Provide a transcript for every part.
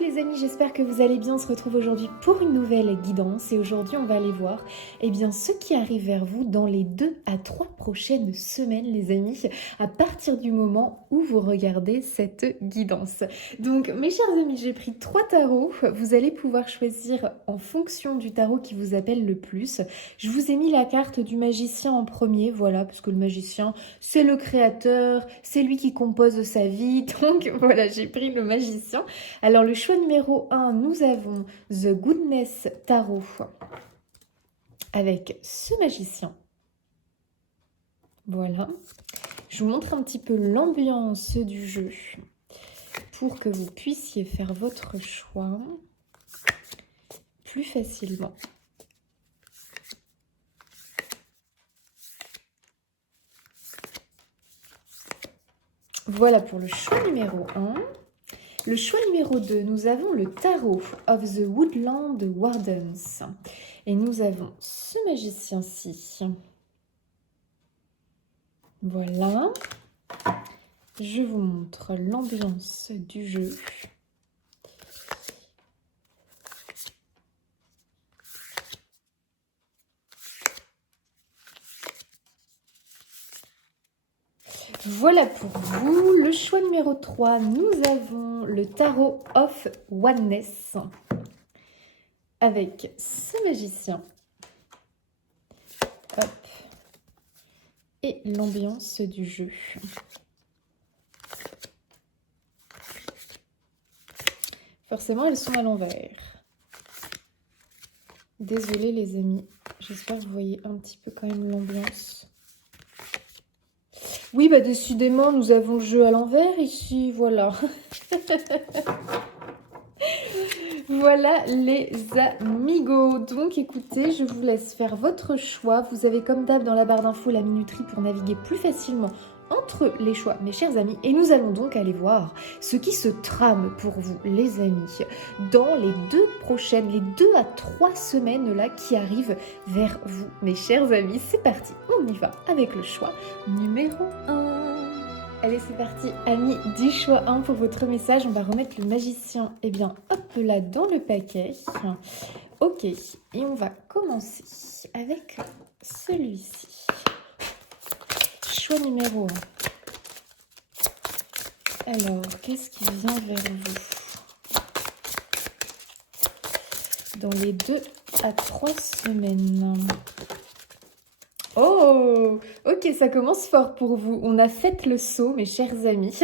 les amis, j'espère que vous allez bien. On se retrouve aujourd'hui pour une nouvelle guidance et aujourd'hui on va aller voir ce qui arrive vers vous dans les 2 à 3 prochaines semaines les amis, à partir du moment où vous regardez cette guidance. Donc mes chers amis, j'ai pris 3 tarots, vous allez pouvoir choisir en fonction du tarot qui vous appelle le plus. Je vous ai mis la carte du magicien en premier, voilà, parce que le magicien c'est le créateur, c'est lui qui compose sa vie, donc voilà, j'ai pris le magicien. Alors le choix numéro 1, nous avons The Goodness Tarot avec ce magicien. Voilà. Je vous montre un petit peu l'ambiance du jeu pour que vous puissiez faire votre choix plus facilement. Voilà pour le choix numéro 1. Le choix numéro 2, nous avons le Tarot of the Woodland Wardens. Et nous avons ce magicien-ci. Voilà. Je vous montre l'ambiance du jeu. Voilà pour vous. Le choix numéro 3, nous avons le Tarot of Oneness avec ce magicien. Hop. Et l'ambiance du jeu. Forcément, elles sont à l'envers. Désolée les amis, j'espère que vous voyez un petit peu quand même l'ambiance. Oui, bah décidément, nous avons le jeu à l'envers ici, voilà. Voilà les amigos. Donc écoutez, je vous laisse faire votre choix. Vous avez comme d'hab dans la barre d'infos la minuterie pour naviguer plus facilement entre les choix, mes chers amis. Et nous allons donc aller voir ce qui se trame pour vous, les amis, dans les 2 à 3 semaines là qui arrivent vers vous, mes chers amis. C'est parti, on y va avec le choix numéro 1. Allez, c'est parti, amis, 10 choix 1 pour votre message. On va remettre le magicien, hop là, dans le paquet. Ok, et on va commencer avec celui-ci. Choix numéro 1. Alors, qu'est-ce qui vient vers vous dans les 2 à 3 semaines? Oh, ok, ça commence fort pour vous. On a fait le saut, mes chers amis.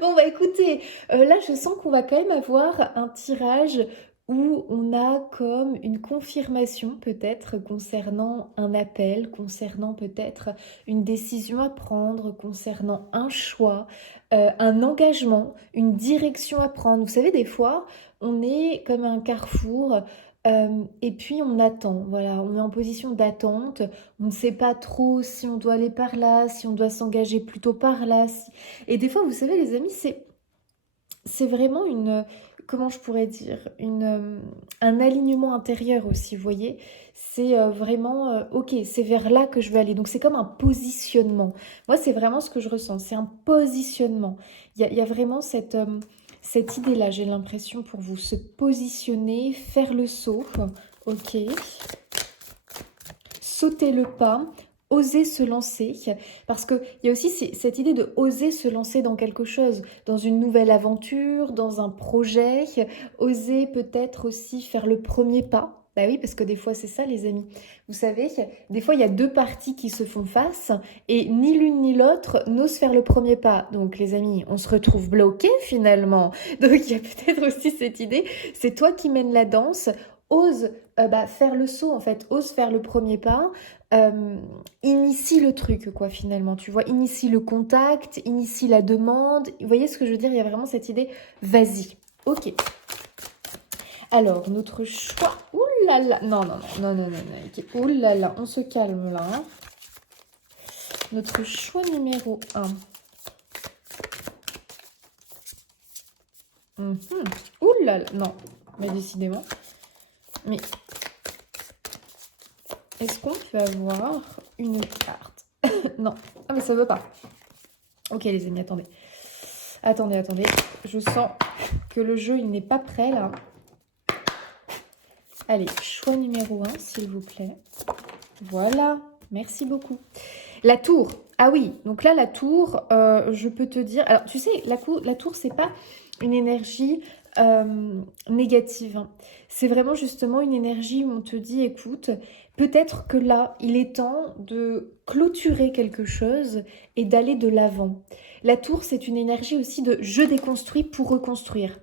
Bon, bah écoutez, là, je sens qu'on va quand même avoir un tirage où on a comme une confirmation peut-être concernant un appel, concernant peut-être une décision à prendre, concernant un choix, un engagement, une direction à prendre. Vous savez, des fois, on est comme un carrefour. Et puis on attend, voilà, on est en position d'attente, on ne sait pas trop si on doit aller par là, si on doit s'engager plutôt par là. Et des fois, vous savez les amis, c'est vraiment une, comment je pourrais dire, un alignement intérieur aussi, vous voyez. C'est vraiment, ok, c'est vers là que je veux aller. Donc c'est comme un positionnement. Moi, c'est vraiment ce que je ressens, c'est un positionnement. Il y a vraiment cette idée-là, j'ai l'impression pour vous, se positionner, faire le saut, ok, sauter le pas, oser se lancer, parce qu'il y a aussi cette idée de oser se lancer dans quelque chose, dans une nouvelle aventure, dans un projet, oser peut-être aussi faire le premier pas. Bah oui, parce que des fois c'est ça les amis. Vous savez, des fois il y a 2 parties qui se font face et ni l'une ni l'autre n'ose faire le premier pas. Donc les amis, on se retrouve bloqué finalement. Donc il y a peut-être aussi cette idée, c'est toi qui mènes la danse, ose faire le saut en fait, ose faire le premier pas. Initie le truc quoi finalement, tu vois, initie le contact, initie la demande, vous voyez ce que je veux dire, il y a vraiment cette idée, vas-y, ok. Alors, notre choix, oulala, non, okay. Oulala, on se calme là, hein. Notre choix numéro 1. Oulala, non, mais décidément, mais... Est-ce qu'on peut avoir une carte? Non. Ah, mais ça veut pas. Ok, les amis, attendez. Attendez. Je sens que le jeu, il n'est pas prêt, là. Allez, choix numéro 1, s'il vous plaît. Voilà, merci beaucoup. La tour. Ah oui, donc là, la tour, je peux te dire... Alors, tu sais, la tour, c'est pas une énergie négative, hein. C'est vraiment justement une énergie où on te dit, écoute, peut-être que là, il est temps de clôturer quelque chose et d'aller de l'avant. La tour, c'est une énergie aussi de je déconstruis pour reconstruire.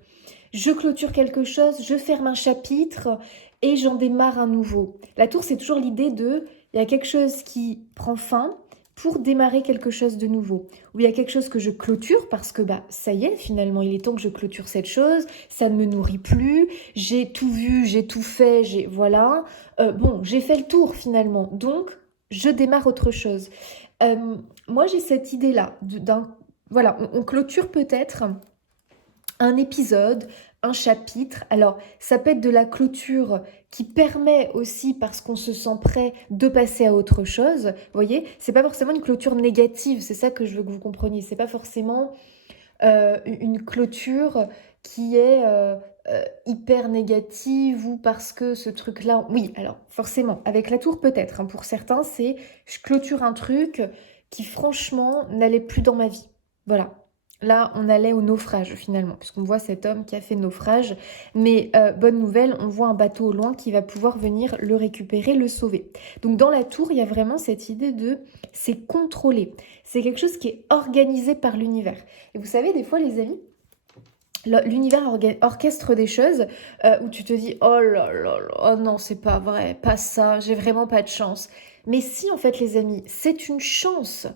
Je clôture quelque chose, je ferme un chapitre et j'en démarre un nouveau. La tour, c'est toujours l'idée de, il y a quelque chose qui prend fin pour démarrer quelque chose de nouveau. Ou il y a quelque chose que je clôture parce que ça y est, finalement, il est temps que je clôture cette chose, ça ne me nourrit plus, j'ai tout vu, j'ai tout fait, voilà. Bon, j'ai fait le tour finalement, donc je démarre autre chose. Moi, j'ai cette idée-là, voilà, on clôture peut-être un épisode, un chapitre. Alors, ça peut être de la clôture qui permet aussi, parce qu'on se sent prêt, de passer à autre chose. Vous voyez, c'est pas forcément une clôture négative, c'est ça que je veux que vous compreniez. C'est pas forcément une clôture qui est hyper négative ou parce que ce truc-là... Oui, alors forcément, avec la tour peut-être, hein, pour certains, c'est je clôture un truc qui franchement n'allait plus dans ma vie. Voilà. Là, on allait au naufrage finalement, puisqu'on voit cet homme qui a fait naufrage. Mais bonne nouvelle, on voit un bateau au loin qui va pouvoir venir le récupérer, le sauver. Donc dans la tour, il y a vraiment cette idée de c'est contrôlé. C'est quelque chose qui est organisé par l'univers. Et vous savez, des fois, les amis, l'univers orchestre des choses où tu te dis oh là là là, oh non, c'est pas vrai, pas ça, j'ai vraiment pas de chance. Mais si, en fait, les amis, c'est une chance.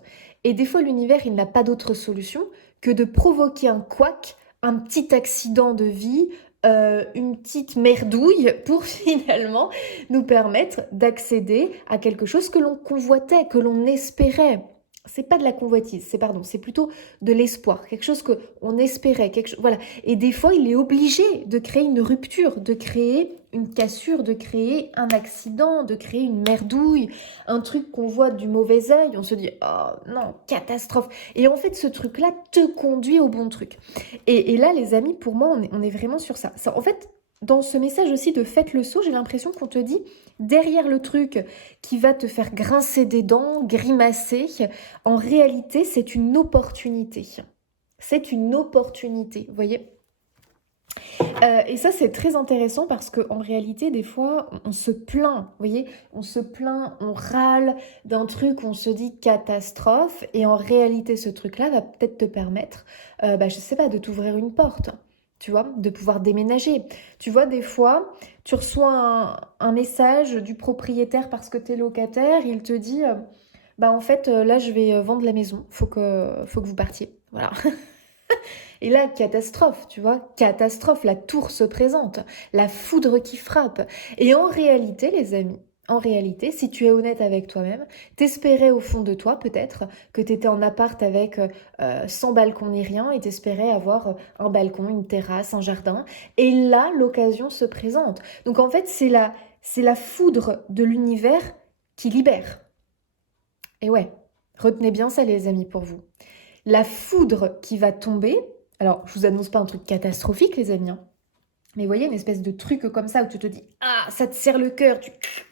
Et des fois, l'univers, il n'a pas d'autre solution que de provoquer un couac, un petit accident de vie, une petite merdouille pour finalement nous permettre d'accéder à quelque chose que l'on convoitait, que l'on espérait. C'est pas de la convoitise, c'est plutôt de l'espoir, quelque chose que on espérait, voilà. Et des fois, il est obligé de créer une rupture, de créer une cassure, de créer un accident, de créer une merdouille, un truc qu'on voit du mauvais œil, on se dit oh non, catastrophe. Et en fait, ce truc-là te conduit au bon truc. Et là, les amis, pour moi, on est vraiment sur ça. En fait, dans ce message aussi de faites le saut, j'ai l'impression qu'on te dit derrière le truc qui va te faire grincer des dents, grimacer, en réalité, c'est une opportunité. C'est une opportunité, vous voyez. Et ça, c'est très intéressant parce qu'en réalité, des fois, on se plaint, vous voyez, on se plaint, on râle d'un truc, on se dit catastrophe, et en réalité, ce truc-là va peut-être te permettre, je sais pas, de t'ouvrir une porte, tu vois, de pouvoir déménager. Tu vois, des fois, tu reçois un message du propriétaire parce que tu es locataire, il te dit, en fait, là, je vais vendre la maison, faut que vous partiez, voilà. Et là, catastrophe, tu vois, catastrophe, la tour se présente, la foudre qui frappe. Et en réalité, les amis, en réalité, si tu es honnête avec toi-même, t'espérais au fond de toi peut-être que t'étais en appart avec sans balcon ni rien et t'espérais avoir un balcon, une terrasse, un jardin. Et là, l'occasion se présente. Donc en fait, c'est la foudre de l'univers qui libère. Et ouais, retenez bien ça les amis pour vous. La foudre qui va tomber, alors je vous annonce pas un truc catastrophique les amis, hein, mais vous voyez une espèce de truc comme ça où tu te dis « Ah, ça te serre le cœur,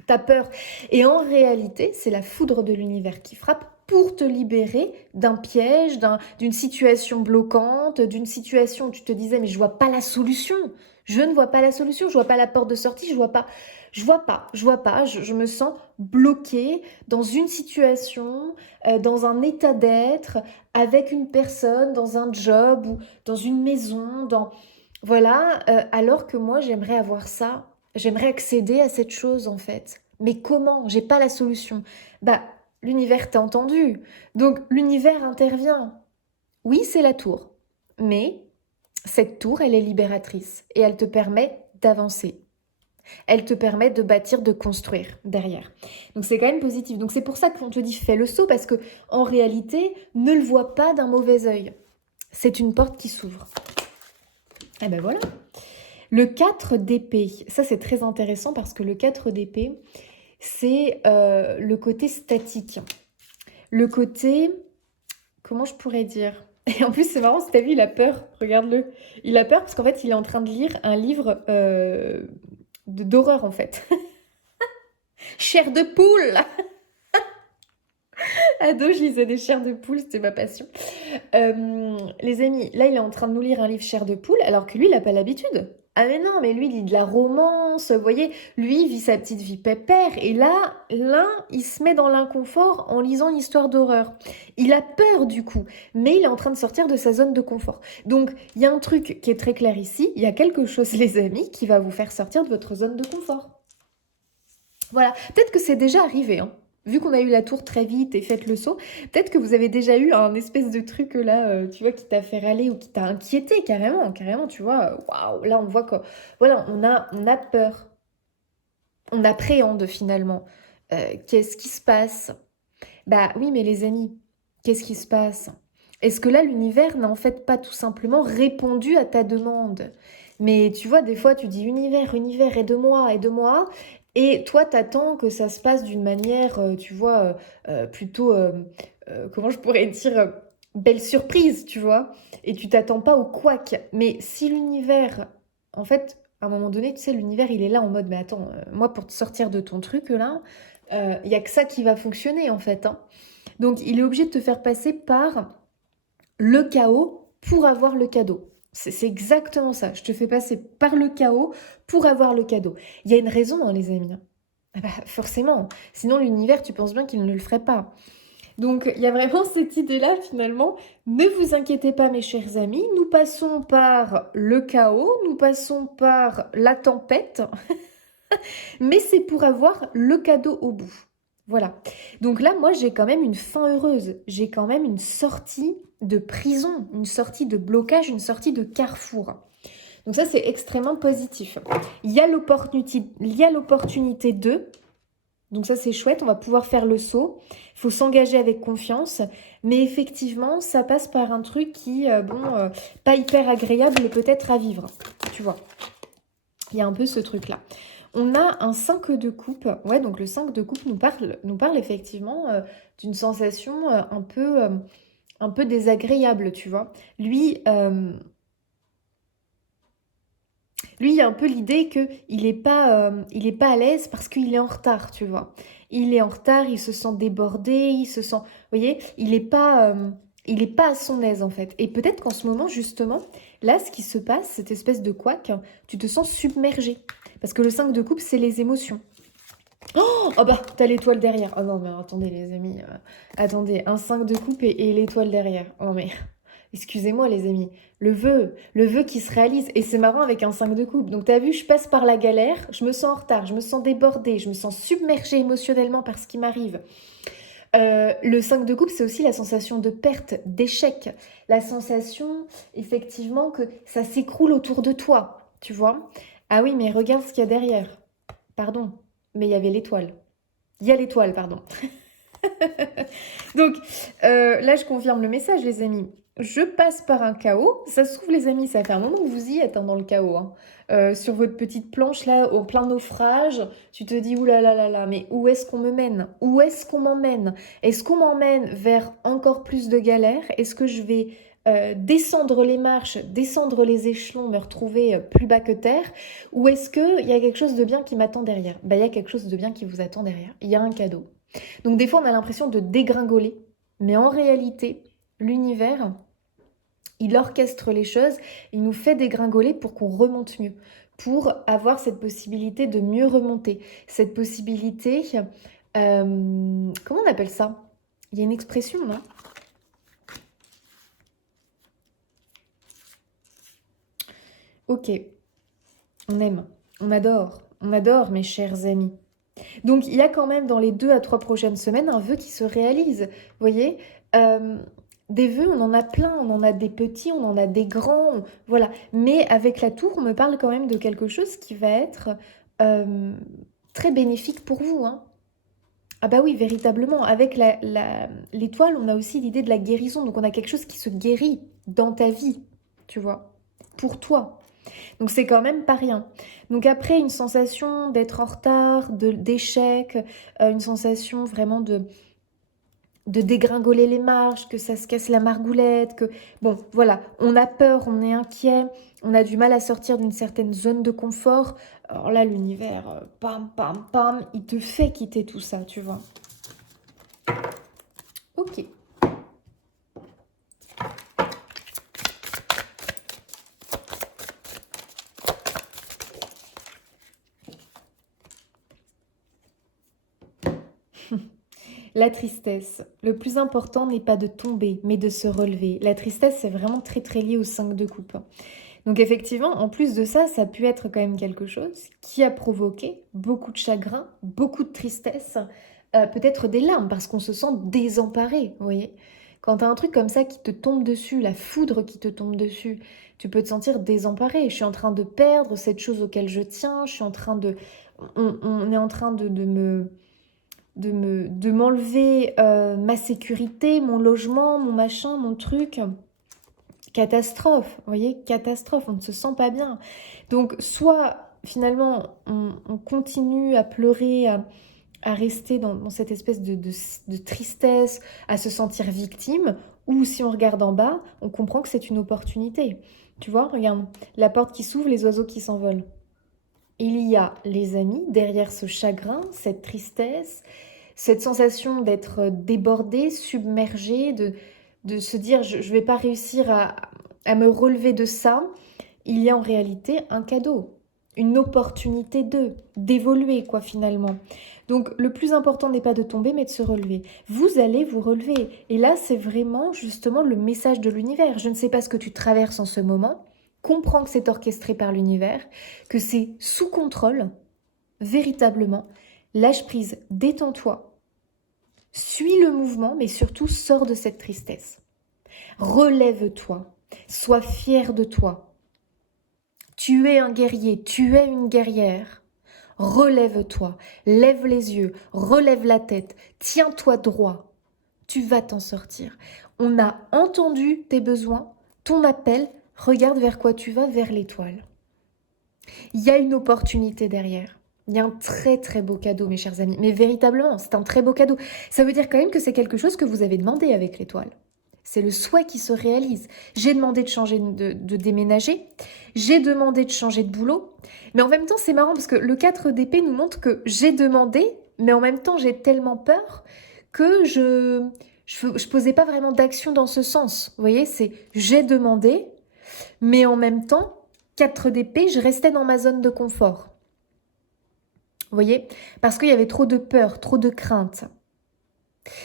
t'as peur ». Et en réalité, c'est la foudre de l'univers qui frappe pour te libérer d'un piège, d'une situation bloquante, d'une situation où tu te disais « Mais je vois pas la solution, je ne vois pas la solution, je vois pas la porte de sortie, je vois pas, je me sens bloquée dans une situation, dans un état d'être, avec une personne, dans un job ou dans une maison, Voilà, alors que moi, j'aimerais avoir ça. J'aimerais accéder à cette chose, en fait. Mais comment? J'ai pas la solution. L'univers t'a entendu. Donc, l'univers intervient. Oui, c'est la tour. Mais cette tour, elle est libératrice. Et elle te permet d'avancer. Elle te permet de bâtir, de construire derrière. Donc, c'est quand même positif. Donc, c'est pour ça qu'on te dit fais le saut. Parce que, en réalité, ne le vois pas d'un mauvais œil. C'est une porte qui s'ouvre. Et ben voilà. Le 4 d'épée, ça c'est très intéressant parce que le 4 d'épée, c'est le côté statique. Le côté, comment je pourrais dire? Et en plus, c'est marrant, si t'as vu, il a peur. Regarde-le. Il a peur parce qu'en fait, il est en train de lire un livre d'horreur, en fait. Chair de poule! Ado, je lisais des chairs de poule, c'était ma passion. Les amis, là, il est en train de nous lire un livre chair de poule, alors que lui, il n'a pas l'habitude. Ah mais non, mais lui, il lit de la romance, vous voyez, lui, il vit sa petite vie pépère, et là, l'un, il se met dans l'inconfort en lisant une histoire d'horreur. Il a peur du coup, mais il est en train de sortir de sa zone de confort. Donc, il y a un truc qui est très clair ici, il y a quelque chose, les amis, qui va vous faire sortir de votre zone de confort. Voilà, peut-être que c'est déjà arrivé, hein. Vu qu'on a eu la tour très vite et fait le saut, peut-être que vous avez déjà eu un espèce de truc là, tu vois, qui t'a fait râler ou qui t'a inquiété carrément, carrément, tu vois. Waouh, là on voit que, voilà, on a peur, on appréhende finalement. Qu'est-ce qui se passe? Bah oui, mais les amis, qu'est-ce qui se passe? Est-ce que là, l'univers n'a en fait pas tout simplement répondu à ta demande? Mais tu vois, des fois, tu dis univers, univers, aide-moi, et toi, t'attends que ça se passe d'une manière, tu vois, plutôt, comment je pourrais dire, belle surprise, tu vois, et tu t'attends pas au couac. Mais si l'univers, en fait, à un moment donné, tu sais, l'univers, il est là en mode, mais attends, moi, pour te sortir de ton truc là, il y a que ça qui va fonctionner en fait, hein. Donc il est obligé de te faire passer par le chaos pour avoir le cadeau. C'est exactement ça. Je te fais passer par le chaos pour avoir le cadeau. Il y a une raison, hein, les amis, hein. Ah bah, forcément. Sinon, l'univers, tu penses bien qu'il ne le ferait pas. Donc, il y a vraiment cette idée-là, finalement. Ne vous inquiétez pas, mes chers amis. Nous passons par le chaos, nous passons par la tempête, mais c'est pour avoir le cadeau au bout. Voilà. Donc là, moi, j'ai quand même une fin heureuse. J'ai quand même une sortie de prison, une sortie de blocage, une sortie de carrefour. Donc ça, c'est extrêmement positif. Il y a l'opportunité de. Donc ça, c'est chouette. On va pouvoir faire le saut. Il faut s'engager avec confiance. Mais effectivement, ça passe par un truc qui, pas hyper agréable, mais peut-être à vivre. Tu vois. Il y a un peu ce truc-là. On a un 5 de coupe. Ouais, donc le 5 de coupe nous parle effectivement d'une sensation un peu désagréable, tu vois. Lui, il y a un peu l'idée il est pas à l'aise parce qu'il est en retard, tu vois. Il est en retard, il se sent débordé, il se sent, vous voyez, il est pas à son aise en fait. Et peut-être qu'en ce moment, justement, là, ce qui se passe, cette espèce de couac, tu te sens submergé. Parce que le 5 de coupe, c'est les émotions. Oh bah, t'as l'étoile derrière. Oh non, mais attendez les amis. Attendez, un 5 de coupe et l'étoile derrière. Oh mais, excusez-moi les amis. Le vœu qui se réalise. Et c'est marrant avec un 5 de coupe. Donc t'as vu, je passe par la galère, je me sens en retard, je me sens débordée, je me sens submergée émotionnellement par ce qui m'arrive. Le 5 de coupe, c'est aussi la sensation de perte, d'échec. La sensation, effectivement, que ça s'écroule autour de toi. Tu vois? Ah oui, mais regarde ce qu'il y a derrière. Pardon, mais il y avait l'étoile. Il y a l'étoile, pardon. Donc, là, je confirme le message, les amis. Je passe par un chaos. Ça se trouve, les amis, ça fait un moment que vous y êtes hein, dans le chaos, hein. Sur votre petite planche, là, au plein naufrage, tu te dis, oulala, là, là, là, mais où est-ce qu'on me mène? Où est-ce qu'on m'emmène? Est-ce qu'on m'emmène vers encore plus de galères? Est-ce que je vais descendre les marches, descendre les échelons, me retrouver plus bas que terre? Ou est-ce qu'il y a quelque chose de bien qui m'attend derrière? Ben, il y a quelque chose de bien qui vous attend derrière. Il y a un cadeau. Donc des fois, on a l'impression de dégringoler, mais en réalité, l'univers, il orchestre les choses, il nous fait dégringoler pour qu'on remonte mieux, pour avoir cette possibilité de mieux remonter, cette possibilité, comment on appelle ça? Il y a une expression, non? Ok, on aime, on adore mes chers amis. Donc il y a quand même dans les 2 à 3 prochaines semaines un vœu qui se réalise. Vous voyez. Euh, des vœux, on en a plein, on en a des petits, on en a des grands, voilà. Mais avec la tour, on me parle quand même de quelque chose qui va être euh, très bénéfique pour vous, hein. Ah bah oui, véritablement. Avec l'étoile, on a aussi l'idée de la guérison. Donc on a quelque chose qui se guérit dans ta vie, tu vois, pour toi. Donc c'est quand même pas rien. Donc après, une sensation d'être en retard, d'échec, une sensation vraiment de dégringoler les marches, que ça se casse la margoulette, que... Bon, voilà, on a peur, on est inquiet, on a du mal à sortir d'une certaine zone de confort. Alors là, l'univers, pam, pam, pam, il te fait quitter tout ça, tu vois. Ok. La tristesse. Le plus important n'est pas de tomber, mais de se relever. La tristesse, c'est vraiment très très lié au 5 de coupe. Donc effectivement, en plus de ça, ça a pu être quand même quelque chose qui a provoqué beaucoup de chagrin, beaucoup de tristesse, peut-être des larmes, parce qu'on se sent désemparé, vous voyez. Quand tu as un truc comme ça qui te tombe dessus, la foudre qui te tombe dessus, tu peux te sentir désemparé. Je suis en train de perdre cette chose auquel je tiens, je suis en train de... On est en train de m'enlever ma sécurité, mon logement, mon machin, mon truc. Catastrophe, vous voyez, catastrophe, on ne se sent pas bien. Donc, soit finalement, on continue à pleurer, à rester dans cette espèce de tristesse, à se sentir victime, ou si on regarde en bas, on comprend que c'est une opportunité. Tu vois, regarde, la porte qui s'ouvre, les oiseaux qui s'envolent. Il y a les amis derrière ce chagrin, cette tristesse, cette sensation d'être débordé, submergé, de se dire je ne vais pas réussir à me relever de ça. Il y a en réalité un cadeau, une opportunité d'évoluer quoi finalement. Donc le plus important n'est pas de tomber mais de se relever. Vous allez vous relever. Et là c'est vraiment justement le message de l'univers. Je ne sais pas ce que tu traverses en ce moment. Comprends que c'est orchestré par l'univers, que c'est sous contrôle, véritablement. Lâche prise, détends-toi. Suis le mouvement, mais surtout sors de cette tristesse. Relève-toi. Sois fier de toi. Tu es un guerrier, tu es une guerrière. Relève-toi, lève les yeux, relève la tête, tiens-toi droit. Tu vas t'en sortir. On a entendu tes besoins, ton appel, regarde vers quoi tu vas, vers l'étoile. Il y a une opportunité derrière. Il y a un très très beau cadeau, mes chers amis. Mais véritablement, c'est un très beau cadeau. Ça veut dire quand même que c'est quelque chose que vous avez demandé avec l'étoile. C'est le souhait qui se réalise. J'ai demandé de changer de déménager. J'ai demandé de changer de boulot. Mais en même temps, c'est marrant parce que le 4 d'épée nous montre que j'ai demandé, mais en même temps, j'ai tellement peur que je posais pas vraiment d'action dans ce sens. Vous voyez, c'est j'ai demandé, mais en même temps, 4 d'épée, je restais dans ma zone de confort. Vous voyez? Parce qu'il y avait trop de peur, trop de crainte.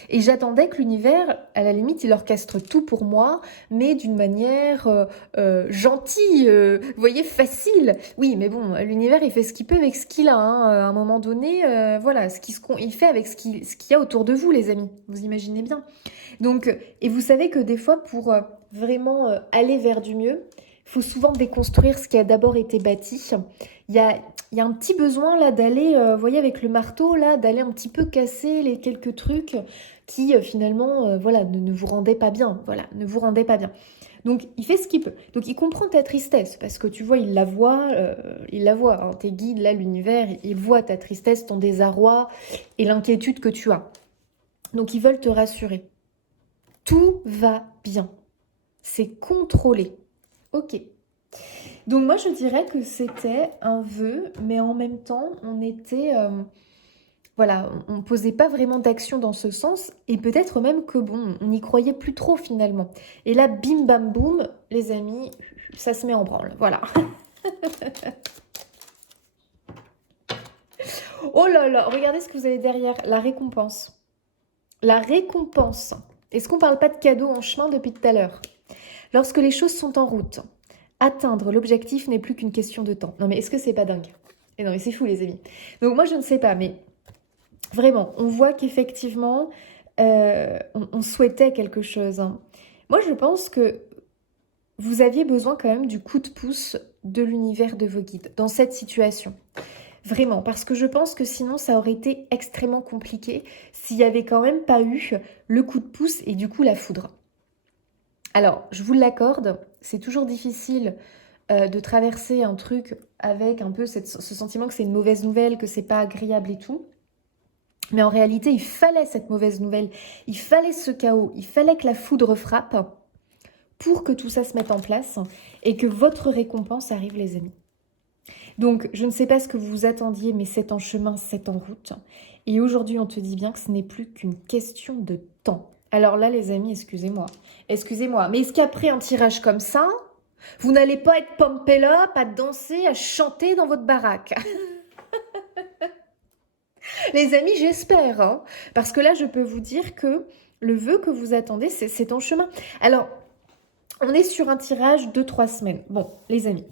Et j'attendais que l'univers, à la limite, il orchestre tout pour moi, mais d'une manière gentille, vous voyez, facile. Oui, mais bon, l'univers, il fait ce qu'il peut avec ce qu'il a. Hein. À un moment donné, voilà, il fait avec ce qu'il y a autour de vous, les amis. Vous imaginez bien. Donc, et vous savez que des fois, pour vraiment aller vers du mieux, il faut souvent déconstruire ce qui a d'abord été bâti. Il y a un petit besoin là d'aller, vous voyez, avec le marteau, là, d'aller un petit peu casser les quelques trucs qui finalement, voilà, ne vous rendaient pas bien. Voilà, ne vous rendaient pas bien. Donc, il fait ce qu'il peut. Donc, il comprend ta tristesse parce que tu vois, il la voit, hein, tes guides, là, l'univers, il voit ta tristesse, ton désarroi et l'inquiétude que tu as. Donc, ils veulent te rassurer. Tout va bien. C'est contrôlé. Ok. Donc moi, je dirais que c'était un vœu, mais en même temps, on était... voilà, on ne posait pas vraiment d'action dans ce sens, et peut-être même que, bon, on n'y croyait plus trop finalement. Et là, bim bam boum, les amis, ça se met en branle, voilà. Oh là là, regardez ce que vous avez derrière, la récompense. La récompense. Est-ce qu'on ne parle pas de cadeau en chemin depuis tout à l'heure? Lorsque les choses sont en route, atteindre l'objectif n'est plus qu'une question de temps. Non mais est-ce que c'est pas dingue? Et non mais c'est fou les amis. Donc moi je ne sais pas, mais vraiment, on voit qu'effectivement, on souhaitait quelque chose. Hein. Moi je pense que vous aviez besoin quand même du coup de pouce de l'univers de vos guides dans cette situation. Vraiment, parce que je pense que sinon ça aurait été extrêmement compliqué s'il n'y avait quand même pas eu le coup de pouce et du coup la foudre. Alors, je vous l'accorde, c'est toujours difficile de traverser un truc avec un peu ce sentiment que c'est une mauvaise nouvelle, que c'est pas agréable et tout. Mais en réalité, il fallait cette mauvaise nouvelle, il fallait ce chaos, il fallait que la foudre frappe pour que tout ça se mette en place et que votre récompense arrive, les amis. Donc, je ne sais pas ce que vous vous attendiez, mais c'est en chemin, c'est en route. Et aujourd'hui, on te dit bien que ce n'est plus qu'une question de temps. Alors là, les amis, excusez-moi. Excusez-moi, mais est-ce qu'après un tirage comme ça, vous n'allez pas être pumped up, à danser, à chanter dans votre baraque? Les amis, j'espère, hein, parce que là, je peux vous dire que le vœu que vous attendez, c'est en chemin. Alors, on est sur un tirage de 3 semaines. Bon, les amis,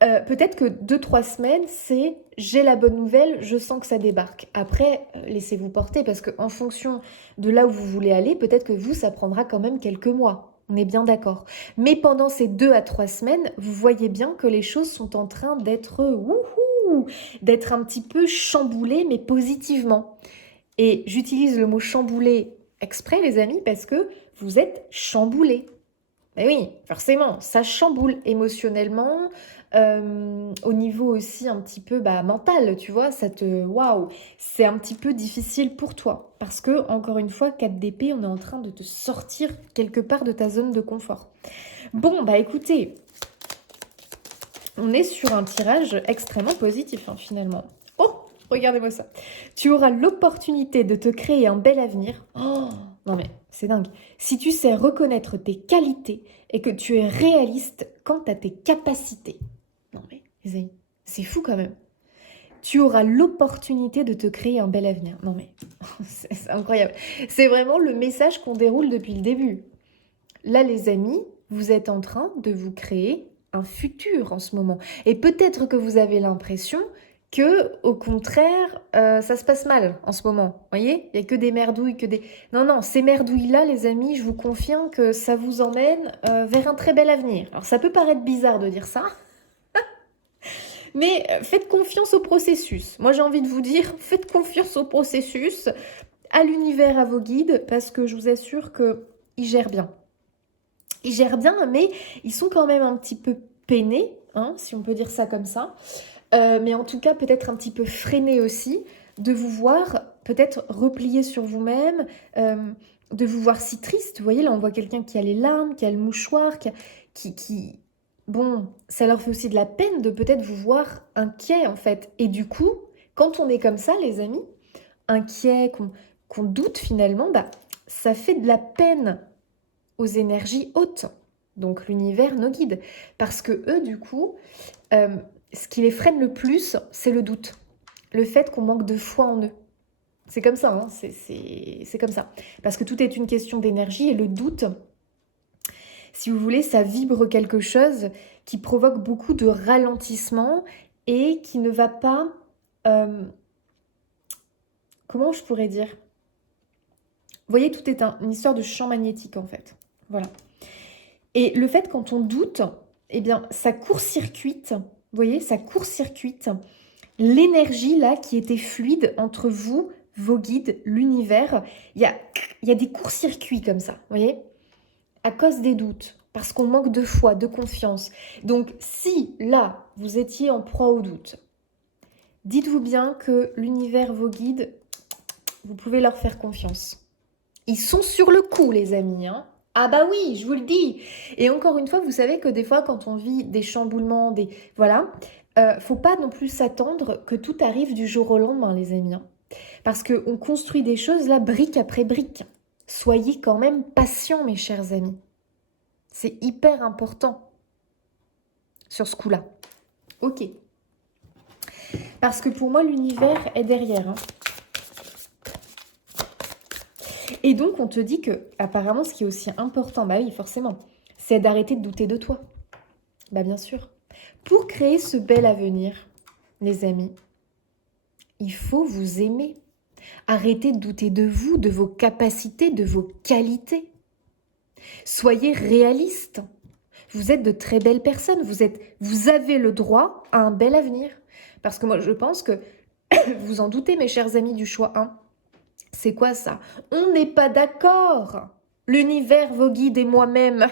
peut-être que 2-3 semaines, c'est j'ai la bonne nouvelle, je sens que ça débarque. Après, laissez-vous porter, parce qu'en fonction de là où vous voulez aller, peut-être que vous, ça prendra quand même quelques mois. On est bien d'accord. Mais pendant ces 2 à 3 semaines, vous voyez bien que les choses sont en train d'être d'être un petit peu chamboulées, mais positivement. Et j'utilise le mot chamboulé exprès, les amis, parce que vous êtes chamboulés. Mais oui, forcément, ça chamboule émotionnellement, au niveau aussi un petit peu mental, tu vois, waouh, c'est un petit peu difficile pour toi. Parce que, encore une fois, 4 d'épée, on est en train de te sortir quelque part de ta zone de confort. Bon, écoutez, on est sur un tirage extrêmement positif, hein, finalement. Oh, regardez-moi ça. Tu auras l'opportunité de te créer un bel avenir. Oh, non mais, c'est dingue. Si tu sais reconnaître tes qualités et que tu es réaliste quant à tes capacités. Non mais, les amis, c'est fou quand même. Tu auras l'opportunité de te créer un bel avenir. Non mais, c'est incroyable. C'est vraiment le message qu'on déroule depuis le début. Là, les amis, vous êtes en train de vous créer un futur en ce moment. Et peut-être que vous avez l'impression que, au contraire, ça se passe mal en ce moment. Vous voyez, il n'y a que des merdouilles, que des... Non, non, ces merdouilles-là, les amis, je vous confirme que ça vous emmène vers un très bel avenir. Alors, ça peut paraître bizarre de dire ça, mais faites confiance au processus. Moi, j'ai envie de vous dire, faites confiance au processus, à l'univers, à vos guides, parce que je vous assure qu'ils gèrent bien. Ils gèrent bien, mais ils sont quand même un petit peu peinés, hein, si on peut dire ça comme ça. Mais en tout cas, peut-être un petit peu freinés aussi, de vous voir peut-être replié sur vous-même, de vous voir si triste. Vous voyez, là, on voit quelqu'un qui a les larmes, qui a le mouchoir, qui... Bon, ça leur fait aussi de la peine de peut-être vous voir inquiet, en fait. Et du coup, quand on est comme ça, les amis, inquiet, qu'on doute finalement, ça fait de la peine aux énergies hautes, donc l'univers, nos guides. Parce que eux, du coup, ce qui les freine le plus, c'est le doute. Le fait qu'on manque de foi en eux. C'est comme ça, hein, c'est comme ça. Parce que tout est une question d'énergie et le doute, si vous voulez, ça vibre quelque chose qui provoque beaucoup de ralentissement et qui ne va pas... comment je pourrais dire? Vous voyez, tout est une histoire de champ magnétique en fait. Voilà. Et le fait, quand on doute, eh bien, ça court-circuite, vous voyez, ça court-circuite l'énergie là qui était fluide entre vous, vos guides, l'univers. Il y a des courts-circuits comme ça, vous voyez, à cause des doutes, parce qu'on manque de foi, de confiance. Donc, si là, vous étiez en proie au doute, dites-vous bien que l'univers, vos guides, vous pouvez leur faire confiance. Ils sont sur le coup, les amis, hein. Ah bah oui, je vous le dis. Et encore une fois, vous savez que des fois, quand on vit des chamboulements, voilà, faut pas non plus s'attendre que tout arrive du jour au lendemain, les amis, hein. Parce qu'on construit des choses là, brique après brique. Soyez quand même patients, mes chers amis. C'est hyper important sur ce coup-là. Ok. Parce que pour moi, l'univers est derrière, hein. Et donc, on te dit que, apparemment, ce qui est aussi important, bah oui, forcément, c'est d'arrêter de douter de toi. Bah bien sûr. Pour créer ce bel avenir, les amis, il faut vous aimer. Arrêtez de douter de vous, de vos capacités, de vos qualités. Soyez réalistes. Vous êtes de très belles personnes. Vous avez le droit à un bel avenir. Parce que moi, je pense que vous en doutez, mes chers amis du choix 1. C'est quoi ça? On n'est pas d'accord. L'univers, vos guides et moi-même.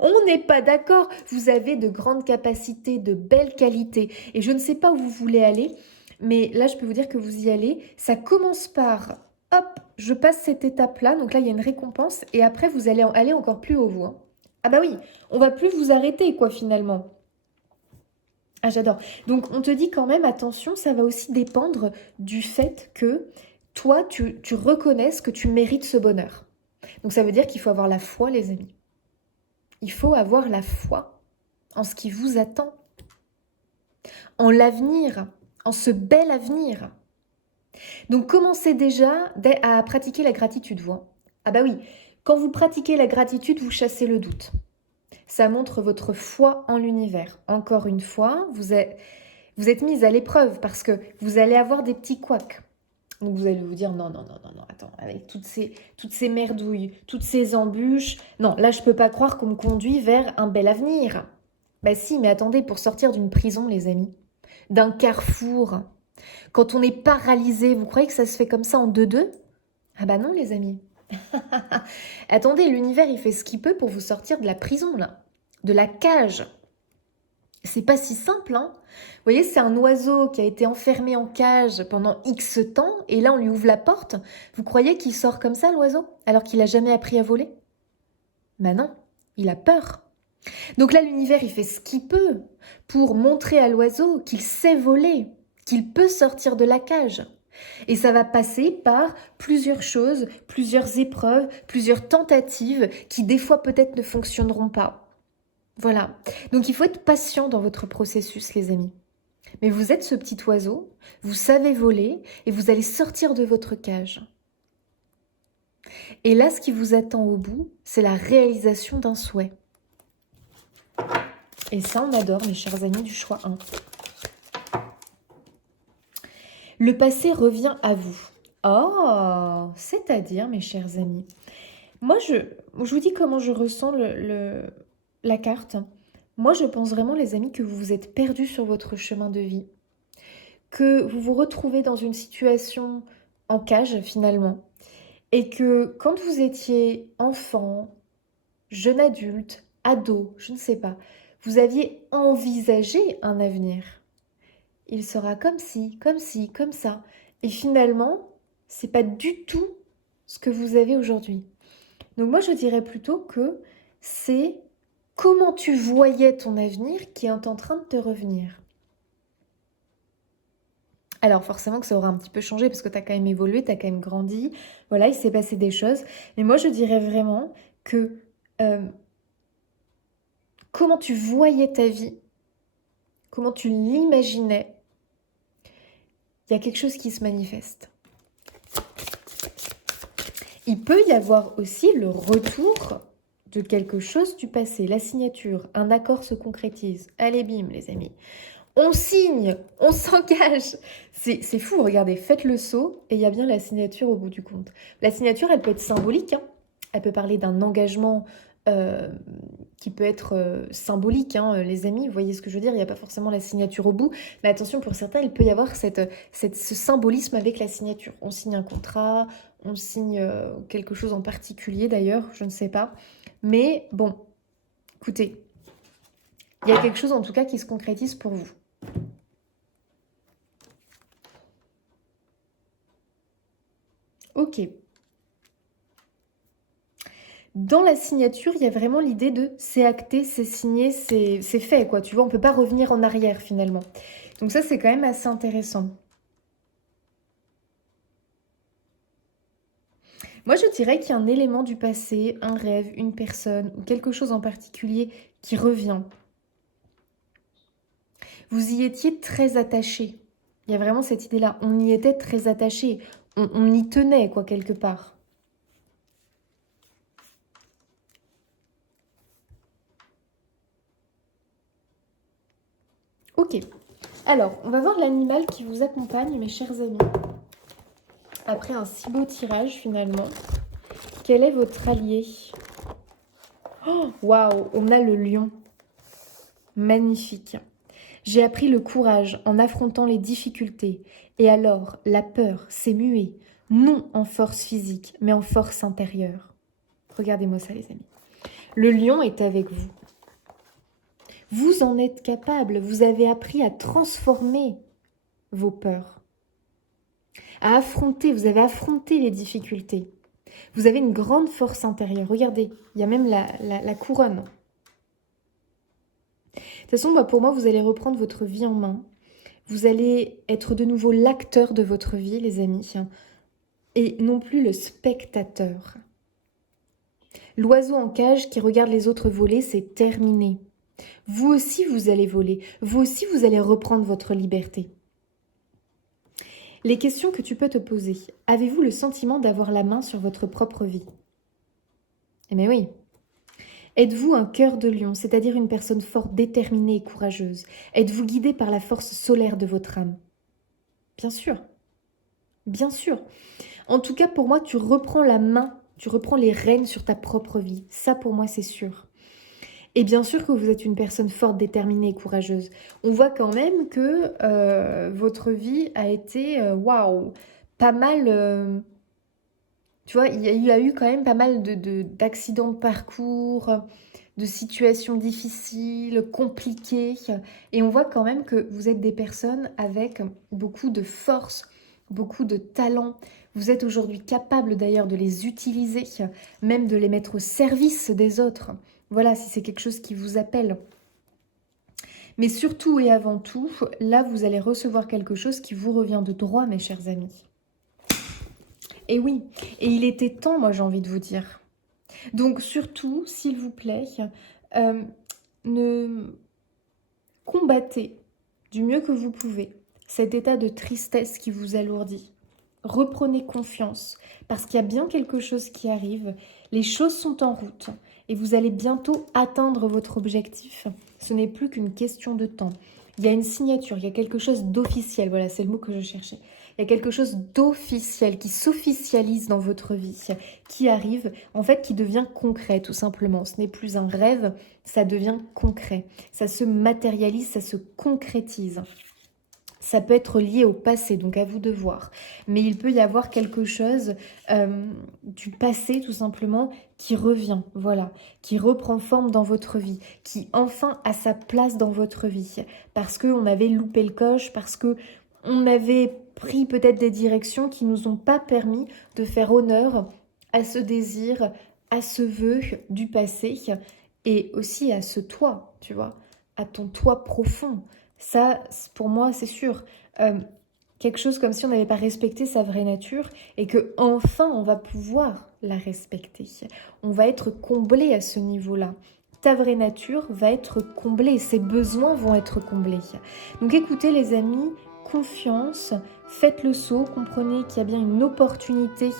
On n'est pas d'accord. Vous avez de grandes capacités, de belles qualités. Et je ne sais pas où vous voulez aller, Mais là, je peux vous dire que vous y allez. Ça commence par, hop, je passe cette étape-là. Donc là, il y a une récompense. Et après, vous allez aller encore plus haut, vous. Hein. Ah bah oui, on va plus vous arrêter, quoi, finalement. Ah, j'adore. Donc, on te dit quand même, attention, ça va aussi dépendre du fait que toi, tu reconnaisses que tu mérites ce bonheur. Donc, ça veut dire qu'il faut avoir la foi, les amis. Il faut avoir la foi en ce qui vous attend, en l'avenir, en ce bel avenir. Donc, commencez déjà à pratiquer la gratitude, vous. Hein. Ah bah oui, quand vous pratiquez la gratitude, vous chassez le doute. Ça montre votre foi en l'univers. Encore une fois, vous êtes mise à l'épreuve parce que vous allez avoir des petits couacs. Donc vous allez vous dire non, non, non, non, non, attends, avec toutes ces merdouilles, toutes ces embûches, non, là je peux pas croire qu'on me conduit vers un bel avenir. Bah si, mais attendez, pour sortir d'une prison, les amis, d'un carrefour, quand on est paralysé, vous croyez que ça se fait comme ça en 2-2? Ah bah non, les amis. Attendez, l'univers, il fait ce qu'il peut pour vous sortir de la prison, là, de la cage. C'est pas si simple, hein. Vous voyez, c'est un oiseau qui a été enfermé en cage pendant X temps, et là, on lui ouvre la porte. Vous croyez qu'il sort comme ça, l'oiseau, alors qu'il n'a jamais appris à voler? Ben non, il a peur. Donc là, l'univers, il fait ce qu'il peut pour montrer à l'oiseau qu'il sait voler, qu'il peut sortir de la cage. Et ça va passer par plusieurs choses, plusieurs épreuves, plusieurs tentatives qui, des fois, peut-être ne fonctionneront pas. Voilà. Donc, il faut être patient dans votre processus, les amis. Mais vous êtes ce petit oiseau, vous savez voler et vous allez sortir de votre cage. Et là, ce qui vous attend au bout, c'est la réalisation d'un souhait. Et ça, on adore, mes chers amis du choix 1. Le passé revient à vous. Oh, c'est-à-dire, mes chers amis, moi, je vous dis comment je ressens la carte. Moi, je pense vraiment, les amis, que vous vous êtes perdus sur votre chemin de vie, que vous vous retrouvez dans une situation en cage, finalement, et que quand vous étiez enfant, jeune adulte, ado, je ne sais pas, vous aviez envisagé un avenir. Il sera comme ci, comme ça. Et finalement, c'est pas du tout ce que vous avez aujourd'hui. Donc moi, je dirais plutôt que c'est comment tu voyais ton avenir qui est en train de te revenir. Alors forcément que ça aura un petit peu changé parce que tu as quand même évolué, tu as quand même grandi. Voilà, il s'est passé des choses. Mais moi, je dirais vraiment que comment tu voyais ta vie, comment tu l'imaginais, il y a quelque chose qui se manifeste. Il peut y avoir aussi le retour de quelque chose du passé, la signature, un accord se concrétise. Allez bim les amis, on signe, on s'engage. C'est fou, regardez, faites le saut et il y a bien la signature au bout du compte. La signature, elle peut être symbolique, hein. Elle peut parler d'un engagement qui peut être symbolique, hein, les amis, vous voyez ce que je veux dire, il n'y a pas forcément la signature au bout, mais attention, pour certains, il peut y avoir ce symbolisme avec la signature. On signe un contrat, on signe quelque chose en particulier d'ailleurs, je ne sais pas. Mais bon, écoutez, il y a quelque chose en tout cas qui se concrétise pour vous. Ok. Dans la signature, il y a vraiment l'idée de c'est acté, c'est signé, c'est fait, quoi. Tu vois, on ne peut pas revenir en arrière, finalement. Donc ça, c'est quand même assez intéressant. Moi, je dirais qu'il y a un élément du passé, un rêve, une personne ou quelque chose en particulier qui revient. Vous y étiez très attaché. Il y a vraiment cette idée-là. On y était très attaché. On y tenait, quoi, quelque part. Ok. Alors, on va voir l'animal qui vous accompagne, mes chers amis. Après un si beau tirage, finalement, quel est votre allié? Oh, waouh, on a le lion. Magnifique. J'ai appris le courage en affrontant les difficultés. Et alors, la peur s'est muée, non en force physique, mais en force intérieure. Regardez-moi ça, les amis. Le lion est avec vous. Vous en êtes capable. Vous avez appris à transformer vos peurs, à affronter, vous avez affronté les difficultés. Vous avez une grande force intérieure. Regardez, il y a même la couronne. De toute façon, pour moi, vous allez reprendre votre vie en main. Vous allez être de nouveau l'acteur de votre vie, les amis, et non plus le spectateur. L'oiseau en cage qui regarde les autres voler, c'est terminé. Vous aussi, vous allez voler. Vous aussi, vous allez reprendre votre liberté. Les questions que tu peux te poser. Avez-vous le sentiment d'avoir la main sur votre propre vie? Eh bien oui. Êtes-vous un cœur de lion, c'est-à-dire une personne forte, déterminée et courageuse? Êtes-vous guidé par la force solaire de votre âme? Bien sûr. Bien sûr. En tout cas, pour moi, tu reprends la main, tu reprends les rênes sur ta propre vie. Ça, pour moi, c'est sûr. Et bien sûr que vous êtes une personne forte, déterminée et courageuse. On voit quand même que votre vie a été, waouh, pas mal... tu vois, il y a eu quand même pas mal d'accidents de parcours, de situations difficiles, compliquées. Et on voit quand même que vous êtes des personnes avec beaucoup de force, beaucoup de talent. Vous êtes aujourd'hui capable d'ailleurs de les utiliser, même de les mettre au service des autres. Voilà, si c'est quelque chose qui vous appelle. Mais surtout et avant tout, là, vous allez recevoir quelque chose qui vous revient de droit, mes chers amis. Et oui, et il était temps, moi, j'ai envie de vous dire. Donc, surtout, s'il vous plaît, ne combattez du mieux que vous pouvez cet état de tristesse qui vous alourdit. Reprenez confiance, parce qu'il y a bien quelque chose qui arrive. Les choses sont en route et vous allez bientôt atteindre votre objectif. Ce n'est plus qu'une question de temps. Il y a une signature, il y a quelque chose d'officiel. Voilà, c'est le mot que je cherchais. Il y a quelque chose d'officiel qui s'officialise dans votre vie, qui arrive, en fait, qui devient concret, tout simplement. Ce n'est plus un rêve, ça devient concret. Ça se matérialise, ça se concrétise. Ça peut être lié au passé, donc à vous de voir. Mais il peut y avoir quelque chose du passé, tout simplement, qui revient, voilà, qui reprend forme dans votre vie, qui enfin a sa place dans votre vie. Parce qu'on avait loupé le coche, parce qu'on avait pris peut-être des directions qui ne nous ont pas permis de faire honneur à ce désir, à ce vœu du passé, et aussi à ce toi, tu vois, à ton toi profond. Ça, pour moi, c'est sûr. Quelque chose comme si on n'avait pas respecté sa vraie nature et que enfin on va pouvoir la respecter. On va être comblé à ce niveau-là. Ta vraie nature va être comblée, ses besoins vont être comblés. Donc écoutez les amis, confiance, faites le saut, comprenez qu'il y a bien une opportunité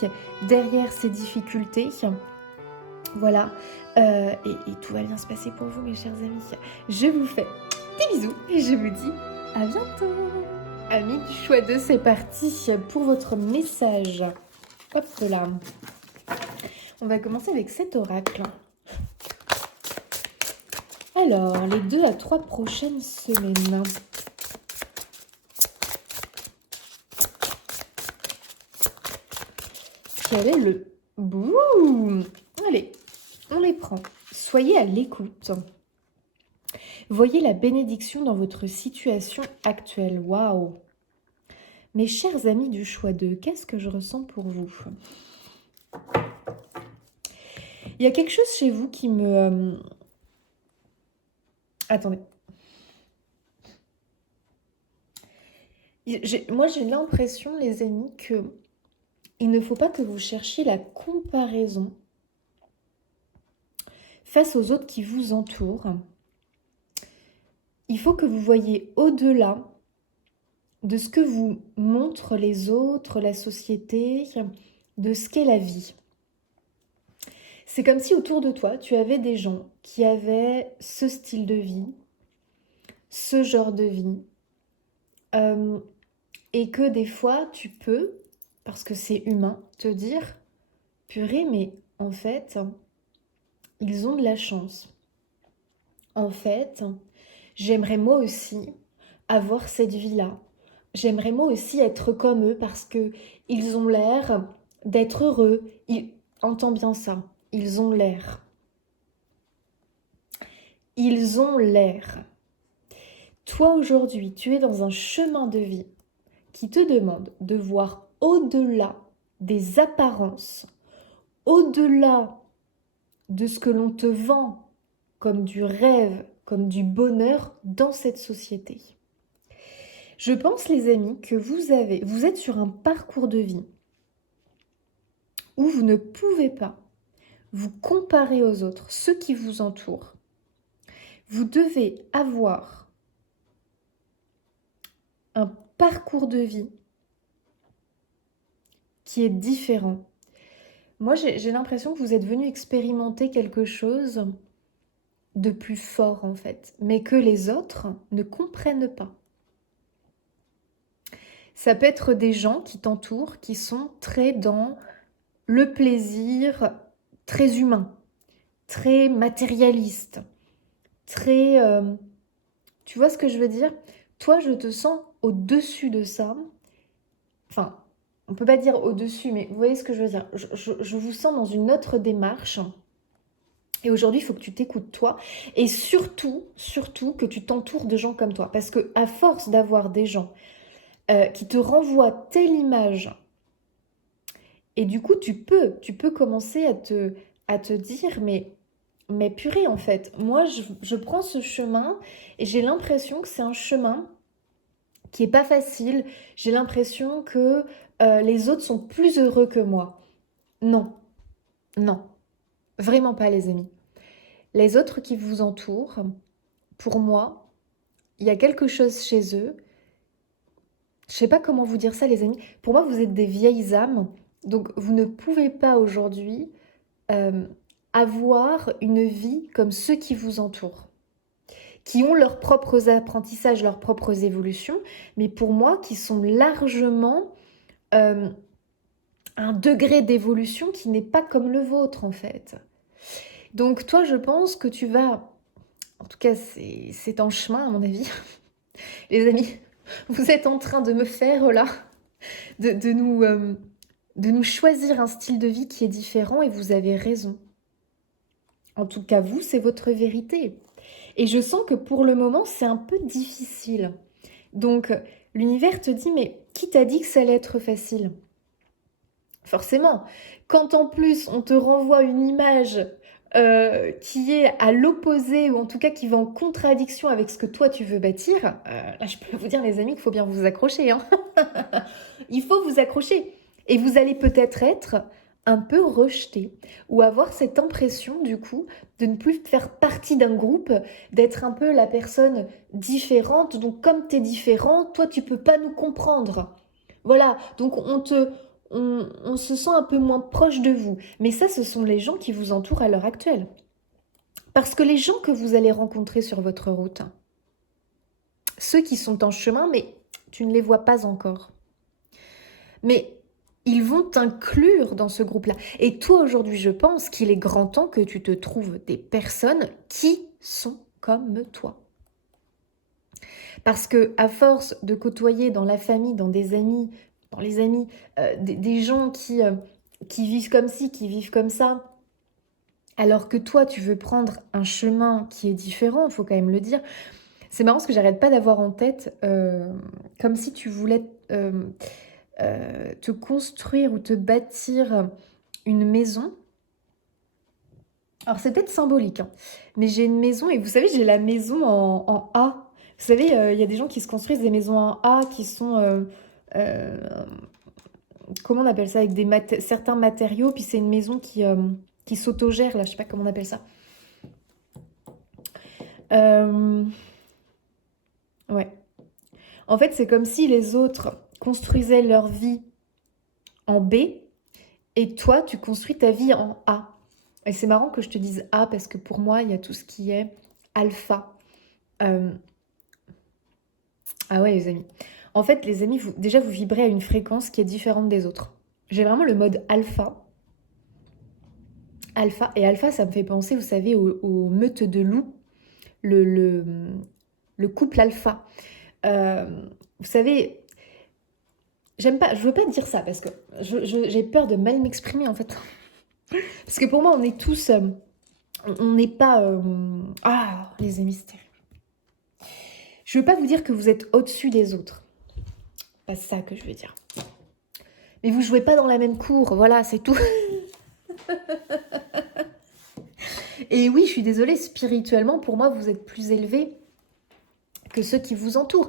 derrière ces difficultés. Voilà, et tout va bien se passer pour vous mes chers amis. Je vous fais des bisous et je vous dis à bientôt. Amis du choix 2, c'est parti pour votre message. Hop là. On va commencer avec cet oracle. Alors, les 2 à 3 prochaines semaines. Quel est le... Bouh! Allez, on les prend. Soyez à l'écoute. Voyez la bénédiction dans votre situation actuelle. Waouh! Mes chers amis du choix 2, qu'est-ce que je ressens pour vous? Il y a quelque chose chez vous qui me... Attendez. Moi, j'ai l'impression, les amis, que il ne faut pas que vous cherchiez la comparaison face aux autres qui vous entourent. Il faut que vous voyiez au-delà de ce que vous montrent les autres, la société, de ce qu'est la vie. C'est comme si autour de toi, tu avais des gens qui avaient ce style de vie, ce genre de vie, et que des fois, tu peux, parce que c'est humain, te dire, purée, mais en fait, ils ont de la chance. En fait, j'aimerais moi aussi avoir cette vie-là. J'aimerais moi aussi être comme eux parce que ils ont l'air d'être heureux. Entends bien ça. Ils ont l'air. Ils ont l'air. Toi aujourd'hui, tu es dans un chemin de vie qui te demande de voir au-delà des apparences, au-delà de ce que l'on te vend comme du rêve, comme du bonheur dans cette société. Je pense, les amis, que vous êtes sur un parcours de vie où vous ne pouvez pas vous comparer aux autres, ceux qui vous entourent. Vous devez avoir un parcours de vie qui est différent. Moi, j'ai l'impression que vous êtes venu expérimenter quelque chose de plus fort, en fait, mais que les autres ne comprennent pas. Ça peut être des gens qui t'entourent, qui sont très dans le plaisir, très humain, très matérialiste, très... tu vois ce que je veux dire? Toi, je te sens au-dessus de ça. Enfin, on peut pas dire au-dessus, mais vous voyez ce que je veux dire? Je vous sens dans une autre démarche. Et aujourd'hui, il faut que tu t'écoutes toi. Et surtout que tu t'entoures de gens comme toi. Parce que à force d'avoir des gens qui te renvoient telle image, et du coup, tu peux commencer à te dire, mais purée, en fait, moi, je prends ce chemin et j'ai l'impression que c'est un chemin qui est pas facile. J'ai l'impression que les autres sont plus heureux que moi. Non, non, vraiment pas, les amis. Les autres qui vous entourent, pour moi, il y a quelque chose chez eux. Je sais pas comment vous dire ça, les amis. Pour moi, vous êtes des vieilles âmes. Donc, vous ne pouvez pas aujourd'hui avoir une vie comme ceux qui vous entourent, qui ont leurs propres apprentissages, leurs propres évolutions, mais pour moi, qui sont largement un degré d'évolution qui n'est pas comme le vôtre, en fait. Donc, toi, je pense que tu vas... En tout cas, c'est en chemin, à mon avis. Les amis, vous êtes en train de me faire, là, de nous choisir un style de vie qui est différent, et vous avez raison. En tout cas, vous, c'est votre vérité. Et je sens que pour le moment, c'est un peu difficile. Donc, l'univers te dit, mais qui t'a dit que ça allait être facile? Forcément, quand en plus on te renvoie une image qui est à l'opposé, ou en tout cas qui va en contradiction avec ce que toi tu veux bâtir, là je peux vous dire, les amis, qu'il faut bien vous accrocher, hein. Il faut vous accrocher. Et vous allez peut-être être un peu rejeté, ou avoir cette impression du coup de ne plus faire partie d'un groupe, d'être un peu la personne différente. Donc comme tu es différent, toi tu peux pas nous comprendre. Voilà, donc on se sent un peu moins proche de vous. Mais ça, ce sont les gens qui vous entourent à l'heure actuelle. Parce que les gens que vous allez rencontrer sur votre route, ceux qui sont en chemin, mais tu ne les vois pas encore. Mais ils vont t'inclure dans ce groupe-là. Et toi, aujourd'hui, je pense qu'il est grand temps que tu te trouves des personnes qui sont comme toi. Parce que à force de côtoyer dans la famille, dans des amis, dans les amis, des gens qui vivent comme ci, qui vivent comme ça, alors que toi, tu veux prendre un chemin qui est différent, il faut quand même le dire. C'est marrant parce que j'arrête pas d'avoir en tête, comme si tu voulais te construire ou te bâtir une maison. Alors c'est peut-être symbolique, hein, mais j'ai une maison, et vous savez, j'ai la maison en A. Vous savez, il y a des gens qui se construisent des maisons en A qui sont... comment on appelle ça? Avec certains matériaux, puis c'est une maison qui s'autogère, là, je sais pas comment on appelle ça. Ouais. En fait, c'est comme si les autres construisaient leur vie en B, et toi, tu construis ta vie en A. Et c'est marrant que je te dise A, parce que pour moi, il y a tout ce qui est alpha. Ah ouais, les amis. En fait, les amis, déjà, vous vibrez à une fréquence qui est différente des autres. J'ai vraiment le mode alpha. Alpha. Et alpha, ça me fait penser, vous savez, aux meutes de loups. Le couple alpha. Vous savez, j'aime pas, je veux pas dire ça parce que j'ai peur de mal m'exprimer, en fait. Parce que pour moi, on est tous... on n'est pas... Ah, les amis, c'est terrible. Je veux pas vous dire que vous êtes au-dessus des autres. pas ça que je veux dire. Mais vous jouez pas dans la même cour, voilà, c'est tout. Et oui, je suis désolée, spirituellement, pour moi, vous êtes plus élevé que ceux qui vous entourent.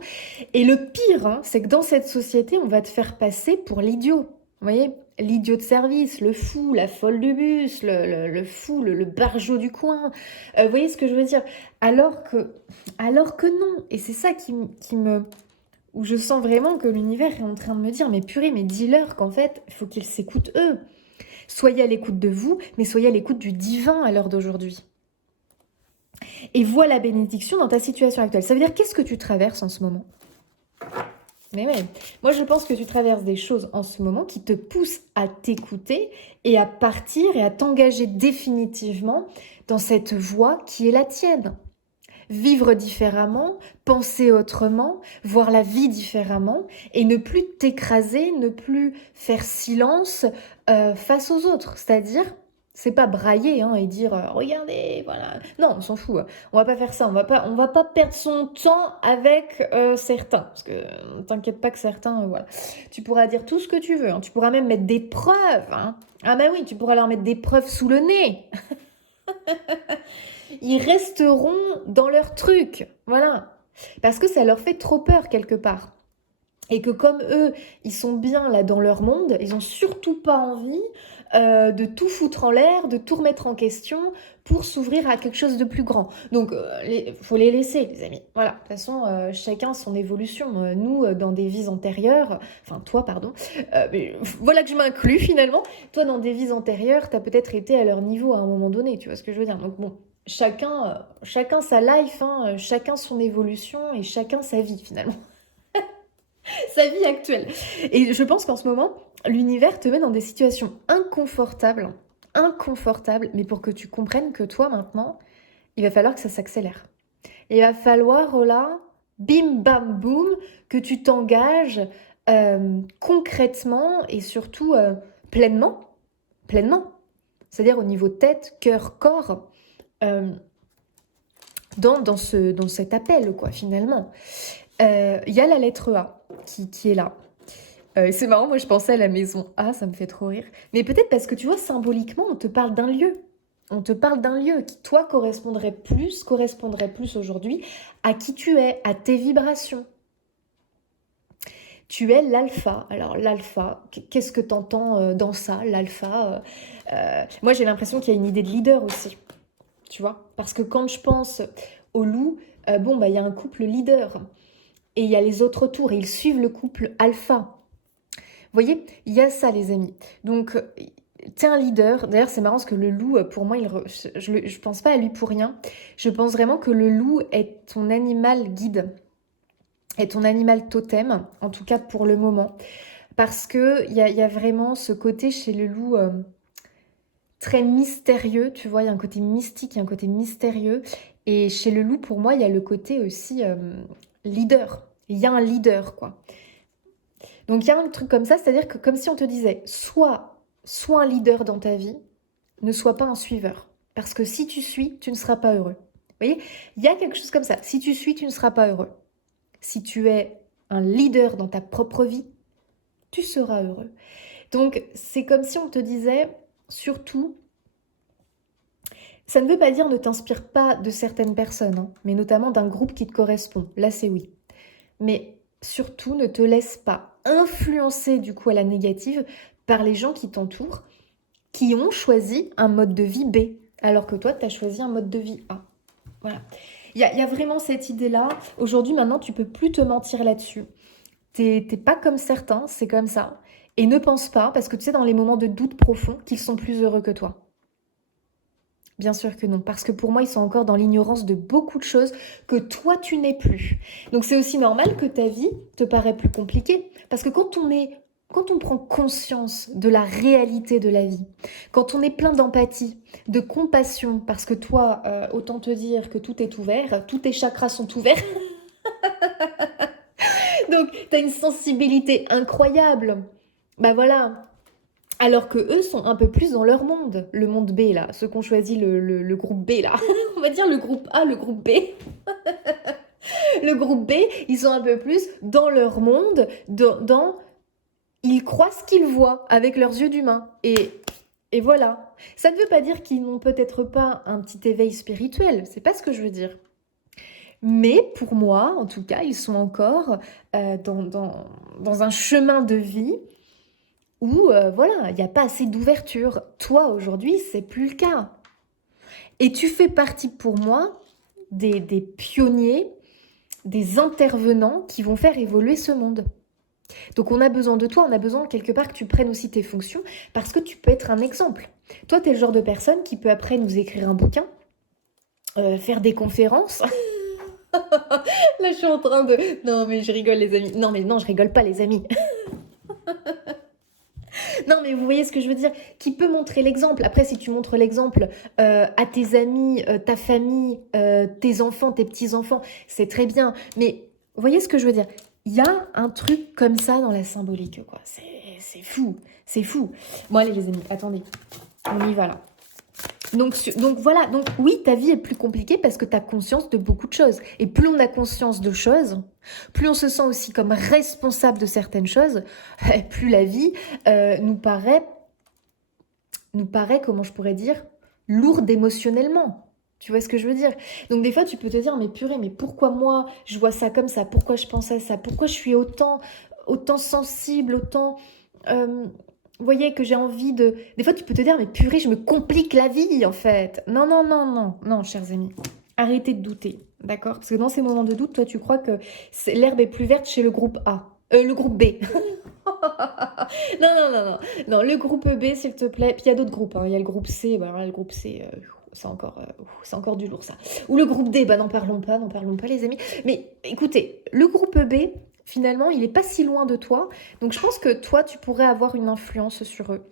Et le pire, hein, c'est que dans cette société, on va te faire passer pour l'idiot. Vous voyez, l'idiot de service, le fou, la folle du bus, le fou, le barjot du coin. Vous voyez ce que je veux dire? Alors que non. Et c'est ça qui me... où je sens vraiment que l'univers est en train de me dire, mais purée, mais dis-leur qu'en fait, il faut qu'ils s'écoutent eux. Soyez à l'écoute de vous, mais soyez à l'écoute du divin à l'heure d'aujourd'hui. Et vois la bénédiction dans ta situation actuelle. Ça veut dire, qu'est-ce que tu traverses en ce moment? Mais ouais, moi je pense que tu traverses des choses en ce moment qui te poussent à t'écouter et à partir et à t'engager définitivement dans cette voie qui est la tienne. Vivre différemment, penser autrement, voir la vie différemment et ne plus t'écraser, ne plus faire silence face aux autres. C'est-à-dire, c'est pas brailler hein, et dire regardez, voilà. Non, on s'en fout. On va pas faire ça. On va pas perdre son temps avec certains. Parce que t'inquiète pas que certains, voilà. Tu pourras dire tout ce que tu veux. Hein. Tu pourras même mettre des preuves. Hein. Ah ben oui, tu pourras leur mettre des preuves sous le nez. Ils resteront dans leur truc, voilà. Parce que ça leur fait trop peur quelque part. Et que comme eux, ils sont bien là dans leur monde, ils n'ont surtout pas envie de tout foutre en l'air, de tout remettre en question pour s'ouvrir à quelque chose de plus grand. Donc, faut les laisser, les amis. Voilà, de toute façon, chacun son évolution. Nous, dans des vies antérieures, enfin toi, pardon, mais voilà que je m'inclus finalement. Toi, dans des vies antérieures, t'as peut-être été à leur niveau à un moment donné, tu vois ce que je veux dire. Donc bon, chacun sa life, hein, chacun son évolution et chacun sa vie finalement. Sa vie actuelle. Et je pense qu'en ce moment, l'univers te met dans des situations inconfortables, mais pour que tu comprennes que toi, maintenant, il va falloir que ça s'accélère. Il va falloir, là, bim, bam, boum, que tu t'engages concrètement et surtout pleinement. C'est-à-dire au niveau tête, cœur, corps, dans cet appel, quoi, finalement. Il y a la lettre A qui est là. C'est marrant, moi je pensais à la maison A, ça me fait trop rire. Mais peut-être parce que tu vois, symboliquement, on te parle d'un lieu. On te parle d'un lieu qui, toi, correspondrait plus aujourd'hui à qui tu es, à tes vibrations. Tu es l'alpha. Alors l'alpha, qu'est-ce que tu entends dans ça, l'alpha Moi j'ai l'impression qu'il y a une idée de leader aussi, tu vois. Parce que quand je pense au loup, il y a un couple leader. Et il y a les autres autour, et ils suivent le couple alpha. Vous voyez, il y a ça, les amis. Donc, t'es un leader. D'ailleurs, c'est marrant parce que le loup, pour moi, je pense pas à lui pour rien. Je pense vraiment que le loup est ton animal guide, est ton animal totem, en tout cas pour le moment. Parce qu'il y a vraiment ce côté chez le loup très mystérieux, tu vois, il y a un côté mystique, il y a un côté mystérieux. Et chez le loup, pour moi, il y a le côté aussi leader. Il y a un leader, quoi. Donc, il y a un truc comme ça, c'est-à-dire que comme si on te disait, sois un leader dans ta vie, ne sois pas un suiveur. Parce que si tu suis, tu ne seras pas heureux. Vous voyez, il y a quelque chose comme ça. Si tu suis, tu ne seras pas heureux. Si tu es un leader dans ta propre vie, tu seras heureux. Donc, c'est comme si on te disait, surtout, ça ne veut pas dire ne t'inspire pas de certaines personnes, hein, mais notamment d'un groupe qui te correspond. Là, c'est oui. Mais surtout, ne te laisse pas influencer du coup à la négative par les gens qui t'entourent, qui ont choisi un mode de vie B, alors que toi, tu as choisi un mode de vie A. Voilà. Il y a vraiment cette idée-là. Aujourd'hui, maintenant, tu peux plus te mentir là-dessus. T'es pas comme certains, c'est comme ça. Et ne pense pas, parce que tu sais, dans les moments de doute profond, qu'ils sont plus heureux que toi. Bien sûr que non, parce que pour moi, ils sont encore dans l'ignorance de beaucoup de choses que toi, tu n'es plus. Donc c'est aussi normal que ta vie te paraît plus compliquée, parce que quand on prend conscience de la réalité de la vie, quand on est plein d'empathie, de compassion, parce que toi, autant te dire que tout est ouvert, tous tes chakras sont ouverts, donc tu as une sensibilité incroyable, bah voilà. Alors que eux sont un peu plus dans leur monde, le monde B là, ceux qui ont choisi le groupe B là, on va dire le groupe A, le groupe B. Le groupe B, ils sont un peu plus dans leur monde, ils croient ce qu'ils voient avec leurs yeux d'humain. Et voilà. Ça ne veut pas dire qu'ils n'ont peut-être pas un petit éveil spirituel, c'est pas ce que je veux dire. Mais pour moi, en tout cas, ils sont encore dans un chemin de vie où, voilà, il n'y a pas assez d'ouverture. Toi, aujourd'hui, c'est plus le cas. Et tu fais partie, pour moi, des pionniers, des intervenants qui vont faire évoluer ce monde. Donc on a besoin de toi, on a besoin quelque part que tu prennes aussi tes fonctions parce que tu peux être un exemple. Toi, tu es le genre de personne qui peut après nous écrire un bouquin, faire des conférences. Là, je suis en train de... Non, mais je rigole, les amis. Non, mais non, je rigole pas, les amis. Non, mais vous voyez ce que je veux dire? Qui peut montrer l'exemple? Après, si tu montres l'exemple à tes amis, ta famille, tes enfants, tes petits-enfants, c'est très bien. Mais vous voyez ce que je veux dire? Il y a un truc comme ça dans la symbolique, quoi. C'est fou, c'est fou. Bon, allez, les amis, attendez. On y va, là. Donc voilà, donc oui, ta vie est plus compliquée parce que tu as conscience de beaucoup de choses. Et plus on a conscience de choses, plus on se sent aussi comme responsable de certaines choses, plus la vie nous paraît, comment je pourrais dire, lourde émotionnellement. Tu vois ce que je veux dire? Donc des fois, tu peux te dire, mais purée, mais pourquoi moi, je vois ça comme ça? Pourquoi je pense à ça? Pourquoi je suis autant sensible, autant... vous voyez que j'ai envie de... Des fois, tu peux te dire, mais purée, je me complique la vie, en fait. Non, non, non, non, non, chers amis. Arrêtez de douter, d'accord? Parce que dans ces moments de doute, toi, tu crois que l'herbe est plus verte chez le groupe A. Le groupe B. Non, non, non, non. Non, le groupe B, s'il te plaît. Puis il y a d'autres groupes, hein. Il y a le groupe C. Bah, alors là, le groupe C, c'est encore du lourd, ça. Ou le groupe D, bah n'en parlons pas, les amis. Mais écoutez, le groupe B... Finalement, il n'est pas si loin de toi. Donc, je pense que toi, tu pourrais avoir une influence sur eux.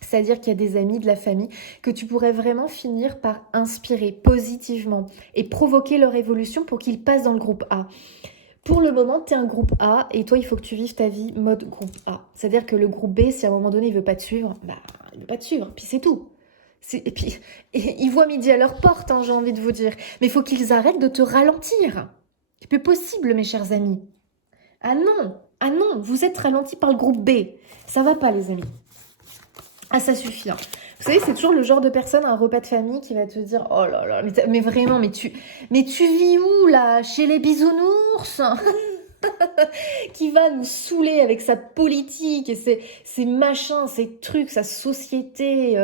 C'est-à-dire qu'il y a des amis, de la famille, que tu pourrais vraiment finir par inspirer positivement et provoquer leur évolution pour qu'ils passent dans le groupe A. Pour le moment, tu es un groupe A et toi, il faut que tu vives ta vie mode groupe A. C'est-à-dire que le groupe B, si à un moment donné, il ne veut pas te suivre, bah, il ne veut pas te suivre. Puis c'est tout. Et puis, ils voient midi à leur porte, hein, j'ai envie de vous dire. Mais il faut qu'ils arrêtent de te ralentir. C'est plus possible, mes chers amis. Ah non, vous êtes ralenti par le groupe B. Ça va pas, les amis. Ah, ça suffit. Hein. Vous savez, c'est toujours le genre de personne à un repas de famille qui va te dire « Oh là là, mais vraiment, mais tu vis où, là? Chez les bisounours ?» Qui va nous saouler avec sa politique et ses machins, ses trucs, sa société.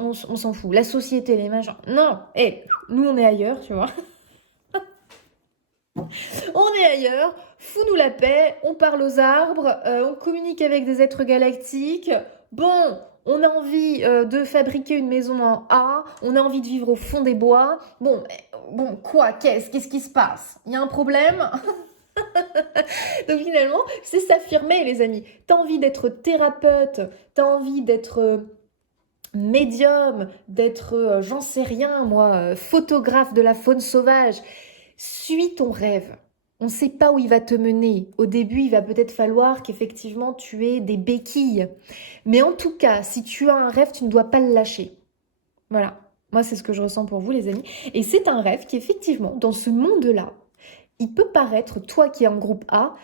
On s'en fout. La société, les machins. Non, nous, on est ailleurs, tu vois. On est ailleurs, fous-nous la paix, on parle aux arbres, on communique avec des êtres galactiques. Bon, on a envie de fabriquer une maison en A, on a envie de vivre au fond des bois. Bon, quoi, qu'est-ce qui se passe? Il y a un problème? Donc finalement, c'est s'affirmer, les amis. T'as envie d'être thérapeute, t'as envie d'être... médium, d'être, j'en sais rien, moi, photographe de la faune sauvage. Suis ton rêve. On ne sait pas où il va te mener. Au début, il va peut-être falloir qu'effectivement tu aies des béquilles. Mais en tout cas, si tu as un rêve, tu ne dois pas le lâcher. Voilà. Moi, c'est ce que je ressens pour vous, les amis. Et c'est un rêve qui, effectivement, dans ce monde-là, il peut paraître, toi qui es en groupe A,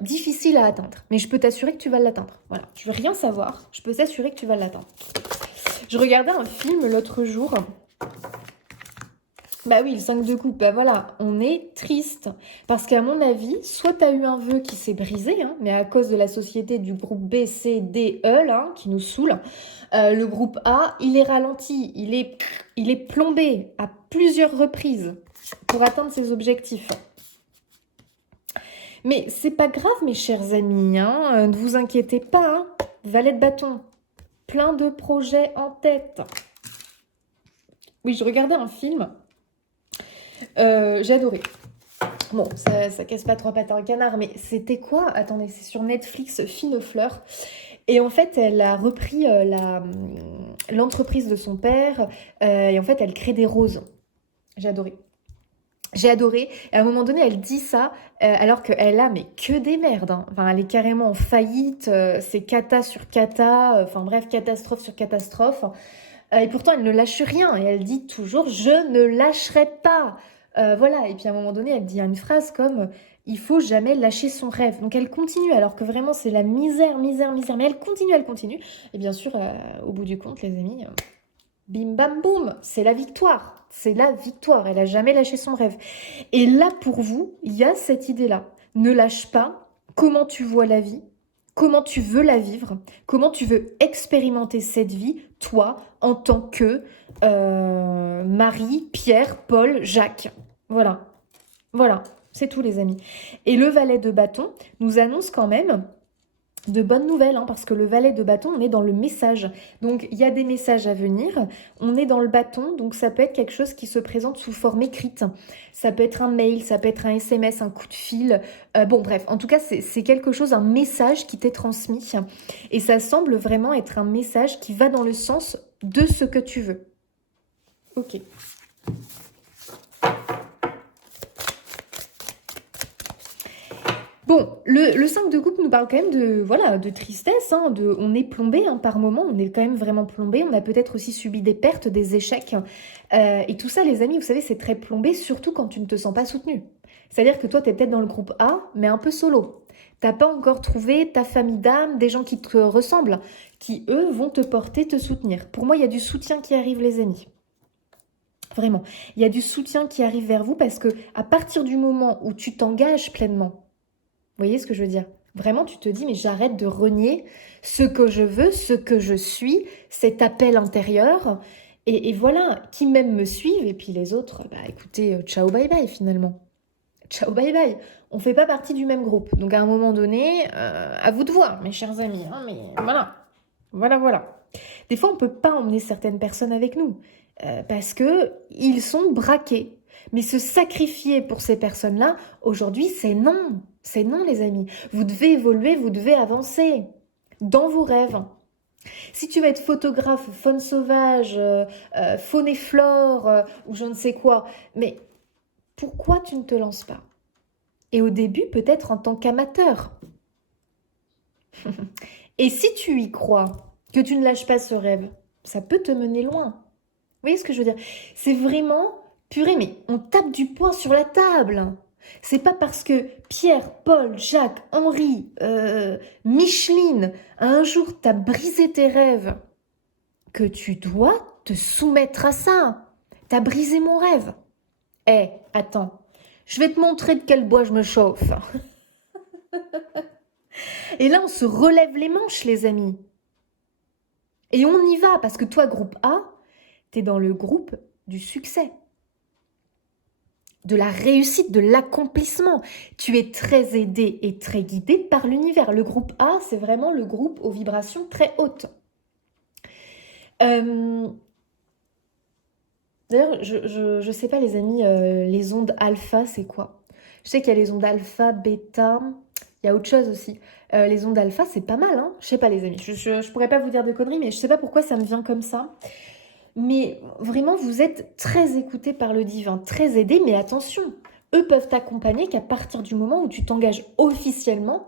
difficile à atteindre. Mais je peux t'assurer que tu vas l'atteindre. Voilà. Je veux rien savoir. Je peux t'assurer que tu vas l'atteindre. Je regardais un film l'autre jour. Bah oui, le 5 de coupe, bah voilà, on est triste. Parce qu'à mon avis, soit tu as eu un vœu qui s'est brisé, hein, mais à cause de la société du groupe B, C, D, E, là, qui nous saoule, le groupe A, il est ralenti, il est plombé à plusieurs reprises pour atteindre ses objectifs. Mais c'est pas grave, mes chers amis, hein, ne vous inquiétez pas, hein, valet de bâton, plein de projets en tête. Oui, je regardais un film... j'ai adoré. Bon, ça casse pas trois pattes à un canard, mais c'était quoi? Attendez, c'est sur Netflix, Fine Fleur. Et en fait, elle a repris l'entreprise de son père. Et en fait, elle crée des roses. J'ai adoré. J'ai adoré. Et à un moment donné, elle dit ça, alors qu'elle a, mais que des merdes. Hein. Enfin, elle est carrément en faillite. C'est cata sur cata. Enfin bref, catastrophe sur catastrophe. Et pourtant, elle ne lâche rien. Et elle dit toujours, je ne lâcherai pas. Voilà, et puis à un moment donné, elle dit une phrase comme il faut jamais lâcher son rêve. Donc elle continue, alors que vraiment c'est la misère, misère, misère. Mais elle continue, elle continue. Et bien sûr, au bout du compte, les amis, bim bam boum, c'est la victoire. C'est la victoire. Elle a jamais lâché son rêve. Et là, pour vous, il y a cette idée-là. Ne lâche pas comment tu vois la vie, comment tu veux la vivre, comment tu veux expérimenter cette vie, toi, en tant que Marie, Pierre, Paul, Jacques. Voilà, voilà, c'est tout les amis. Et le valet de bâton nous annonce quand même de bonnes nouvelles, hein, parce que le valet de bâton, on est dans le message. Donc, il y a des messages à venir. On est dans le bâton, donc ça peut être quelque chose qui se présente sous forme écrite. Ça peut être un mail, ça peut être un SMS, un coup de fil. Bon, bref, en tout cas, c'est quelque chose, un message qui t'est transmis. Et ça semble vraiment être un message qui va dans le sens de ce que tu veux. Ok. Bon, le 5 de coupe nous parle quand même de, voilà, de tristesse, hein, on est plombé hein, par moment, on est quand même vraiment plombé, on a peut-être aussi subi des pertes, des échecs, et tout ça les amis, vous savez, c'est très plombé, surtout quand tu ne te sens pas soutenu. C'est-à-dire que toi, tu es peut-être dans le groupe A, mais un peu solo. T'as pas encore trouvé ta famille d'âme, des gens qui te ressemblent, qui eux vont te porter, te soutenir. Pour moi, il y a du soutien qui arrive les amis. Vraiment, il y a du soutien qui arrive vers vous parce que à partir du moment où tu t'engages pleinement, vous voyez ce que je veux dire? Vraiment, tu te dis, mais j'arrête de renier ce que je veux, ce que je suis, cet appel intérieur. Et voilà, qui même me suivent, et puis les autres, bah écoutez, ciao, bye bye finalement. Ciao, bye bye. On fait pas partie du même groupe. Donc à un moment donné, à vous de voir, mes chers amis. Hein, mais voilà, voilà, voilà. Des fois, on peut pas emmener certaines personnes avec nous parce que ils sont braqués. Mais se sacrifier pour ces personnes-là, aujourd'hui, c'est non. C'est non, les amis. Vous devez évoluer, vous devez avancer dans vos rêves. Si tu veux être photographe, faune sauvage, faune et flore, ou je ne sais quoi, mais pourquoi tu ne te lances pas? Et au début, peut-être en tant qu'amateur. Et si tu y crois, que tu ne lâches pas ce rêve, ça peut te mener loin. Vous voyez ce que je veux dire? C'est vraiment, purée, mais on tape du poing sur la table. C'est pas parce que Pierre, Paul, Jacques, Henri, Micheline, un jour t'as brisé tes rêves que tu dois te soumettre à ça. T'as brisé mon rêve. Eh, attends, je vais te montrer de quel bois je me chauffe. Et là, on se relève les manches, les amis. Et on y va, parce que toi, groupe A, t'es dans le groupe du succès, de la réussite, de l'accomplissement. Tu es très aidé et très guidé par l'univers. Le groupe A, c'est vraiment le groupe aux vibrations très hautes. D'ailleurs, je sais pas, les amis, les ondes alpha, c'est quoi? Je sais qu'il y a les ondes alpha, bêta, il y a autre chose aussi. Les ondes alpha, c'est pas mal, hein? Je sais pas, les amis. Je pourrais pas vous dire de conneries, mais je sais pas pourquoi ça me vient comme ça. Mais vraiment, vous êtes très écoutés par le divin, très aidés, mais attention, eux peuvent t'accompagner qu'à partir du moment où tu t'engages officiellement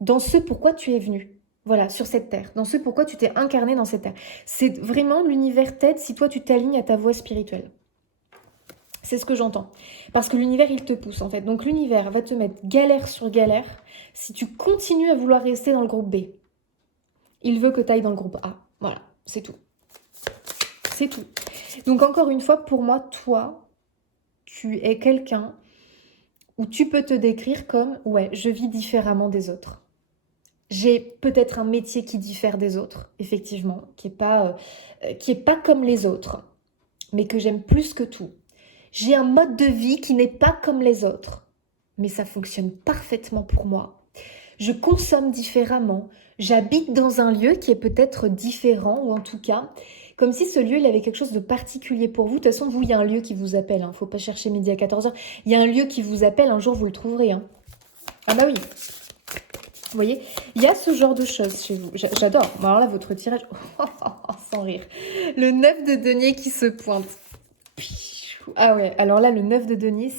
dans ce pourquoi tu es venu. Voilà, sur cette terre, dans ce pourquoi tu t'es incarné dans cette terre. C'est vraiment l'univers t'aide si toi tu t'alignes à ta voie spirituelle. C'est ce que j'entends. Parce que l'univers, il te pousse en fait. Donc l'univers va te mettre galère sur galère si tu continues à vouloir rester dans le groupe B. Il veut que tu ailles dans le groupe A. Voilà, c'est tout. C'est tout. Donc encore une fois, pour moi, toi, tu es quelqu'un où tu peux te décrire comme, ouais, je vis différemment des autres. J'ai peut-être un métier qui diffère des autres, effectivement, qui est pas comme les autres, mais que j'aime plus que tout. J'ai un mode de vie qui n'est pas comme les autres, mais ça fonctionne parfaitement pour moi. Je consomme différemment. J'habite dans un lieu qui est peut-être différent, ou en tout cas, comme si ce lieu, il avait quelque chose de particulier pour vous. De toute façon, vous, il y a un lieu qui vous appelle. Faut pas chercher midi à 14h. Il y a un lieu qui vous appelle. Un jour, vous le trouverez. Ah bah oui. Vous voyez, il y a ce genre de choses chez vous. J'adore. Alors là, votre tirage, sans rire. Le 9 de denier qui se pointe. Ah ouais, alors là, le 9 de denier,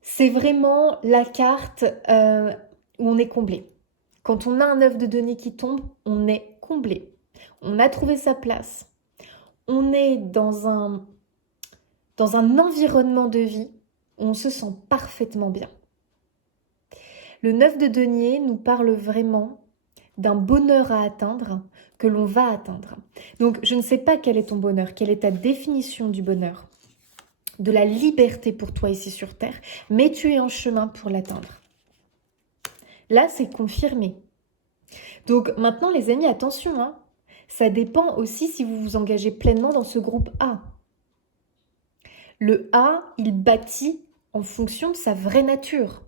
c'est vraiment la carte où on est comblé. Quand on a un 9 de denier qui tombe, on est comblé. On a trouvé sa place. On est dans un dans un environnement de vie où on se sent parfaitement bien. Le 9 de denier nous parle vraiment d'un bonheur à atteindre que l'on va atteindre. Donc, je ne sais pas quel est ton bonheur, quelle est ta définition du bonheur, de la liberté pour toi ici sur Terre, mais tu es en chemin pour l'atteindre. Là, c'est confirmé. Donc maintenant, les amis, attention, hein, ça dépend aussi si vous vous engagez pleinement dans ce groupe A. Le A, il bâtit en fonction de sa vraie nature.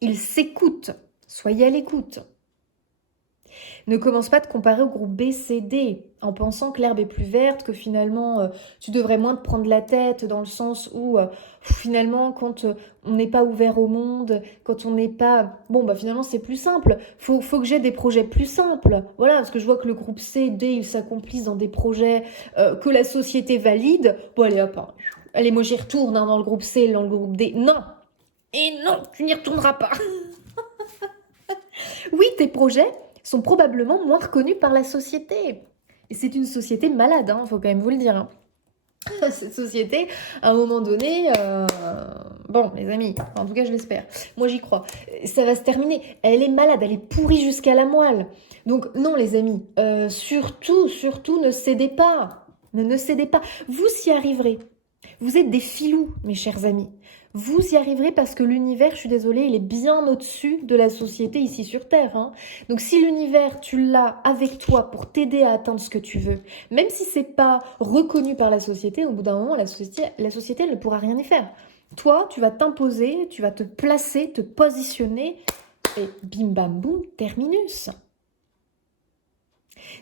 Il s'écoute. Soyez à l'écoute. Ne commence pas à te comparer au groupe B, C, D, en pensant que l'herbe est plus verte, que finalement tu devrais moins te prendre la tête, dans le sens où finalement quand on n'est pas ouvert au monde, quand on n'est pas... Bon, bah finalement c'est plus simple, faut que j'ai des projets plus simples, voilà, parce que je vois que le groupe C, D, ils s'accomplissent dans des projets que la société valide. Bon allez hop, hein. Allez, moi j'y retourne hein, dans le groupe C, dans le groupe D. Non! Et non, tu n'y retourneras pas. Oui, tes projets sont probablement moins reconnus par la société. Et c'est une société malade, hein, faut quand même vous le dire. Hein. Cette société, à un moment donné, bon, les amis, en tout cas, je l'espère. Moi, j'y crois. Ça va se terminer. Elle est malade, elle est pourrie jusqu'à la moelle. Donc, non, les amis, surtout, ne cédez pas. Ne cédez pas. Vous y arriverez. Vous êtes des filous, mes chers amis. Vous y arriverez parce que l'univers, je suis désolée, il est bien au-dessus de la société ici sur Terre. Hein. Donc si l'univers, tu l'as avec toi pour t'aider à atteindre ce que tu veux, même si c'est pas reconnu par la société, au bout d'un moment, la société, elle ne pourra rien y faire. Toi, tu vas t'imposer, tu vas te placer, te positionner, et bim bam boum, terminus.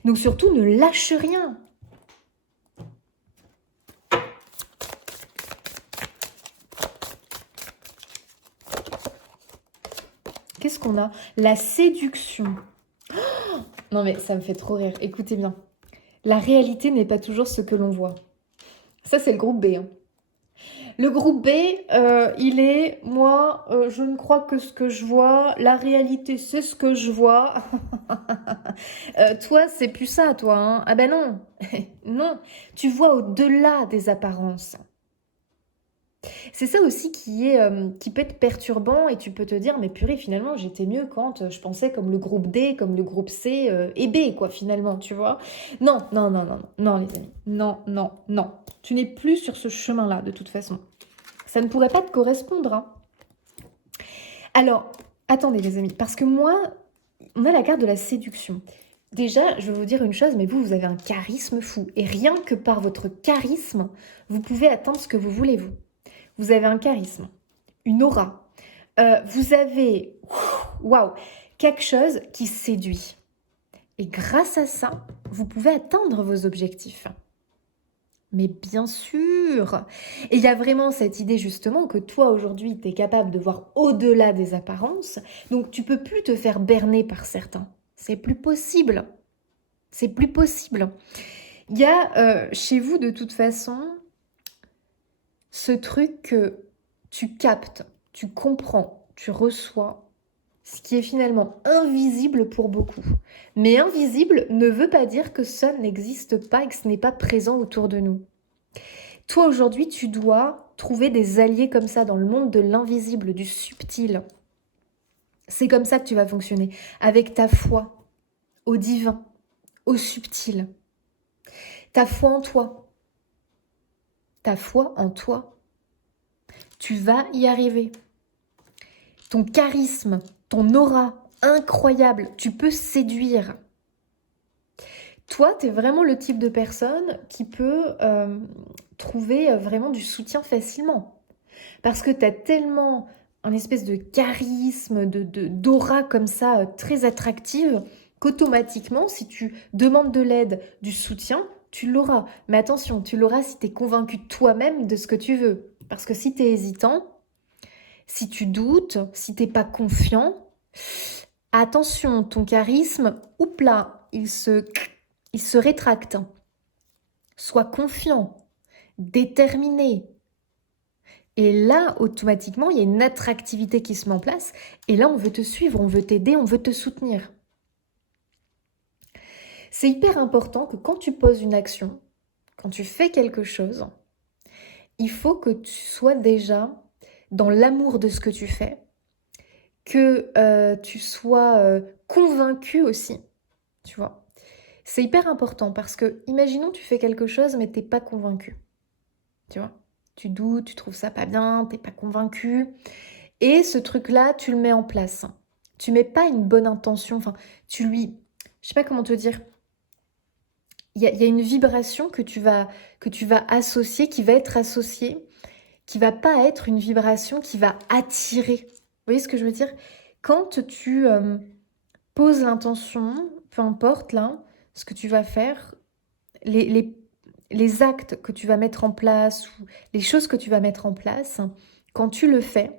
Donc surtout, ne lâche rien. Qu'est-ce qu'on a? La séduction. Oh non mais ça me fait trop rire. Écoutez bien. La réalité n'est pas toujours ce que l'on voit. Ça, c'est le groupe B. Hein. Le groupe B, il est, moi, je ne crois que ce que je vois. La réalité, c'est ce que je vois. Toi, c'est plus ça, toi. Hein. Ah ben non. Non. Tu vois au-delà des apparences. C'est ça aussi qui peut être perturbant et tu peux te dire, mais purée, finalement, j'étais mieux quand je pensais comme le groupe D, comme le groupe C et B, quoi, finalement, tu vois. Non, non, non, non, non, non, les amis. Non, non, non. Tu n'es plus sur ce chemin-là, de toute façon. Ça ne pourrait pas te correspondre. Hein. Alors, attendez, les amis, parce que moi, on a la carte de la séduction. Déjà, je vais vous dire une chose, mais vous avez un charisme fou. Et rien que par votre charisme, vous pouvez atteindre ce que vous voulez, vous. Vous avez un charisme, une aura. Vous avez, waouh, quelque chose qui séduit. Et grâce à ça, vous pouvez atteindre vos objectifs. Mais bien sûr. Et il y a vraiment cette idée justement que toi aujourd'hui, tu es capable de voir au-delà des apparences. Donc tu peux plus te faire berner par certains. C'est plus possible. C'est plus possible. Il y a chez vous de toute façon ce truc que tu captes, tu comprends, tu reçois, ce qui est finalement invisible pour beaucoup. Mais invisible ne veut pas dire que ça n'existe pas et que ce n'est pas présent autour de nous. Toi, aujourd'hui, tu dois trouver des alliés comme ça dans le monde de l'invisible, du subtil. C'est comme ça que tu vas fonctionner, avec ta foi au divin, au subtil. Ta foi en toi. Ta foi en toi. Tu vas y arriver. Ton charisme, ton aura, incroyable, tu peux séduire. Toi, tu es vraiment le type de personne qui peut trouver vraiment du soutien facilement. Parce que tu as tellement un espèce de charisme, d'aura comme ça, très attractive, qu'automatiquement, si tu demandes de l'aide, du soutien, tu l'auras. Mais attention, tu l'auras si tu es convaincu toi-même de ce que tu veux. Parce que si tu es hésitant, si tu doutes, si tu n'es pas confiant, attention, ton charisme, oups là, il se rétracte. Sois confiant, déterminé. Et là, automatiquement, il y a une attractivité qui se met en place. Et là, on veut te suivre, on veut t'aider, on veut te soutenir. C'est hyper important que quand tu poses une action, quand tu fais quelque chose, il faut que tu sois déjà dans l'amour de ce que tu fais, que tu sois convaincu aussi, tu vois. C'est hyper important parce que, imaginons tu fais quelque chose mais t'es pas convaincu, tu vois. Tu doutes, tu trouves ça pas bien, t'es pas convaincu. Et ce truc-là, tu le mets en place. Tu mets pas une bonne intention, enfin, je sais pas comment te dire, il y a une vibration que tu vas associer, qui va être associée, qui va pas être une vibration qui va attirer. Vous voyez ce que je veux dire? Quand tu poses l'intention, peu importe là, ce que tu vas faire, les, les, les actes que tu vas mettre en place ou les choses que tu vas mettre en place, quand tu le fais,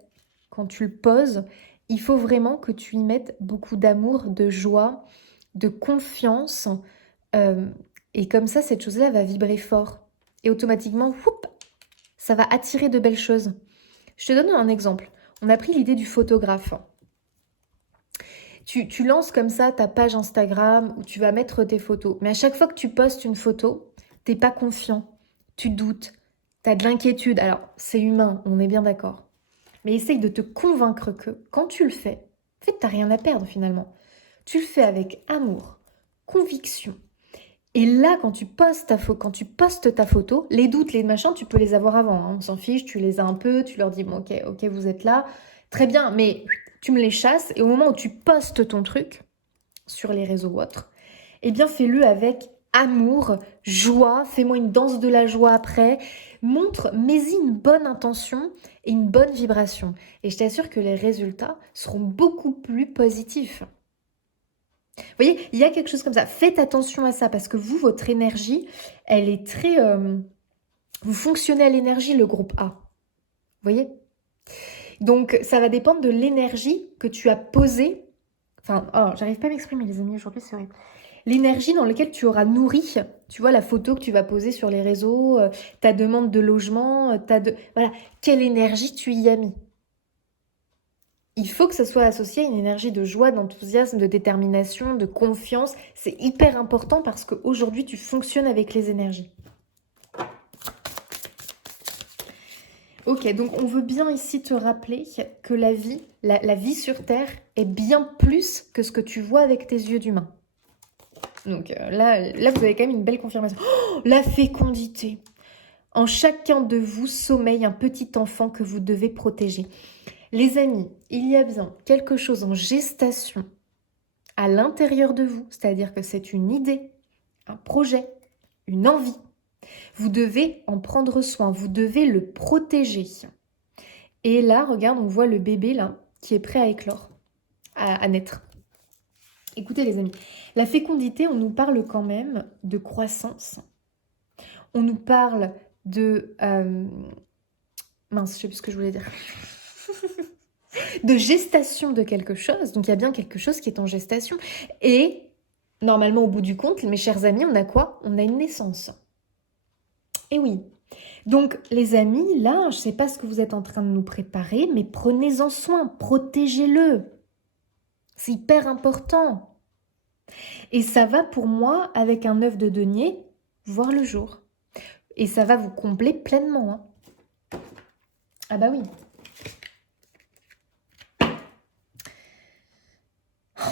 quand tu le poses, il faut vraiment que tu y mettes beaucoup d'amour, de joie, de confiance. euh, et comme ça, cette chose-là va vibrer fort. Et automatiquement, whoop, ça va attirer de belles choses. Je te donne un exemple. On a pris l'idée du photographe. Tu lances comme ça ta page Instagram où tu vas mettre tes photos. Mais à chaque fois que tu postes une photo, t'es pas confiant, tu doutes, t'as de l'inquiétude. Alors, c'est humain, on est bien d'accord. Mais essaye de te convaincre que quand tu le fais, en fait, t'as rien à perdre finalement. Tu le fais avec amour, conviction. Et là, quand tu postes ta photo, les doutes, les machins, tu peux les avoir avant, hein. On s'en fiche, tu les as un peu, tu leur dis, bon, ok, vous êtes là. Très bien, mais tu me les chasses. Et au moment où tu postes ton truc sur les réseaux ou autres, eh bien, fais-le avec amour, joie. Fais-moi une danse de la joie après. Mets-y une bonne intention et une bonne vibration. Et je t'assure que les résultats seront beaucoup plus positifs. Vous voyez, il y a quelque chose comme ça. Faites attention à ça parce que vous, votre énergie, elle est très... vous fonctionnez à l'énergie, le groupe A. Vous voyez? Donc, ça va dépendre de l'énergie que tu as posée. Enfin, oh, j'arrive pas à m'exprimer, les amis, aujourd'hui, c'est horrible. L'énergie dans laquelle tu auras nourri, tu vois, la photo que tu vas poser sur les réseaux, ta demande de logement, Voilà, quelle énergie tu y as mis. Il faut que ça soit associé à une énergie de joie, d'enthousiasme, de détermination, de confiance. C'est hyper important parce qu'aujourd'hui, tu fonctionnes avec les énergies. Ok, donc on veut bien ici te rappeler que la vie, la vie sur Terre est bien plus que ce que tu vois avec tes yeux d'humain. Donc là, vous avez quand même une belle confirmation. Oh, la fécondité. En chacun de vous sommeille un petit enfant que vous devez protéger. Les amis, il y a bien quelque chose en gestation à l'intérieur de vous, c'est-à-dire que c'est une idée, un projet, une envie. Vous devez en prendre soin, vous devez le protéger. Et là, regarde, on voit le bébé là qui est prêt à éclore, à naître. Écoutez les amis, la fécondité, on nous parle quand même de croissance. On nous parle de... mince, je sais plus ce que je voulais dire. De gestation de quelque chose. Donc il y a bien quelque chose qui est en gestation. Et normalement, au bout du compte, mes chers amis, on a quoi? On a une naissance. Et oui. Donc les amis, là, je ne sais pas ce que vous êtes en train de nous préparer, mais prenez-en soin, protégez-le. C'est hyper important. Et ça va pour moi avec un œuf de denier voir le jour. Et ça va vous combler pleinement, hein. Ah bah oui.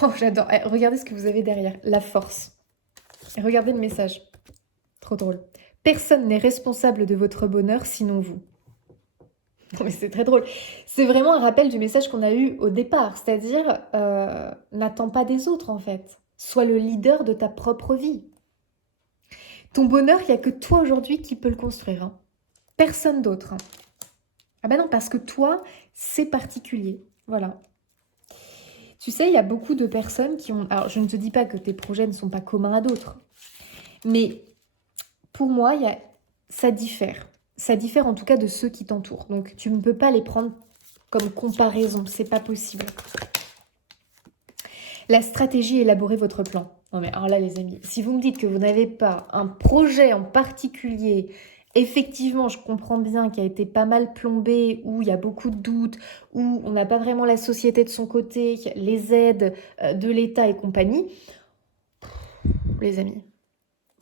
Oh, j'adore. Eh, regardez ce que vous avez derrière. La force. Et regardez le message. Trop drôle. Personne n'est responsable de votre bonheur sinon vous. Non mais c'est très drôle. C'est vraiment un rappel du message qu'on a eu au départ. C'est-à-dire, n'attends pas des autres en fait. Sois le leader de ta propre vie. Ton bonheur, il n'y a que toi aujourd'hui qui peux le construire, hein. Personne d'autre, hein. Ah ben non, parce que toi, c'est particulier. Voilà. Tu sais, il y a beaucoup de personnes qui ont... Alors, je ne te dis pas que tes projets ne sont pas communs à d'autres. Mais pour moi, ça diffère. Ça diffère en tout cas de ceux qui t'entourent. Donc, tu ne peux pas les prendre comme comparaison. C'est pas possible. La stratégie, élaborez votre plan. Non mais alors là, les amis, si vous me dites que vous n'avez pas un projet en particulier, effectivement, je comprends bien qu'il a été pas mal plombé, où il y a beaucoup de doutes, où on n'a pas vraiment la société de son côté, les aides de l'État et compagnie. Les amis,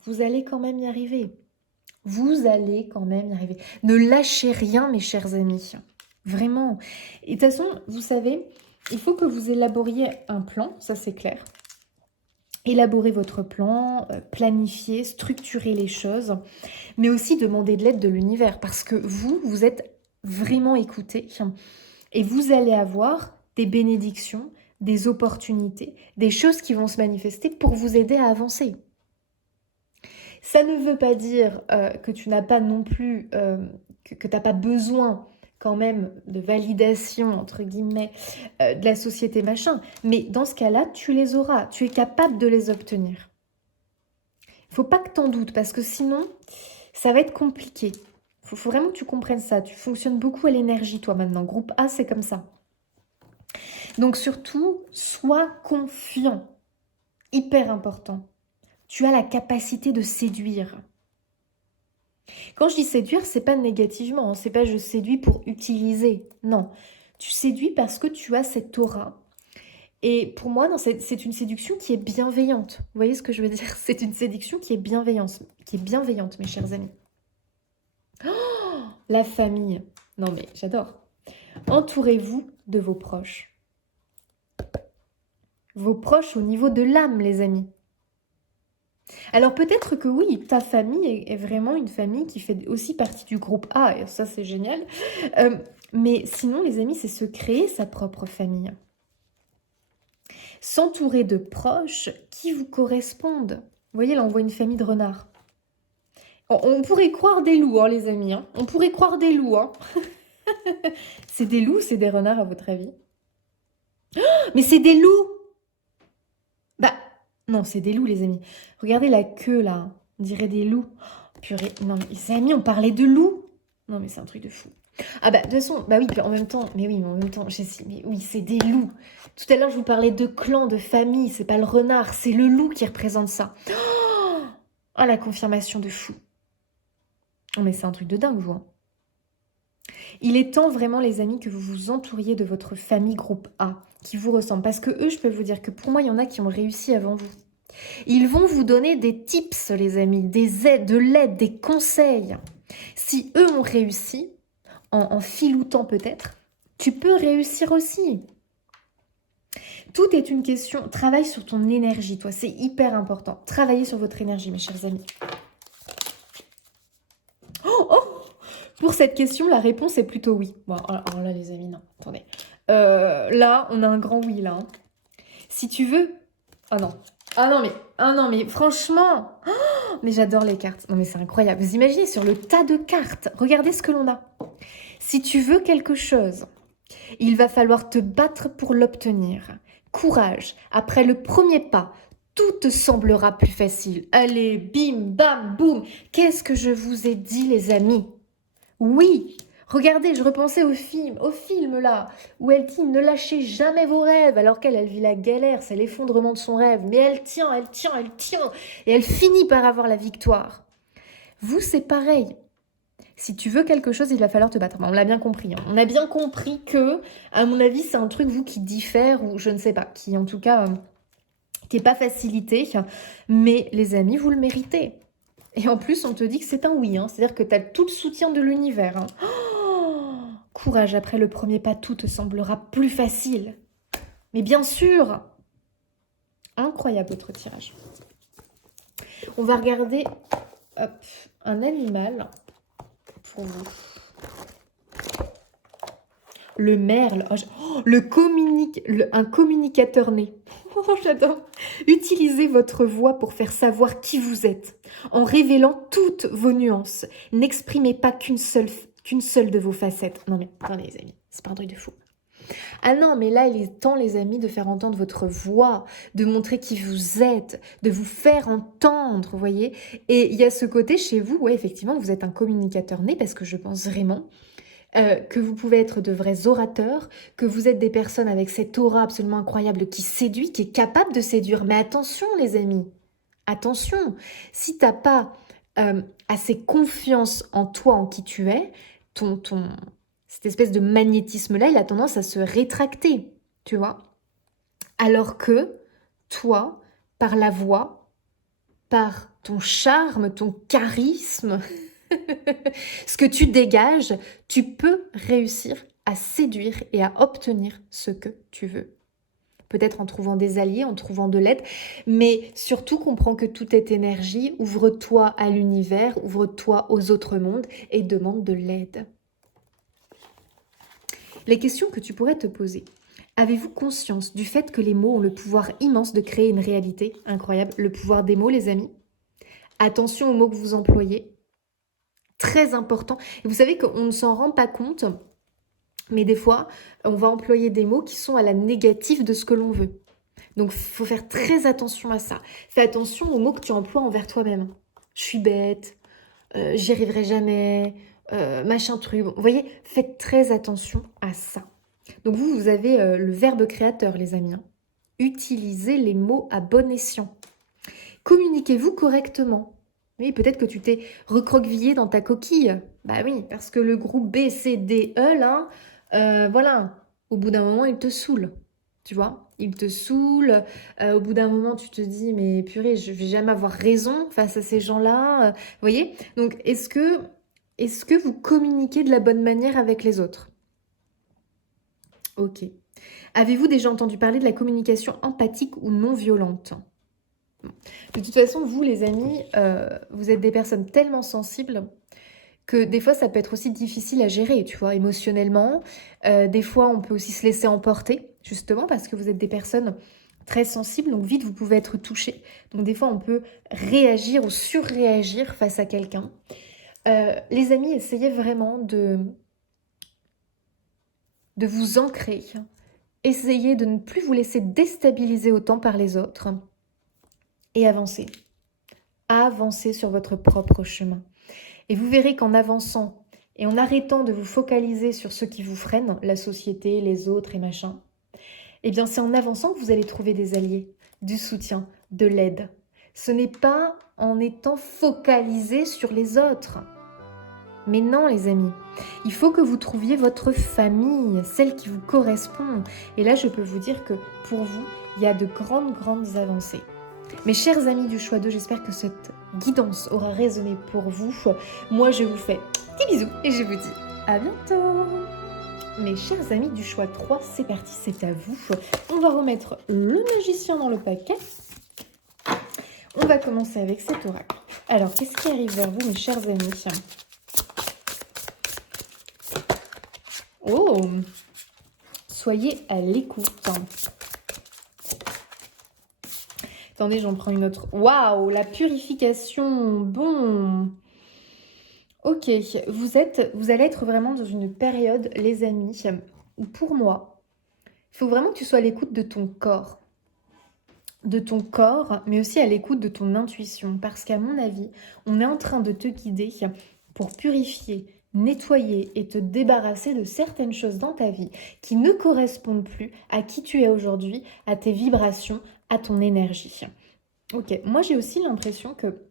vous allez quand même y arriver. Vous allez quand même y arriver. Ne lâchez rien, mes chers amis. Vraiment. Et de toute façon, vous savez, il faut que vous élaboriez un plan, ça c'est clair. Élaborez votre plan, planifiez, structurez les choses, mais aussi demandez de l'aide de l'univers parce que vous êtes vraiment écouté et vous allez avoir des bénédictions, des opportunités, des choses qui vont se manifester pour vous aider à avancer. Ça ne veut pas dire que tu n'as pas non plus, que tu n'as pas besoin quand même de validation, entre guillemets, de la société machin. Mais dans ce cas-là, tu les auras. Tu es capable de les obtenir. Il ne faut pas que tu en doutes parce que sinon, ça va être compliqué. Il faut vraiment que tu comprennes ça. Tu fonctionnes beaucoup à l'énergie, toi, maintenant. Groupe A, c'est comme ça. Donc surtout, sois confiant. Hyper important. Tu as la capacité de séduire. Quand je dis séduire, c'est pas négativement, hein, c'est pas je séduis pour utiliser. Non, tu séduis parce que tu as cette aura. Et pour moi, c'est une séduction qui est bienveillante. Vous voyez ce que je veux dire? C'est une séduction qui est bienveillante, mes chers amis. Oh, la famille. Non mais j'adore. Entourez-vous de vos proches. Vos proches au niveau de l'âme, les amis. Alors peut-être que oui, ta famille est vraiment une famille qui fait aussi partie du groupe A, et ça c'est génial. Mais sinon, les amis, c'est se créer sa propre famille. S'entourer de proches qui vous correspondent. Vous voyez, là on voit une famille de renards. On pourrait croire des loups, hein, les amis. Hein. On pourrait croire des loups. Hein. C'est des loups, c'est des renards à votre avis? Oh, mais c'est des loups! Bah, non, c'est des loups, les amis. Regardez la queue, là. On dirait des loups. Oh, purée. Non, mais les amis, on parlait de loups. Non, mais c'est un truc de fou. Ah bah, de toute façon, bah oui, en même temps. Mais oui, mais en même temps, mais oui, c'est des loups. Tout à l'heure, je vous parlais de clan, de famille. C'est pas le renard, c'est le loup qui représente ça. Oh, la confirmation de fou. Oh, mais c'est un truc de dingue, vous. Hein. Il est temps vraiment, les amis, que vous vous entouriez de votre famille groupe A, qui vous ressemble. Parce que eux, je peux vous dire que pour moi, il y en a qui ont réussi avant vous. Ils vont vous donner des tips, les amis, des aides, de l'aide, des conseils. Si eux ont réussi, en filoutant peut-être, tu peux réussir aussi. Tout est une question. Travaille sur ton énergie, toi. C'est hyper important. Travaillez sur votre énergie, mes chers amis. Oh, pour cette question, la réponse est plutôt oui. Bon, alors là, les amis, non. Attendez. Là, on a un grand oui, là. Hein. Si tu veux... Ah non, mais franchement... Oh, mais j'adore les cartes. Non, mais c'est incroyable. Vous imaginez sur le tas de cartes. Regardez ce que l'on a. Si tu veux quelque chose, il va falloir te battre pour l'obtenir. Courage. Après le premier pas, tout te semblera plus facile. Allez, bim, bam, boum. Qu'est-ce que je vous ai dit, les amis? Oui, regardez, je repensais au film là, où elle dit ne lâchez jamais vos rêves, alors qu'elle vit la galère, c'est l'effondrement de son rêve, mais elle tient, et elle finit par avoir la victoire. Vous, c'est pareil. Si tu veux quelque chose, il va falloir te battre. On l'a bien compris. Hein. On a bien compris que, à mon avis, c'est un truc, vous, qui diffère, ou je ne sais pas, qui en tout cas, qui n'est pas facilité, mais les amis, vous le méritez. Et en plus, on te dit que c'est un oui. Hein. C'est-à-dire que tu as tout le soutien de l'univers. Hein. Oh, courage, après le premier pas, tout te semblera plus facile. Mais bien sûr, incroyable votre tirage. On va regarder un animal pour vous. Le merle. Un communicateur né. Oh, j'adore. Utilisez votre voix pour faire savoir qui vous êtes, en révélant toutes vos nuances. N'exprimez pas qu'une seule de vos facettes. Non mais, attendez les amis, c'est pas un truc de fou. Ah non, mais là, il est temps, les amis, de faire entendre votre voix, de montrer qui vous êtes, de vous faire entendre, vous voyez. Et il y a ce côté chez vous, ouais, effectivement, vous êtes un communicateur né, parce que je pense vraiment... que vous pouvez être de vrais orateurs, que vous êtes des personnes avec cette aura absolument incroyable qui séduit, qui est capable de séduire. Mais attention les amis, attention, si tu n'as pas assez confiance en toi, en qui tu es, cette espèce de magnétisme-là, il a tendance à se rétracter, tu vois. Alors que toi, par la voix, par ton charme, ton charisme... Ce que tu dégages, tu peux réussir à séduire et à obtenir ce que tu veux. Peut-être en trouvant des alliés, en trouvant de l'aide, mais surtout comprends que tout est énergie, ouvre-toi à l'univers, ouvre-toi aux autres mondes et demande de l'aide. Les questions que tu pourrais te poser. Avez-vous conscience du fait que les mots ont le pouvoir immense de créer une réalité incroyable? Le pouvoir des mots, les amis. Attention aux mots que vous employez. Très important. Et vous savez qu'on ne s'en rend pas compte, mais des fois, on va employer des mots qui sont à la négative de ce que l'on veut. Donc, il faut faire très attention à ça. Fais attention aux mots que tu emploies envers toi-même. Je suis bête, j'y arriverai jamais, machin truc. Vous voyez, faites très attention à ça. Donc, vous avez le verbe créateur, les amis. Hein. Utilisez les mots à bon escient. Communiquez-vous correctement. Oui, peut-être que tu t'es recroquevillé dans ta coquille. Bah oui, parce que le groupe B, C, D, E, là, voilà, au bout d'un moment, il te saoule. Tu vois, il te saoule. Au bout d'un moment, tu te dis, mais purée, je vais jamais avoir raison face à ces gens-là. Vous voyez? Donc, est-ce que vous communiquez de la bonne manière avec les autres? Ok. Avez-vous déjà entendu parler de la communication empathique ou non violente? De toute façon, vous, les amis, vous êtes des personnes tellement sensibles que des fois, ça peut être aussi difficile à gérer, tu vois, émotionnellement. Des fois, on peut aussi se laisser emporter, justement, parce que vous êtes des personnes très sensibles, donc vite, vous pouvez être touché. Donc des fois, on peut réagir ou surréagir face à quelqu'un. Les amis, essayez vraiment de vous ancrer. Essayez de ne plus vous laisser déstabiliser autant par les autres. Et avancez. Avancez sur votre propre chemin. Et vous verrez qu'en avançant et en arrêtant de vous focaliser sur ce qui vous freine, la société, les autres et machin, eh bien c'est en avançant que vous allez trouver des alliés, du soutien, de l'aide. Ce n'est pas en étant focalisé sur les autres. Mais non, les amis, il faut que vous trouviez votre famille, celle qui vous correspond. Et là, je peux vous dire que pour vous, il y a de grandes avancées. Mes chers amis du choix 2, j'espère que cette guidance aura résonné pour vous. Moi, je vous fais des bisous et je vous dis à bientôt. Mes chers amis du choix 3, c'est parti, c'est à vous. On va remettre le magicien dans le paquet. On va commencer avec cet oracle. Alors, qu'est-ce qui arrive vers vous, mes chers amis? Oh, soyez à l'écoute. Attendez, j'en prends une autre. Waouh, la purification. Bon. Ok, vous allez être vraiment dans une période, les amis, où pour moi, il faut vraiment que tu sois à l'écoute de ton corps. De ton corps, mais aussi à l'écoute de ton intuition. Parce qu'à mon avis, on est en train de te guider pour purifier, nettoyer et te débarrasser de certaines choses dans ta vie qui ne correspondent plus à qui tu es aujourd'hui, à tes vibrations, à ton énergie. Ok, moi j'ai aussi l'impression que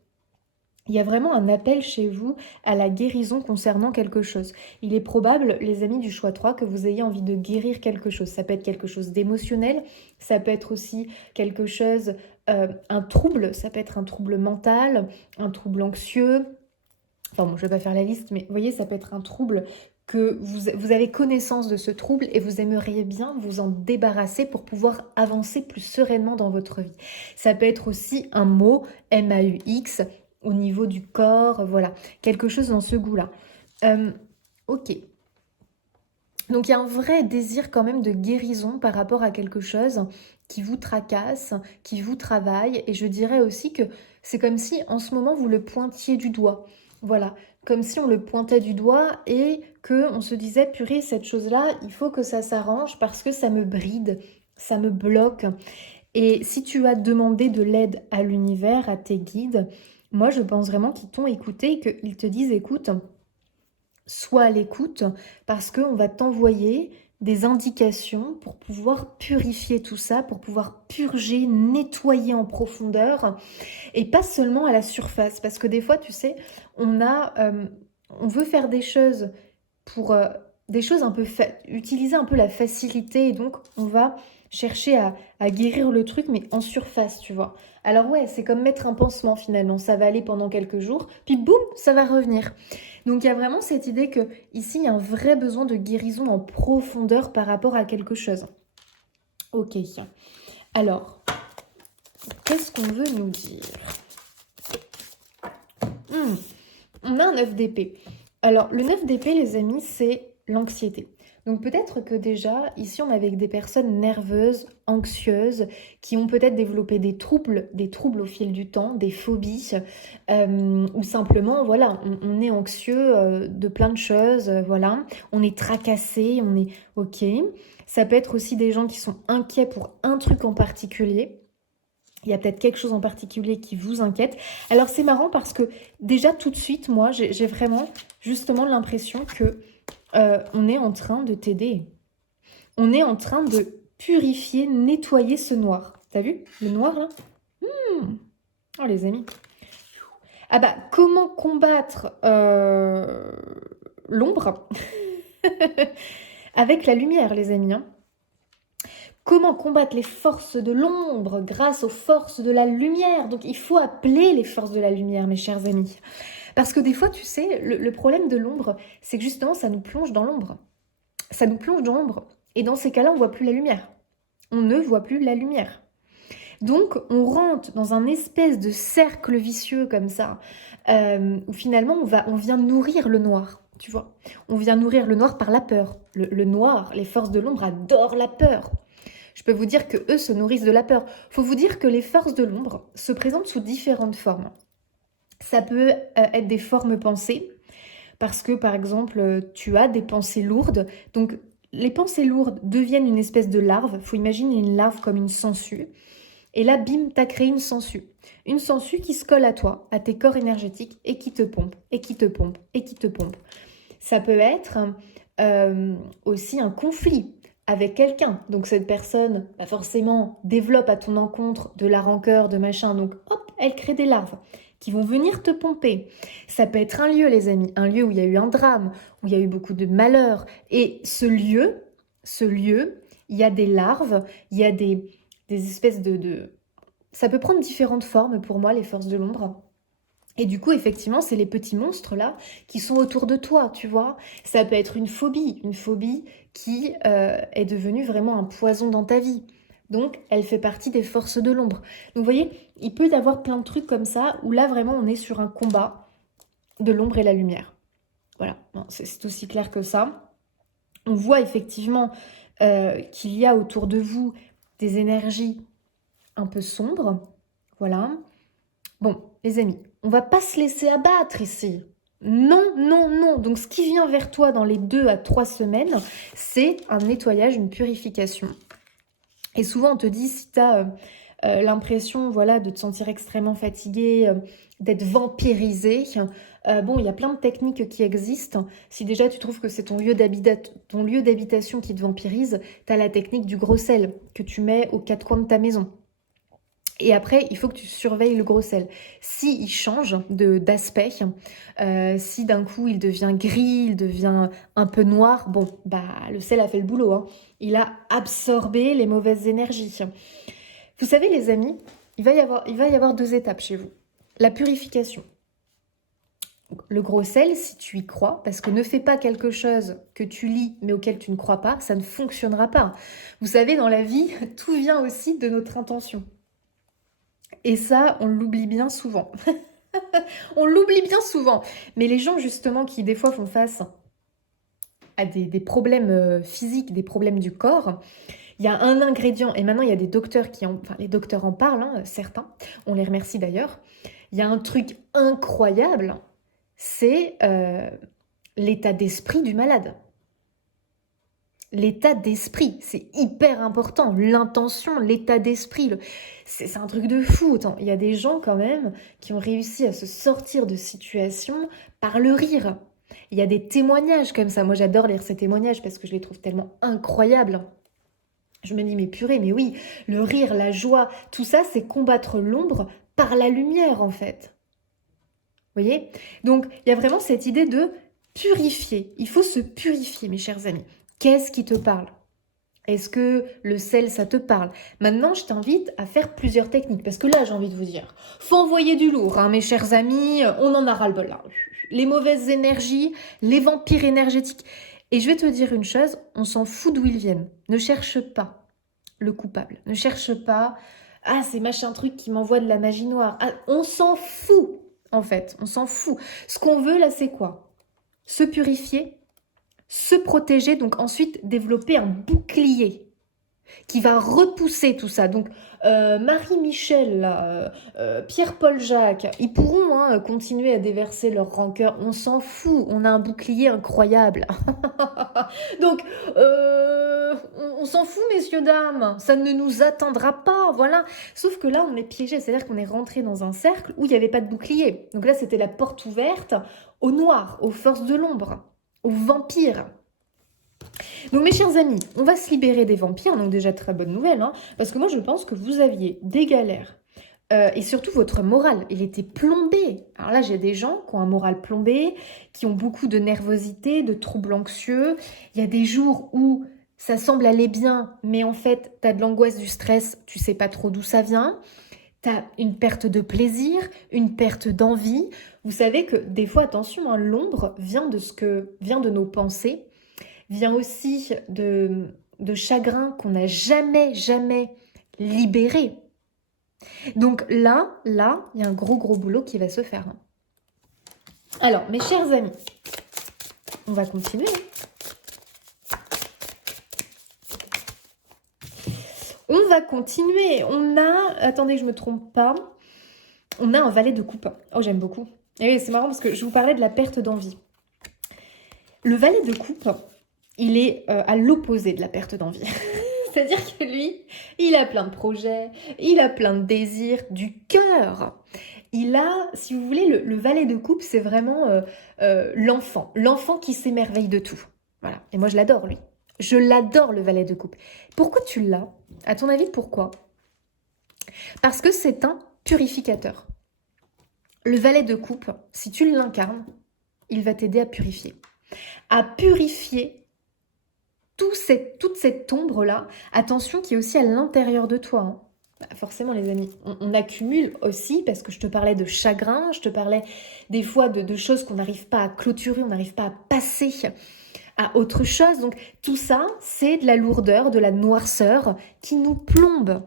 il y a vraiment un appel chez vous à la guérison concernant quelque chose. Il est probable, les amis du choix 3, que vous ayez envie de guérir quelque chose. Ça peut être quelque chose d'émotionnel, ça peut être aussi quelque chose, un trouble, ça peut être un trouble mental, un trouble anxieux. Enfin bon, je ne vais pas faire la liste, mais vous voyez, ça peut être un trouble que vous avez connaissance de ce trouble et vous aimeriez bien vous en débarrasser pour pouvoir avancer plus sereinement dans votre vie. Ça peut être aussi un mot, M-A-U-X, au niveau du corps, voilà, quelque chose dans ce goût-là. Ok. Donc il y a un vrai désir quand même de guérison par rapport à quelque chose qui vous tracasse, qui vous travaille. Et je dirais aussi que c'est comme si en ce moment vous le pointiez du doigt. Voilà, comme si on le pointait du doigt et qu'on se disait, purée, cette chose-là, il faut que ça s'arrange parce que ça me bride, ça me bloque. Et si tu as demandé de l'aide à l'univers, à tes guides, moi je pense vraiment qu'ils t'ont écouté et qu'ils te disent, écoute, sois à l'écoute parce qu'on va t'envoyer des indications pour pouvoir purifier tout ça, pour pouvoir purger, nettoyer en profondeur et pas seulement à la surface. Parce que des fois, tu sais, on veut faire des choses pour des choses un peu... utiliser un peu la facilité. Et donc, on va chercher à guérir le truc, mais en surface, tu vois. Alors ouais, c'est comme mettre un pansement finalement. Ça va aller pendant quelques jours, puis boum, ça va revenir. Donc il y a vraiment cette idée que ici, il y a un vrai besoin de guérison en profondeur par rapport à quelque chose. Ok. Alors, qu'est-ce qu'on veut nous dire? On a un 9 d'épée. Alors, le 9 d'épée, les amis, c'est l'anxiété. Donc peut-être que déjà, ici, on est avec des personnes nerveuses, anxieuses, qui ont peut-être développé des troubles au fil du temps, des phobies, ou simplement, voilà, on est anxieux de plein de choses, voilà. On est tracassé, on est OK. Ça peut être aussi des gens qui sont inquiets pour un truc en particulier. Il y a peut-être quelque chose en particulier qui vous inquiète. Alors c'est marrant parce que déjà tout de suite, moi, j'ai vraiment justement l'impression que on est en train de t'aider. On est en train de purifier, nettoyer ce noir. T'as vu le noir là? Oh les amis. Ah bah comment combattre l'ombre avec la lumière les amis, hein. Comment combattre les forces de l'ombre grâce aux forces de la lumière? Donc il faut appeler les forces de la lumière, mes chers amis. Parce que des fois, tu sais, le problème de l'ombre, c'est que justement, ça nous plonge dans l'ombre. Ça nous plonge dans l'ombre. Et dans ces cas-là, on ne voit plus la lumière. On ne voit plus la lumière. Donc, on rentre dans un espèce de cercle vicieux comme ça, où finalement, on vient nourrir le noir. Tu vois, on vient nourrir le noir par la peur. Le noir, les forces de l'ombre adorent la peur. Je peux vous dire que eux se nourrissent de la peur. Faut vous dire que les forces de l'ombre se présentent sous différentes formes. Ça peut être des formes pensées, parce que par exemple, tu as des pensées lourdes. Donc, les pensées lourdes deviennent une espèce de larve. Faut imaginer une larve comme une sangsue. Et là, bim, t'as créé une sangsue. Une sangsue qui se colle à toi, à tes corps énergétiques, et qui te pompe, et qui te pompe, et qui te pompe. Ça peut être aussi un conflit avec quelqu'un. Donc cette personne, bah forcément, développe à ton encontre de la rancœur, de machin. Donc hop, elle crée des larves qui vont venir te pomper. Ça peut être un lieu, les amis, un lieu où il y a eu un drame, où il y a eu beaucoup de malheur. Et ce lieu, il y a des larves, il y a des espèces de... Ça peut prendre différentes formes pour moi, les forces de l'ombre. Et du coup, effectivement, c'est les petits monstres là qui sont autour de toi, tu vois. Ça peut être une phobie qui est devenue vraiment un poison dans ta vie. Donc, elle fait partie des forces de l'ombre. Donc, vous voyez, il peut y avoir plein de trucs comme ça où là, vraiment, on est sur un combat de l'ombre et la lumière. Voilà, bon, c'est aussi clair que ça. On voit effectivement qu'il y a autour de vous des énergies un peu sombres. Voilà. Bon, les amis, on va pas se laisser abattre ici. Non, non, non. Donc, ce qui vient vers toi dans les 2 à 3 semaines, c'est un nettoyage, une purification. Et souvent, on te dit, si tu as l'impression voilà, de te sentir extrêmement fatigué, d'être vampirisé, bon, il y a plein de techniques qui existent. Si déjà tu trouves que c'est ton lieu d'habitation qui te vampirise, tu as la technique du gros sel que tu mets aux 4 coins de ta maison. Et après, il faut que tu surveilles le gros sel. Si il change d'aspect, si d'un coup il devient gris, il devient un peu noir, bon, bah le sel a fait le boulot, hein. Il a absorbé les mauvaises énergies. Vous savez, les amis, il va y avoir 2 étapes chez vous. La purification. Le gros sel, si tu y crois, parce que ne fais pas quelque chose que tu lis mais auquel tu ne crois pas, ça ne fonctionnera pas. Vous savez, dans la vie, tout vient aussi de notre intention. Et ça, on l'oublie bien souvent. On l'oublie bien souvent. Mais les gens, justement, qui des fois font face à des problèmes physiques, des problèmes du corps, il y a un ingrédient, et maintenant il y a des docteurs enfin les docteurs en parlent, hein, certains, on les remercie d'ailleurs. Il y a un truc incroyable, c'est l'état d'esprit du malade. L'état d'esprit, c'est hyper important. L'intention, l'état d'esprit, c'est un truc de fou. Attends, il y a des gens quand même qui ont réussi à se sortir de situations par le rire. Il y a des témoignages comme ça. Moi, j'adore lire ces témoignages parce que je les trouve tellement incroyables. Je me dis, mais purée, mais oui, le rire, la joie, tout ça, c'est combattre l'ombre par la lumière, en fait. Vous voyez? Donc, il y a vraiment cette idée de purifier. Il faut se purifier, mes chers amis. Qu'est-ce qui te parle? Est-ce que le sel, ça te parle? Maintenant, je t'invite à faire plusieurs techniques. Parce que là, j'ai envie de vous dire, faut envoyer du lourd, hein, mes chers amis. On en a ras-le-bol là. Les mauvaises énergies, les vampires énergétiques. Et je vais te dire une chose, on s'en fout d'où ils viennent. Ne cherche pas le coupable. Ne cherche pas, ah, c'est machin truc qui m'envoie de la magie noire. Ah, on s'en fout, en fait. On s'en fout. Ce qu'on veut, là, c'est quoi? Se purifier, se protéger, donc ensuite développer un bouclier qui va repousser tout ça. Donc Marie-Michel, là, Pierre-Paul Jacques, ils pourront continuer à déverser leur rancœur. On s'en fout, on a un bouclier incroyable. Donc on s'en fout, messieurs, dames, ça ne nous atteindra pas, voilà. Sauf que là, on est piégé, c'est-à-dire qu'on est rentré dans un cercle où il n'y avait pas de bouclier. Donc là, c'était la porte ouverte au noir, aux forces de l'ombre, aux vampires. Donc mes chers amis, on va se libérer des vampires, donc déjà très bonne nouvelle, hein, parce que moi je pense que vous aviez des galères, et surtout votre moral, il était plombé. Alors là j'ai des gens qui ont un moral plombé, qui ont beaucoup de nervosité, de troubles anxieux, il y a des jours où ça semble aller bien, mais en fait tu as de l'angoisse, du stress, tu sais pas trop d'où ça vient, tu as une perte de plaisir, une perte d'envie. Vous savez que des fois, attention, hein, l'ombre vient de nos pensées, vient aussi de chagrin qu'on n'a jamais libéré. Donc là, il y a un gros boulot qui va se faire. Alors, mes chers amis, on va continuer. On va continuer. On a, attendez que je ne me trompe pas, on a un valet de coupe. Oh, j'aime beaucoup. Et oui, c'est marrant parce que je vous parlais de la perte d'envie. Le valet de coupe, il est à l'opposé de la perte d'envie. C'est-à-dire que lui, il a plein de projets, il a plein de désirs, du cœur. Il a, si vous voulez, le valet de coupe, c'est vraiment l'enfant qui s'émerveille de tout. Voilà. Et moi, je l'adore, lui. Je l'adore, le valet de coupe. Pourquoi tu l'as? À ton avis, pourquoi? Parce que c'est un purificateur. Le valet de coupe, si tu l'incarnes, il va t'aider à purifier. À purifier toute cette ombre-là, attention, qui est aussi à l'intérieur de toi. Hein. Bah, forcément, les amis, on accumule aussi, parce que je te parlais de chagrin, je te parlais des fois de choses qu'on n'arrive pas à clôturer, on n'arrive pas à passer à autre chose. Donc tout ça, c'est de la lourdeur, de la noirceur qui nous plombe.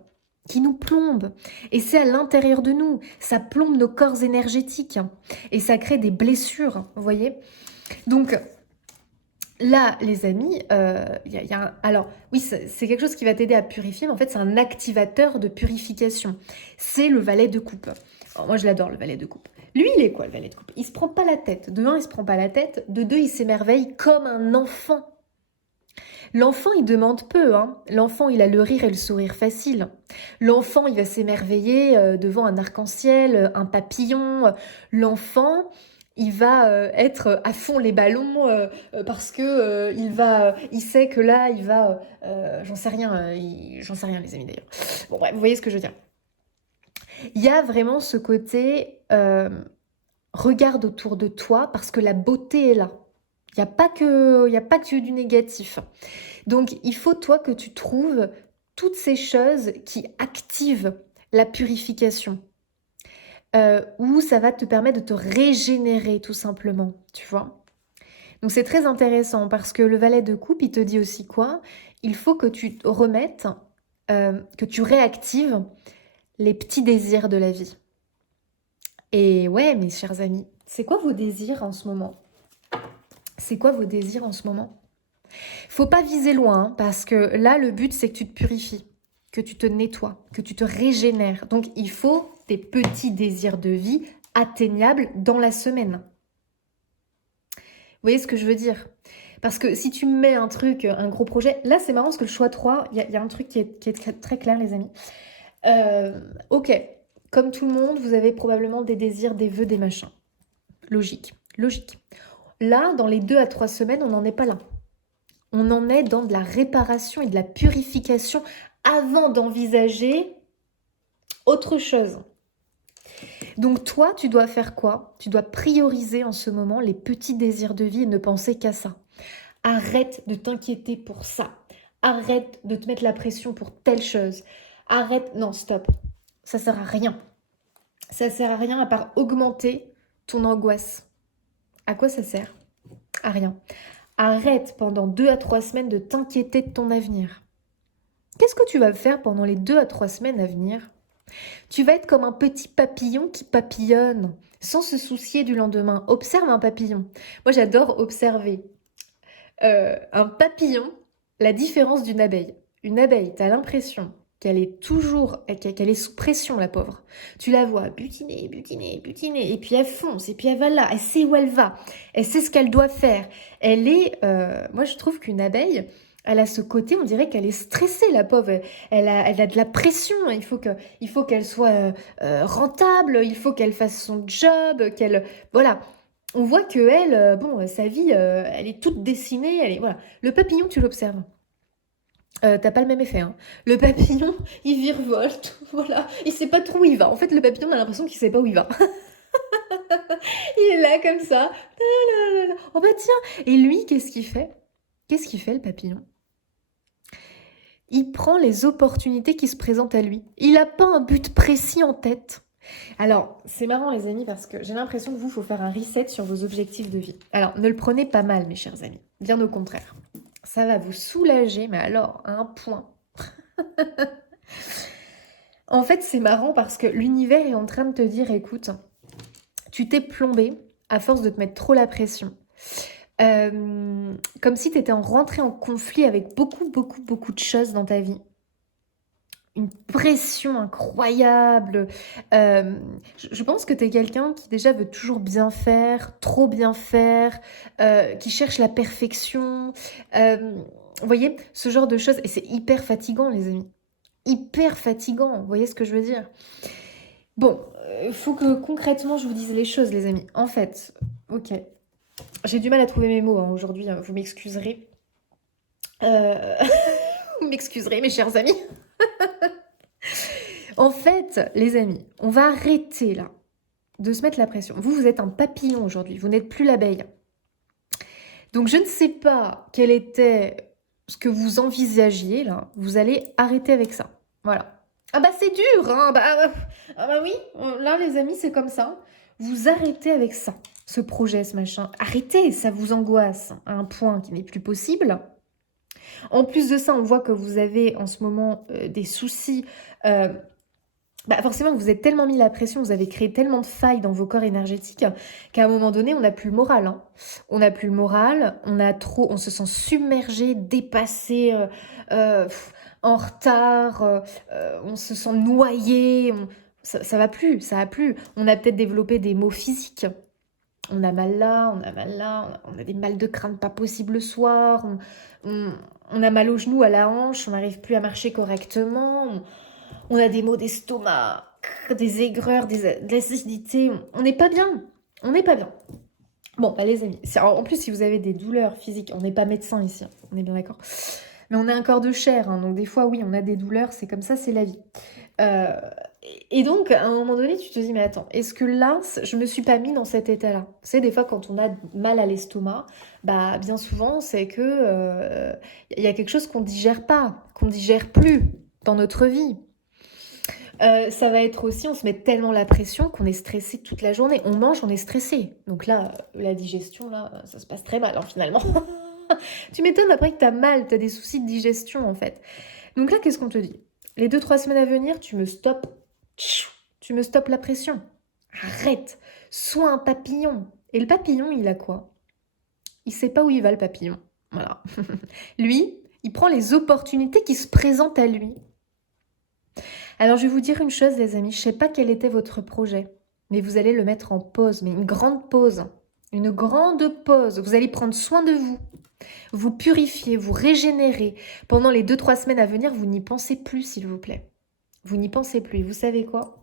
Et c'est à l'intérieur de nous. Ça plombe nos corps énergétiques. Et ça crée des blessures, vous voyez. Donc là, les amis, alors oui, c'est quelque chose qui va t'aider à purifier, mais en fait, c'est un activateur de purification. C'est le valet de coupe. Alors, moi, je l'adore, le valet de coupe. Lui, il est quoi, le valet de coupe? Il se prend pas la tête. De un, il se prend pas la tête. De deux, il s'émerveille comme un enfant. L'enfant, il demande peu. Hein. L'enfant, il a le rire et le sourire facile. L'enfant, il va s'émerveiller devant un arc-en-ciel, un papillon. L'enfant, il va être à fond les ballons parce que il sait que là, il va, j'en sais rien, les amis d'ailleurs. Bon bref, vous voyez ce que je veux dire. Il y a vraiment ce côté, regarde autour de toi parce que la beauté est là. Il n'y a pas que du négatif. Donc, il faut, toi, que tu trouves toutes ces choses qui activent la purification. Où ça va te permettre de te régénérer, tout simplement, tu vois. Donc, c'est très intéressant parce que le valet de coupe, il te dit aussi quoi? Il faut que tu te remettes, que tu réactives les petits désirs de la vie. Et ouais, mes chers amis, c'est quoi vos désirs en ce moment? C'est quoi vos désirs en ce moment? Faut pas viser loin, hein, parce que là, le but, c'est que tu te purifies, que tu te nettoies, que tu te régénères. Donc, il faut des petits désirs de vie atteignables dans la semaine. Vous voyez ce que je veux dire? Parce que si tu mets un truc, un gros projet... Là, c'est marrant parce que le choix 3, il y a un truc qui est très clair, les amis. Ok, comme tout le monde, vous avez probablement des désirs, des vœux, des machins. Logique. Là, dans les 2 à 3 semaines, on n'en est pas là. On en est dans de la réparation et de la purification avant d'envisager autre chose. Donc toi, tu dois faire quoi? Tu dois prioriser en ce moment les petits désirs de vie et ne penser qu'à ça. Arrête de t'inquiéter pour ça. Arrête de te mettre la pression pour telle chose. Arrête, non, stop. Ça sert à rien. Ça sert à rien à part augmenter ton angoisse. À quoi ça sert? À rien. Arrête pendant 2 à 3 semaines de t'inquiéter de ton avenir. Qu'est-ce que tu vas faire pendant les 2 à 3 semaines à venir? Tu vas être comme un petit papillon qui papillonne, sans se soucier du lendemain. Observe un papillon. Moi, j'adore observer un papillon, la différence d'une abeille. Une abeille, tu as l'impression qu'elle est toujours, qu'elle est sous pression, la pauvre. Tu la vois butiner, butiner, butiner, et puis elle fonce, et puis elle va là, elle sait où elle va, elle sait ce qu'elle doit faire. Elle est, moi je trouve qu'une abeille, elle a ce côté, on dirait qu'elle est stressée, la pauvre. Elle a de la pression. Il faut qu'elle soit rentable. Il faut qu'elle fasse son job. Voilà. On voit que elle, bon, sa vie, elle est toute dessinée. Voilà. Le papillon, tu l'observes. T'as pas le même effet, hein. Le papillon, il virevolte. Voilà. Il sait pas trop où il va. En fait, le papillon, on a l'impression qu'il sait pas où il va. Il est là comme ça. Oh bah tiens. Et lui, qu'est-ce qu'il fait? Qu'est-ce qu'il fait, le papillon? Il prend les opportunités qui se présentent à lui. Il n'a pas un but précis en tête. Alors, c'est marrant les amis parce que j'ai l'impression que vous, il faut faire un reset sur vos objectifs de vie. Alors, ne le prenez pas mal mes chers amis, bien au contraire. Ça va vous soulager, mais alors, à un point. En fait, c'est marrant parce que l'univers est en train de te dire, écoute, tu t'es plombé à force de te mettre trop la pression. Comme si tu étais rentré en conflit avec beaucoup de choses dans ta vie. Une pression incroyable. Je pense que tu es quelqu'un qui déjà veut toujours bien faire, trop bien faire, qui cherche la perfection. Vous voyez, ce genre de choses. Et c'est hyper fatigant, les amis. Hyper fatigant, vous voyez ce que je veux dire? Bon, il faut que concrètement je vous dise les choses, les amis. En fait, ok. J'ai du mal à trouver mes mots hein, aujourd'hui, hein, vous m'excuserez. Vous m'excuserez, mes chers amis. En fait, les amis, on va arrêter là de se mettre la pression. Vous êtes un papillon aujourd'hui, vous n'êtes plus l'abeille. Donc je ne sais pas quel était ce que vous envisagiez là. Vous allez arrêter avec ça. Voilà. Ah bah c'est dur, hein. Ah bah oui, là les amis, c'est comme ça. Vous arrêtez avec ça, ce projet, ce machin. Arrêtez, ça vous angoisse à un point qui n'est plus possible. En plus de ça, on voit que vous avez en ce moment des soucis. Forcément, vous êtes tellement mis la pression, vous avez créé tellement de failles dans vos corps énergétiques qu'à un moment donné, on n'a plus le moral. Hein. On n'a plus le moral, on se sent submergé, dépassé, en retard, on se sent noyé. Ça va plus, ça va plus. On a peut-être développé des maux physiques. On a mal là, on a mal là, on a des mal de crâne pas possible le soir, on a mal aux genoux, à la hanche, on n'arrive plus à marcher correctement, on a des maux d'estomac, des aigreurs, de l'acidité, on n'est pas bien, on n'est pas bien. Bon, les amis, en plus si vous avez des douleurs physiques, on n'est pas médecin ici, hein, on est bien d'accord, mais on est un corps de chair, hein, donc des fois oui, on a des douleurs, c'est comme ça, c'est la vie. Et donc, à un moment donné, tu te dis, mais attends, est-ce que là, je me suis pas mis dans cet état-là? Tu sais, des fois, quand on a mal à l'estomac, bien souvent, c'est que y a quelque chose qu'on digère pas, qu'on digère plus dans notre vie. Ça va être aussi, on se met tellement la pression qu'on est stressé toute la journée. On mange, on est stressé. Donc là, la digestion, là, ça se passe très mal, hein, finalement. Tu m'étonnes après que t'as mal, t'as des soucis de digestion, en fait. Donc là, qu'est-ce qu'on te dit? Les 2-3 semaines à venir, tu me stoppes la pression. Arrête. Sois un papillon. Et le papillon, il a quoi? Il sait pas où il va, le papillon. Voilà. Lui, il prend les opportunités qui se présentent à lui. Alors, je vais vous dire une chose, les amis. Je sais pas quel était votre projet, mais vous allez le mettre en pause. Mais une grande pause. Une grande pause. Vous allez prendre soin de vous. Vous purifier, vous régénérer. Pendant les 2-3 semaines à venir, vous n'y pensez plus, s'il vous plaît. Vous n'y pensez plus. Et vous savez quoi?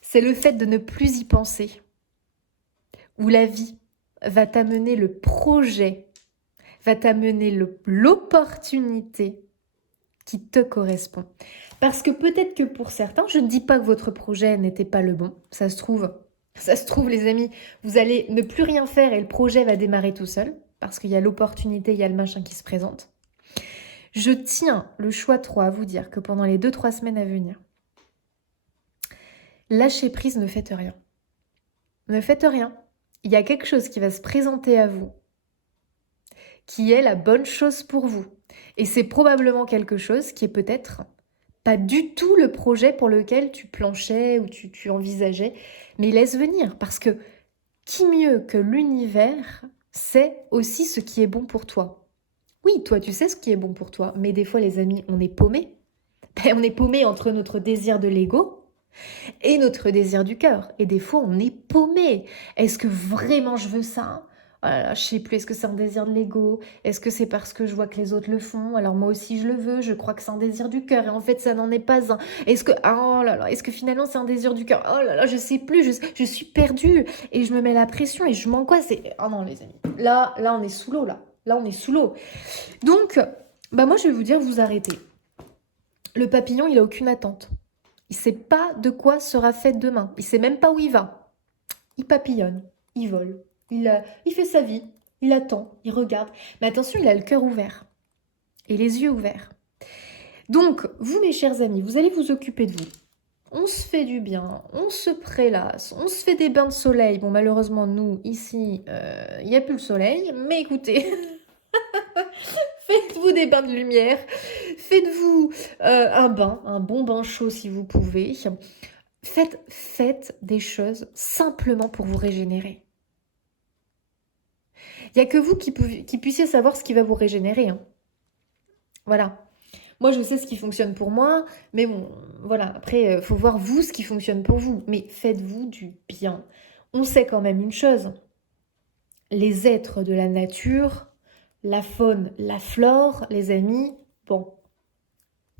C'est le fait de ne plus y penser. Où la vie va t'amener le projet, va t'amener l'opportunité qui te correspond. Parce que peut-être que pour certains, je ne dis pas que votre projet n'était pas le bon, ça se trouve, les amis, vous allez ne plus rien faire et le projet va démarrer tout seul, parce qu'il y a l'opportunité, il y a le machin qui se présente. Je tiens le choix 3 à vous dire que pendant les 2-3 semaines à venir, lâchez prise, ne faites rien. Ne faites rien. Il y a quelque chose qui va se présenter à vous, qui est la bonne chose pour vous. Et c'est probablement quelque chose qui est peut-être pas du tout le projet pour lequel tu planchais ou tu envisageais, mais laisse venir, parce que qui mieux que l'univers sait aussi ce qui est bon pour toi. Oui, toi, tu sais ce qui est bon pour toi, mais des fois, les amis, on est paumé. On est paumé entre notre désir de l'ego et notre désir du cœur. Et des fois, on est paumé. Est-ce que vraiment je veux ça? Oh là là, je sais plus, est-ce que c'est un désir de l'ego? Est-ce que c'est parce que je vois que les autres le font? Alors moi aussi je le veux, je crois que c'est un désir du cœur et en fait ça n'en est pas un. Est-ce que, oh là là, est-ce que finalement c'est un désir du cœur? Oh là là, je sais plus, je suis perdue et je me mets la pression et je m'angoisse. Oh non les amis, là on est sous l'eau là. Là on est sous l'eau. Donc, bah moi je vais vous dire, vous arrêtez. Le papillon, il a aucune attente. Il sait pas de quoi sera fait demain. Il sait même pas où il va. Il papillonne, il vole. Il fait sa vie, il attend, il regarde. Mais attention, il a le cœur ouvert et les yeux ouverts. Donc, vous, mes chers amis, vous allez vous occuper de vous. On se fait du bien, on se prélasse, on se fait des bains de soleil. Bon, malheureusement, nous, ici, il n'y a plus le soleil. Mais écoutez, faites-vous des bains de lumière. Faites-vous un bon bain chaud si vous pouvez. Faites des choses simplement pour vous régénérer. Il n'y a que vous qui puissiez savoir ce qui va vous régénérer. Hein. Voilà. Moi, je sais ce qui fonctionne pour moi, mais bon, voilà. Après, il faut voir vous ce qui fonctionne pour vous. Mais faites-vous du bien. On sait quand même une chose. Les êtres de la nature, la faune, la flore, les amis, bon,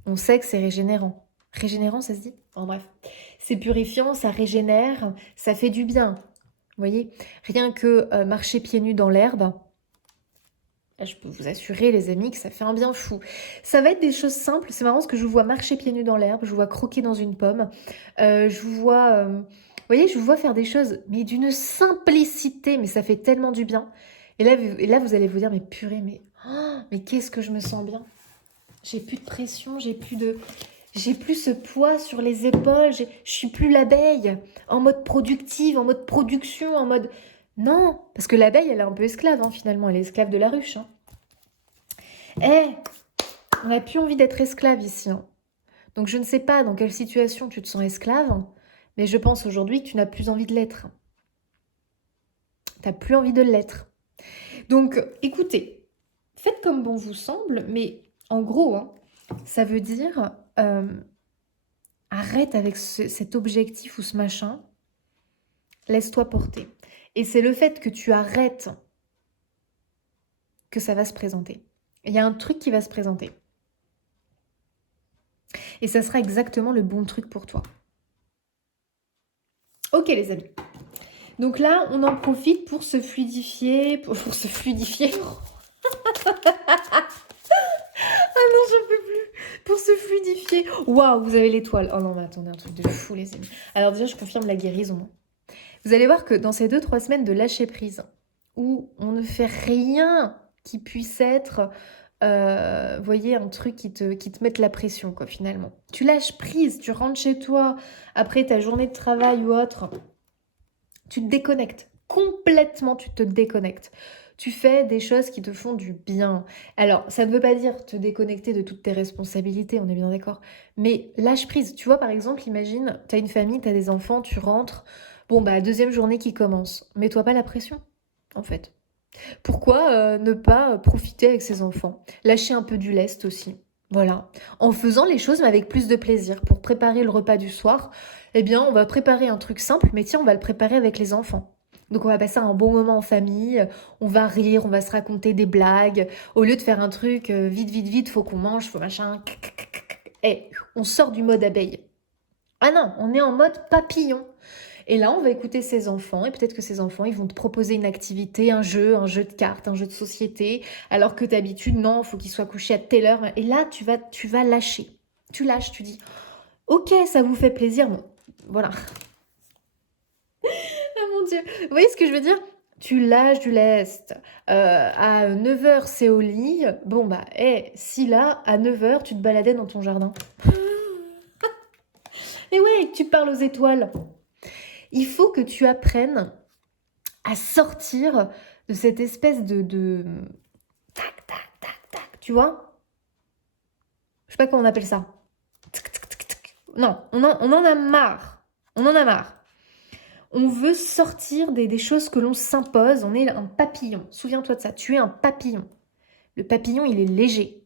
on sait que c'est régénérant. Régénérant, ça se dit? En bref. C'est purifiant, ça régénère, ça fait du bien. Vous voyez, rien que marcher pieds nus dans l'herbe, je peux vous assurer, les amis, que ça fait un bien fou. Ça va être des choses simples. C'est marrant parce que je vous vois marcher pieds nus dans l'herbe, je vous vois croquer dans une pomme, je vous vois, vous voyez, je vous vois faire des choses, mais d'une simplicité, mais ça fait tellement du bien. Et là, vous allez vous dire, mais purée, mais qu'est-ce que je me sens bien. J'ai plus de pression, j'ai plus ce poids sur les épaules, je suis plus l'abeille, en mode productive, en mode production, en mode... Non, parce que l'abeille, elle est un peu esclave, hein, finalement, elle est esclave de la ruche. Hein. On n'a plus envie d'être esclave ici. Hein. Donc je ne sais pas dans quelle situation tu te sens esclave, mais je pense aujourd'hui que tu n'as plus envie de l'être. Tu n'as plus envie de l'être. Donc écoutez, faites comme bon vous semble, mais en gros, hein, ça veut dire... arrête avec cet objectif ou ce machin. Laisse-toi porter. Et c'est le fait que tu arrêtes que ça va se présenter. Il y a un truc qui va se présenter. Et ça sera exactement le bon truc pour toi. Ok les amis. Donc là, on en profite pour se fluidifier. Pour se fluidifier. Ah non, j'en peux plus. Pour se fluidifier. Waouh, vous avez l'étoile. Oh non, mais attendez, un truc de fou, les amis. Alors déjà, je confirme la guérison. Vous allez voir que dans ces 2-3 semaines de lâcher prise, où on ne fait rien qui puisse être, voyez, un truc qui te mette la pression, quoi, finalement. Tu lâches prise, tu rentres chez toi, après ta journée de travail ou autre, tu te déconnectes. Complètement, tu te déconnectes. Tu fais des choses qui te font du bien. Alors, ça ne veut pas dire te déconnecter de toutes tes responsabilités, on est bien d'accord. Mais lâche prise. Tu vois, par exemple, imagine, tu as une famille, tu as des enfants, tu rentres. Bon, bah, deuxième journée qui commence. Mets-toi pas la pression, en fait. Pourquoi ne pas profiter avec ses enfants? Lâcher un peu du lest aussi. Voilà. En faisant les choses, mais avec plus de plaisir. Pour préparer le repas du soir, eh bien, on va préparer un truc simple, mais tiens, on va le préparer avec les enfants. Donc on va passer un bon moment en famille, on va rire, on va se raconter des blagues. Au lieu de faire un truc vite, faut qu'on mange, faut machin. On sort du mode abeille. Ah non, on est en mode papillon. Et là, on va écouter ses enfants et peut-être que ces enfants, ils vont te proposer une activité, un jeu de cartes, un jeu de société, alors que d'habitude, non, il faut qu'il soit couché à telle heure. Et là, tu vas lâcher. Tu lâches, tu dis, ok, ça vous fait plaisir, bon, voilà. Ah mon Dieu, vous voyez ce que je veux dire? Tu lâches du lest. À 9 heures, c'est au lit. Bon, bah, si là, à 9 heures, tu te baladais dans ton jardin. Et ouais, tu parles aux étoiles. Il faut que tu apprennes à sortir de cette espèce de... Tac, tac, tac, tac, tu vois? Je sais pas comment on appelle ça. Non, on en a marre. On en a marre. On veut sortir des choses que l'on s'impose. On est un papillon. Souviens-toi de ça. Tu es un papillon. Le papillon, il est léger.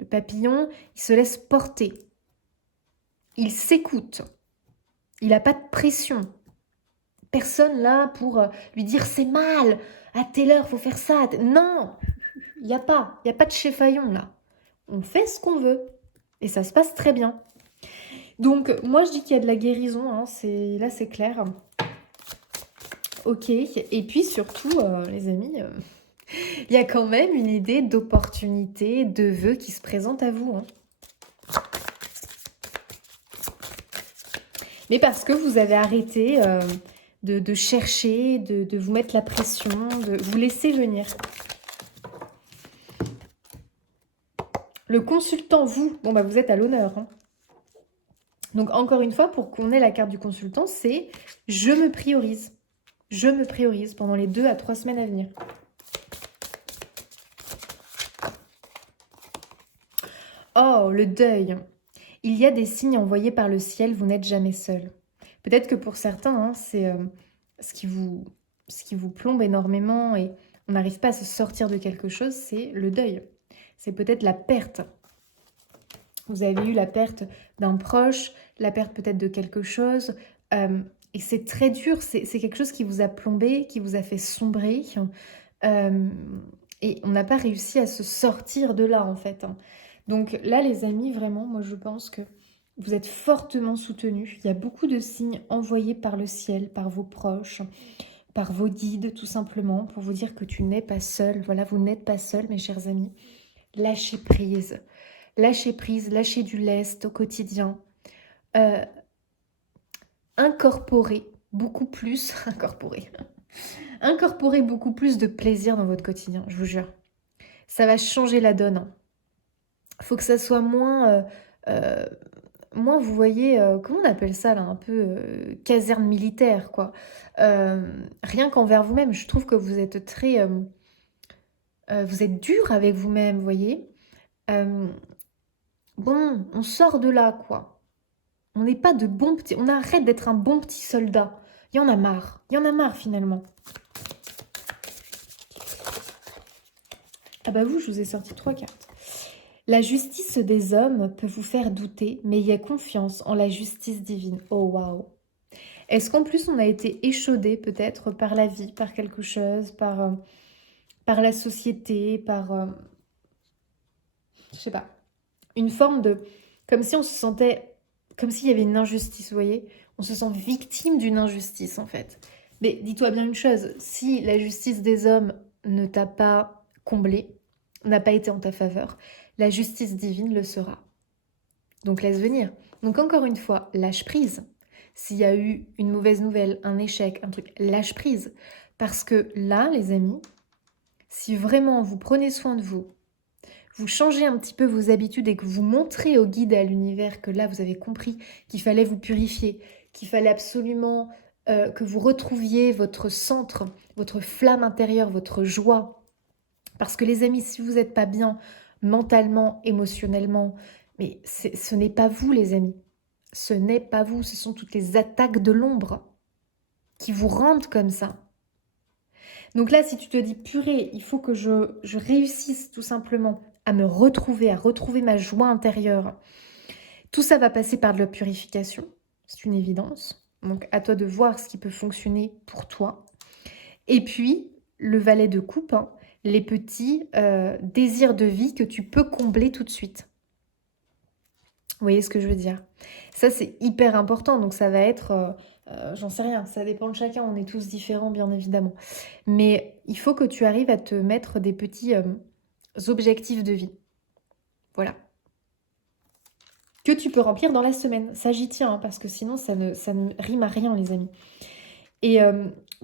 Le papillon, il se laisse porter. Il s'écoute. Il n'a pas de pression. Personne là pour lui dire c'est mal. À telle heure, faut faire ça. Non, il n'y a pas. Il n'y a pas de chefaillon là. On fait ce qu'on veut. Et ça se passe très bien. Donc, moi, je dis qu'il y a de la guérison. Hein, là, c'est clair. Ok. Et puis, surtout, les amis, il y a quand même une idée d'opportunité, de vœux qui se présente à vous. Hein. Mais parce que vous avez arrêté de chercher, de vous mettre la pression, de vous laisser venir. Le consultant, vous, bon bah vous êtes à l'honneur. Hein. Donc encore une fois, pour qu'on ait la carte du consultant, c'est « je me priorise ». Je me priorise pendant les 2 à 3 semaines à venir. Oh, le deuil. Il y a des signes envoyés par le ciel, vous n'êtes jamais seul. Peut-être que pour certains, hein, c'est ce qui vous plombe énormément et on n'arrive pas à se sortir de quelque chose, c'est le deuil. C'est peut-être la perte. Vous avez eu la perte d'un proche, la perte peut-être de quelque chose. Et c'est très dur, c'est quelque chose qui vous a plombé, qui vous a fait sombrer. Et on n'a pas réussi à se sortir de là, en fait. Hein. Donc là, les amis, vraiment, moi, je pense que vous êtes fortement soutenus. Il y a beaucoup de signes envoyés par le ciel, par vos proches, par vos guides, tout simplement, pour vous dire que tu n'es pas seul. Voilà, vous n'êtes pas seul, mes chers amis. Lâchez prise. Lâchez prise, lâchez du lest au quotidien. Incorporez beaucoup plus, incorporez beaucoup plus de plaisir dans votre quotidien, je vous jure. Ça va changer la donne. Il faut que ça soit moins, vous voyez, comment on appelle ça là, un peu caserne militaire, quoi. Rien qu'envers vous-même, je trouve que vous êtes très, vous êtes dur avec vous-même, vous voyez. Bon, on sort de là, quoi. On n'est pas de bons petits... On arrête d'être un bon petit soldat. Il y en a marre. Il y en a marre, finalement. Ah bah vous, je vous ai sorti 3 cartes. La justice des hommes peut vous faire douter, mais ayez confiance en la justice divine. Oh, waouh. Est-ce qu'en plus, on a été échaudé, peut-être, par la vie, par quelque chose, par la société, je sais pas, une forme de... Comme si on se sentait... Comme s'il y avait une injustice, vous voyez. On se sent victime d'une injustice, en fait. Mais dis-toi bien une chose, si la justice des hommes ne t'a pas comblé, n'a pas été en ta faveur, la justice divine le sera. Donc laisse venir. Donc encore une fois, lâche prise. S'il y a eu une mauvaise nouvelle, un échec, un truc, lâche prise. Parce que là, les amis, si vraiment vous prenez soin de vous, vous changez un petit peu vos habitudes et que vous montrez au guide et à l'univers que là, vous avez compris qu'il fallait vous purifier, qu'il fallait absolument que vous retrouviez votre centre, votre flamme intérieure, votre joie. Parce que les amis, si vous n'êtes pas bien mentalement, émotionnellement, mais ce n'est pas vous, les amis. Ce n'est pas vous, ce sont toutes les attaques de l'ombre qui vous rendent comme ça. Donc là, si tu te dis, purée, il faut que je réussisse tout simplement à me retrouver, à retrouver ma joie intérieure. Tout ça va passer par de la purification, c'est une évidence. Donc à toi de voir ce qui peut fonctionner pour toi. Et puis, le valet de coupe, hein, les petits désirs de vie que tu peux combler tout de suite. Vous voyez ce que je veux dire? Ça, c'est hyper important. Donc, ça va être, j'en sais rien, ça dépend de chacun. On est tous différents, bien évidemment. Mais il faut que tu arrives à te mettre des petits objectifs de vie. Voilà. Que tu peux remplir dans la semaine. Ça, j'y tiens, hein, parce que sinon, ça ne rime à rien, les amis. Et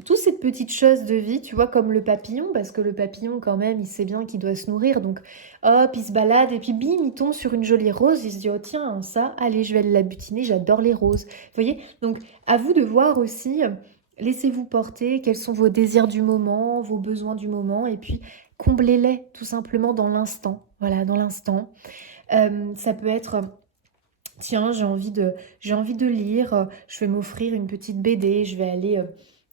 toutes ces petites choses de vie, tu vois, comme le papillon, parce que le papillon, quand même, il sait bien qu'il doit se nourrir. Donc, hop, il se balade, et puis bim, il tombe sur une jolie rose. Il se dit, oh tiens, ça, allez, je vais la butiner, j'adore les roses. Vous voyez? Donc, à vous de voir aussi, laissez-vous porter, quels sont vos désirs du moment, vos besoins du moment, et puis comblez-les, tout simplement, dans l'instant. Voilà, dans l'instant. Ça peut être... Tiens, j'ai envie de lire, je vais m'offrir une petite BD, je vais aller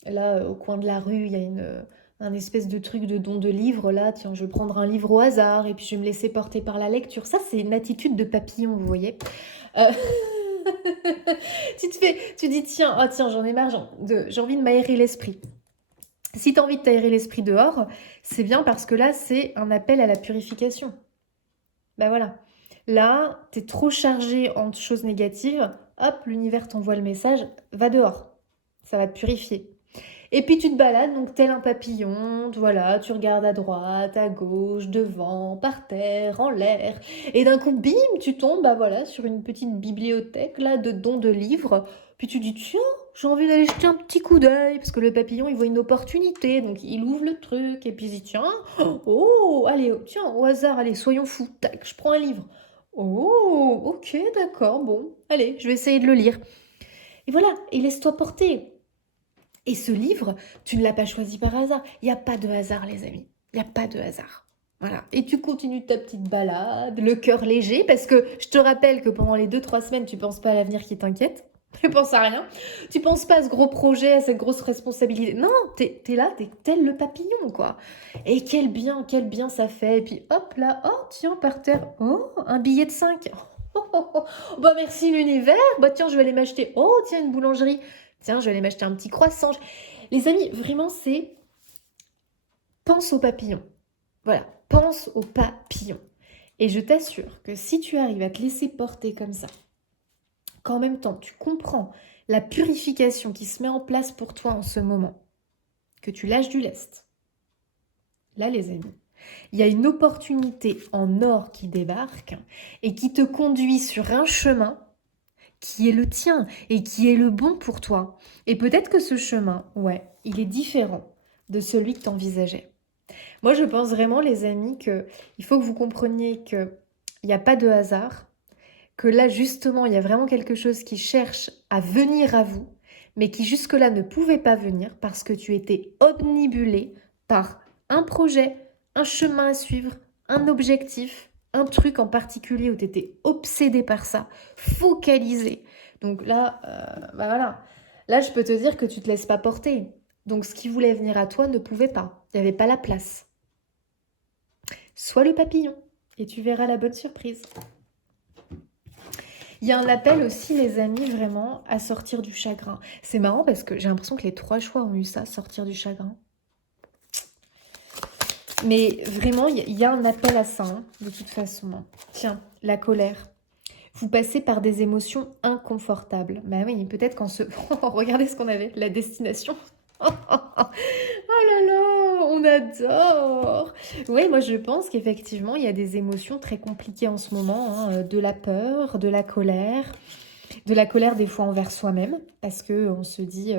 là au coin de la rue, il y a un espèce de truc de don de livres là, tiens, je vais prendre un livre au hasard et puis je vais me laisser porter par la lecture. Ça, c'est une attitude de papillon, vous voyez. Euh, tu dis tiens, oh, tiens, j'en ai marre, j'ai envie de m'aérer l'esprit. Si tu as envie de t'aérer l'esprit dehors, c'est bien parce que là, c'est un appel à la purification. Ben voilà. Là, t'es trop chargé en choses négatives, hop, l'univers t'envoie le message, va dehors, ça va te purifier. Et puis tu te balades, donc tel un papillon, voilà, tu regardes à droite, à gauche, devant, par terre, en l'air, et d'un coup, bim, tu tombes, bah voilà, sur une petite bibliothèque, là, de dons de livres, puis tu dis, tiens, j'ai envie d'aller jeter un petit coup d'œil, parce que le papillon, il voit une opportunité, donc il ouvre le truc, et puis il dit, tiens, oh, allez, tiens, au hasard, allez, soyons fous, tac, je prends un livre. Oh, ok, d'accord, bon, allez, je vais essayer de le lire. Et voilà, et laisse-toi porter. Et ce livre, tu ne l'as pas choisi par hasard. Il n'y a pas de hasard, les amis. Il n'y a pas de hasard. Voilà. Et tu continues ta petite balade, le cœur léger, parce que je te rappelle que pendant les 2-3 semaines, tu ne penses pas à l'avenir qui t'inquiète. Tu ne penses à rien. Tu ne penses pas à ce gros projet, à cette grosse responsabilité. Non, t'es là, t'es tel le papillon, quoi. Et quel bien ça fait. Et puis hop là, oh tiens, par terre, oh, un billet de 5. Oh, oh, oh. Bah merci l'univers. Bah tiens, je vais aller m'acheter. Oh tiens, une boulangerie. Tiens, je vais aller m'acheter un petit croissant. Les amis, vraiment, c'est... Pense au papillon. Voilà, pense au papillon. Et je t'assure que si tu arrives à te laisser porter comme ça, qu'en même temps, tu comprends la purification qui se met en place pour toi en ce moment, que tu lâches du lest, là, les amis, il y a une opportunité en or qui débarque et qui te conduit sur un chemin qui est le tien et qui est le bon pour toi. Et peut-être que ce chemin, ouais, il est différent de celui que tu envisageais. Moi, je pense vraiment, les amis, qu'il faut que vous compreniez qu'il n'y a pas de hasard, que là, justement, il y a vraiment quelque chose qui cherche à venir à vous, mais qui jusque-là ne pouvait pas venir parce que tu étais omnibulé par un projet, un chemin à suivre, un objectif, un truc en particulier où tu étais obsédé par ça, focalisé. Donc là, bah voilà. Là, je peux te dire que tu te laisses pas porter. Donc, ce qui voulait venir à toi ne pouvait pas. Il n'y avait pas la place. Sois le papillon et tu verras la bonne surprise. Il y a un appel aussi, les amis, vraiment, à sortir du chagrin. C'est marrant parce que j'ai l'impression que les 3 choix ont eu ça, sortir du chagrin. Mais vraiment, il y a un appel à ça, hein, de toute façon. Tiens, la colère. Vous passez par des émotions inconfortables. Bah oui, peut-être qu'en se... Regardez ce qu'on avait, la destination. Oh là là, on adore. Oui, moi je pense qu'effectivement, il y a des émotions très compliquées en ce moment, hein, de la peur, de la colère des fois envers soi-même, parce que on se dit,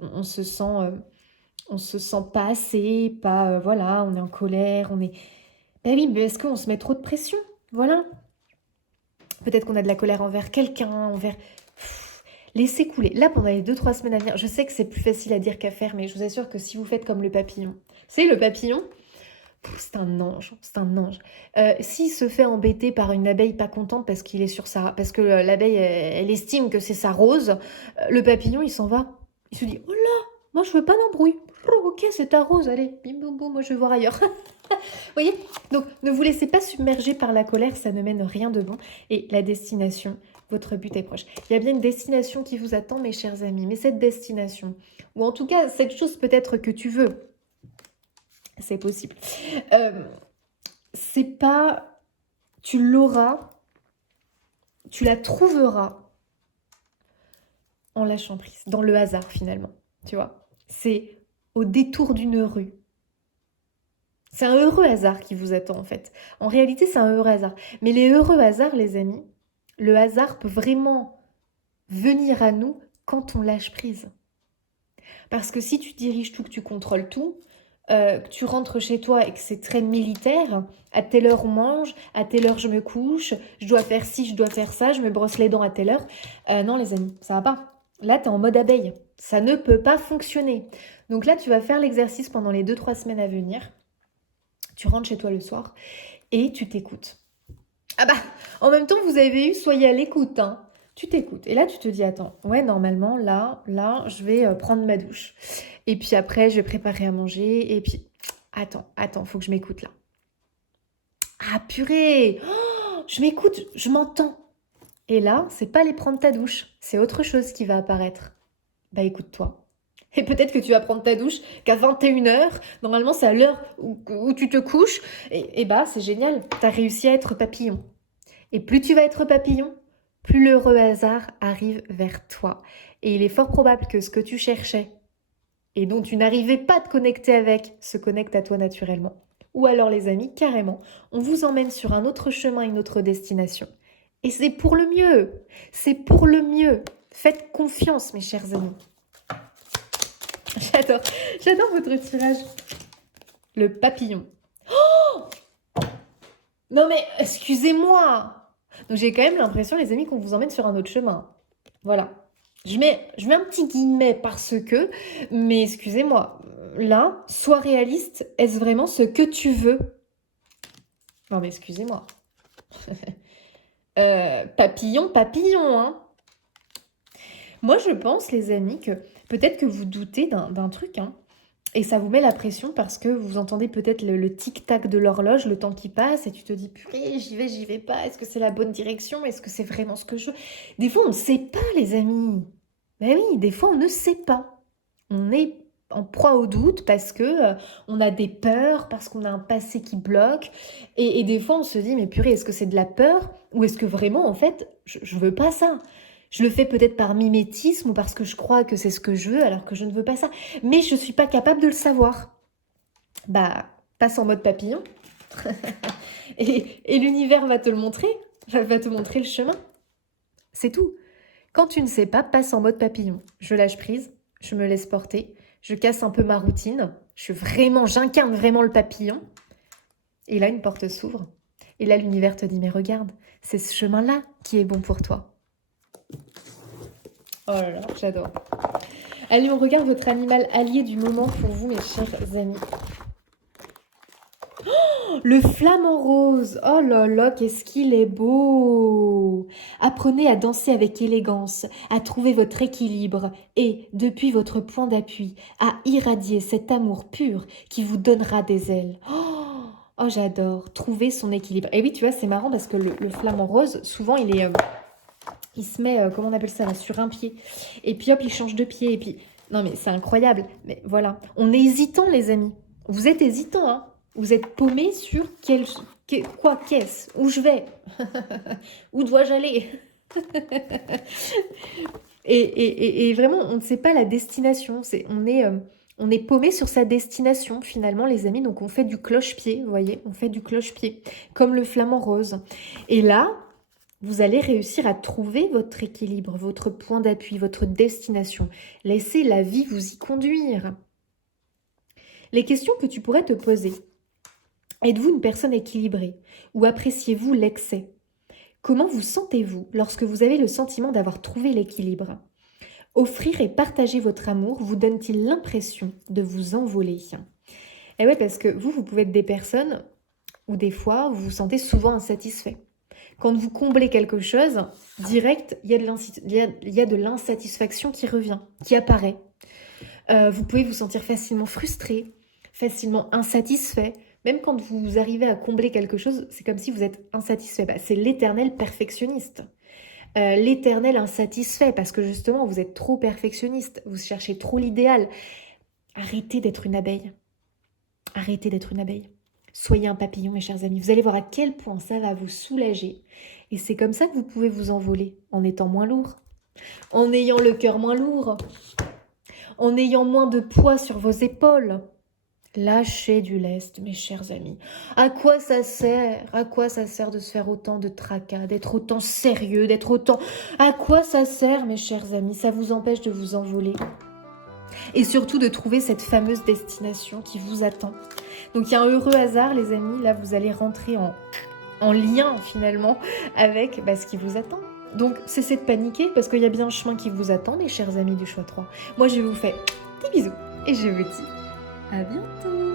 on se sent pas assez, pas, voilà, on est en colère, on est... Ben oui, mais est-ce qu'on se met trop de pression? Voilà. Peut-être qu'on a de la colère envers quelqu'un, envers... Laissez couler. Là, pendant les 2-3 semaines à venir, je sais que c'est plus facile à dire qu'à faire, mais je vous assure que si vous faites comme le papillon, vous savez, le papillon, c'est un ange, c'est un ange. S'il se fait embêter par une abeille pas contente parce qu'il est sur sa... parce que l'abeille, elle estime que c'est sa rose, le papillon, il s'en va. Il se dit, oh là, moi je veux pas d'embrouille. Ok, c'est ta rose, allez, bim boum boum, moi je vais voir ailleurs. Vous voyez? Donc, ne vous laissez pas submerger par la colère, ça ne mène rien de bon. Et la destination, votre but est proche. Il y a bien une destination qui vous attend, mes chers amis. Mais cette destination, ou en tout cas, cette chose peut-être que tu veux, c'est possible. C'est pas... Tu l'auras tu la trouveras en lâchant prise, dans le hasard finalement, tu vois. C'est au détour d'une rue. C'est un heureux hasard qui vous attend en fait. En réalité, c'est un heureux hasard. Mais les heureux hasards, les amis, le hasard peut vraiment venir à nous quand on lâche prise. Parce que si tu diriges tout, que tu contrôles tout, que tu rentres chez toi et que c'est très militaire, à telle heure on mange, à telle heure je me couche, je dois faire ci, je dois faire ça, je me brosse les dents à telle heure. Non les amis, ça va pas. Là, tu es en mode abeille. Ça ne peut pas fonctionner. Donc là, tu vas faire l'exercice pendant les 2-3 semaines à venir. Tu rentres chez toi le soir et tu t'écoutes. Ah bah, en même temps, vous avez eu, soyez à l'écoute, hein. Tu t'écoutes. Et là, tu te dis, attends, ouais, normalement, là, je vais prendre ma douche. Et puis après, je vais préparer à manger. Et puis, attends, faut que je m'écoute là. Ah purée, oh, je m'écoute, je m'entends. Et là, c'est pas aller prendre ta douche, c'est autre chose qui va apparaître. Bah écoute-toi. Et peut-être que tu vas prendre ta douche qu'à 21h. Normalement, c'est à l'heure où tu te couches. Et bah, c'est génial. Tu as réussi à être papillon. Et plus tu vas être papillon, plus l'heureux hasard arrive vers toi. Et il est fort probable que ce que tu cherchais et dont tu n'arrivais pas à te connecter avec se connecte à toi naturellement. Ou alors, les amis, carrément, on vous emmène sur un autre chemin, une autre destination. Et c'est pour le mieux. C'est pour le mieux. Faites confiance, mes chers amis. J'adore votre tirage. Le papillon. Oh non mais, excusez-moi. Donc j'ai quand même l'impression, les amis, qu'on vous emmène sur un autre chemin. Voilà. Je mets un petit guillemet parce que, mais excusez-moi, là, sois réaliste, est-ce vraiment ce que tu veux? Non mais excusez-moi. Papillon, hein. Moi, je pense, les amis, que peut-être que vous doutez d'un truc, hein, et ça vous met la pression parce que vous entendez peut-être le tic-tac de l'horloge, le temps qui passe, et tu te dis, purée, j'y vais pas, est-ce que c'est la bonne direction? Est-ce que c'est vraiment ce que je veux? Des fois, on ne sait pas, les amis. Ben oui, des fois, on ne sait pas. On est en proie au doute parce que on a des peurs, parce qu'on a un passé qui bloque, et des fois, on se dit, mais purée, est-ce que c'est de la peur? Ou est-ce que vraiment, en fait, je veux pas ça? Je le fais peut-être par mimétisme ou parce que je crois que c'est ce que je veux alors que je ne veux pas ça. Mais je ne suis pas capable de le savoir. Bah, passe en mode papillon. et l'univers va te le montrer. Va te montrer le chemin. C'est tout. Quand tu ne sais pas, passe en mode papillon. Je lâche prise, je me laisse porter, je casse un peu ma routine. J'incarne vraiment le papillon. Et là, une porte s'ouvre. Et là, l'univers te dit, mais regarde, c'est ce chemin-là qui est bon pour toi. Oh là là, j'adore. Allez, on regarde votre animal allié du moment pour vous, mes chers amis. Oh, le flamant rose. Oh là là, qu'est-ce qu'il est beau. Apprenez à danser avec élégance, à trouver votre équilibre et, depuis votre point d'appui, à irradier cet amour pur qui vous donnera des ailes. Oh, j'adore. Trouver son équilibre. Et oui, tu vois, c'est marrant parce que le flamant rose, souvent, il se met, comment on appelle ça, là, sur un pied. Et puis hop, il change de pied. Et puis, non mais c'est incroyable. Mais voilà, on est hésitant, les amis. Vous êtes hésitant, hein. Vous êtes paumé sur qu'est-ce? Où je vais? Où dois-je aller? et vraiment, on ne sait pas la destination. On est paumé sur sa destination, finalement, les amis. Donc, on fait du cloche-pied, vous voyez? On fait du cloche-pied, comme le flamant rose. Et là, vous allez réussir à trouver votre équilibre, votre point d'appui, votre destination. Laissez la vie vous y conduire. Les questions que tu pourrais te poser. Êtes-vous une personne équilibrée ou appréciez-vous l'excès? Comment vous sentez-vous lorsque vous avez le sentiment d'avoir trouvé l'équilibre? Offrir et partager votre amour vous donne-t-il l'impression de vous envoler? Et ouais, parce que vous pouvez être des personnes où des fois, vous vous sentez souvent insatisfait. Quand vous comblez quelque chose, direct, il y a de l'insatisfaction qui revient, qui apparaît. Vous pouvez vous sentir facilement frustré, facilement insatisfait. Même quand vous arrivez à combler quelque chose, c'est comme si vous êtes insatisfait. Bah, c'est l'éternel perfectionniste. L'éternel insatisfait, parce que justement, vous êtes trop perfectionniste. Vous cherchez trop l'idéal. Arrêtez d'être une abeille. Arrêtez d'être une abeille. Soyez un papillon, mes chers amis. Vous allez voir à quel point ça va vous soulager. Et c'est comme ça que vous pouvez vous envoler, en étant moins lourd, en ayant le cœur moins lourd, en ayant moins de poids sur vos épaules. Lâchez du lest, mes chers amis. À quoi ça sert? À quoi ça sert de se faire autant de tracas, d'être autant sérieux, d'être autant... À quoi ça sert, mes chers amis? Ça vous empêche de vous envoler. Et surtout de trouver cette fameuse destination qui vous attend. Donc il y a un heureux hasard, les amis. Là, vous allez rentrer en lien, finalement, avec ce qui vous attend. Donc, cessez de paniquer, parce qu'il y a bien un chemin qui vous attend, mes chers amis du choix 3. Moi, je vous fais des bisous, et je vous dis à bientôt.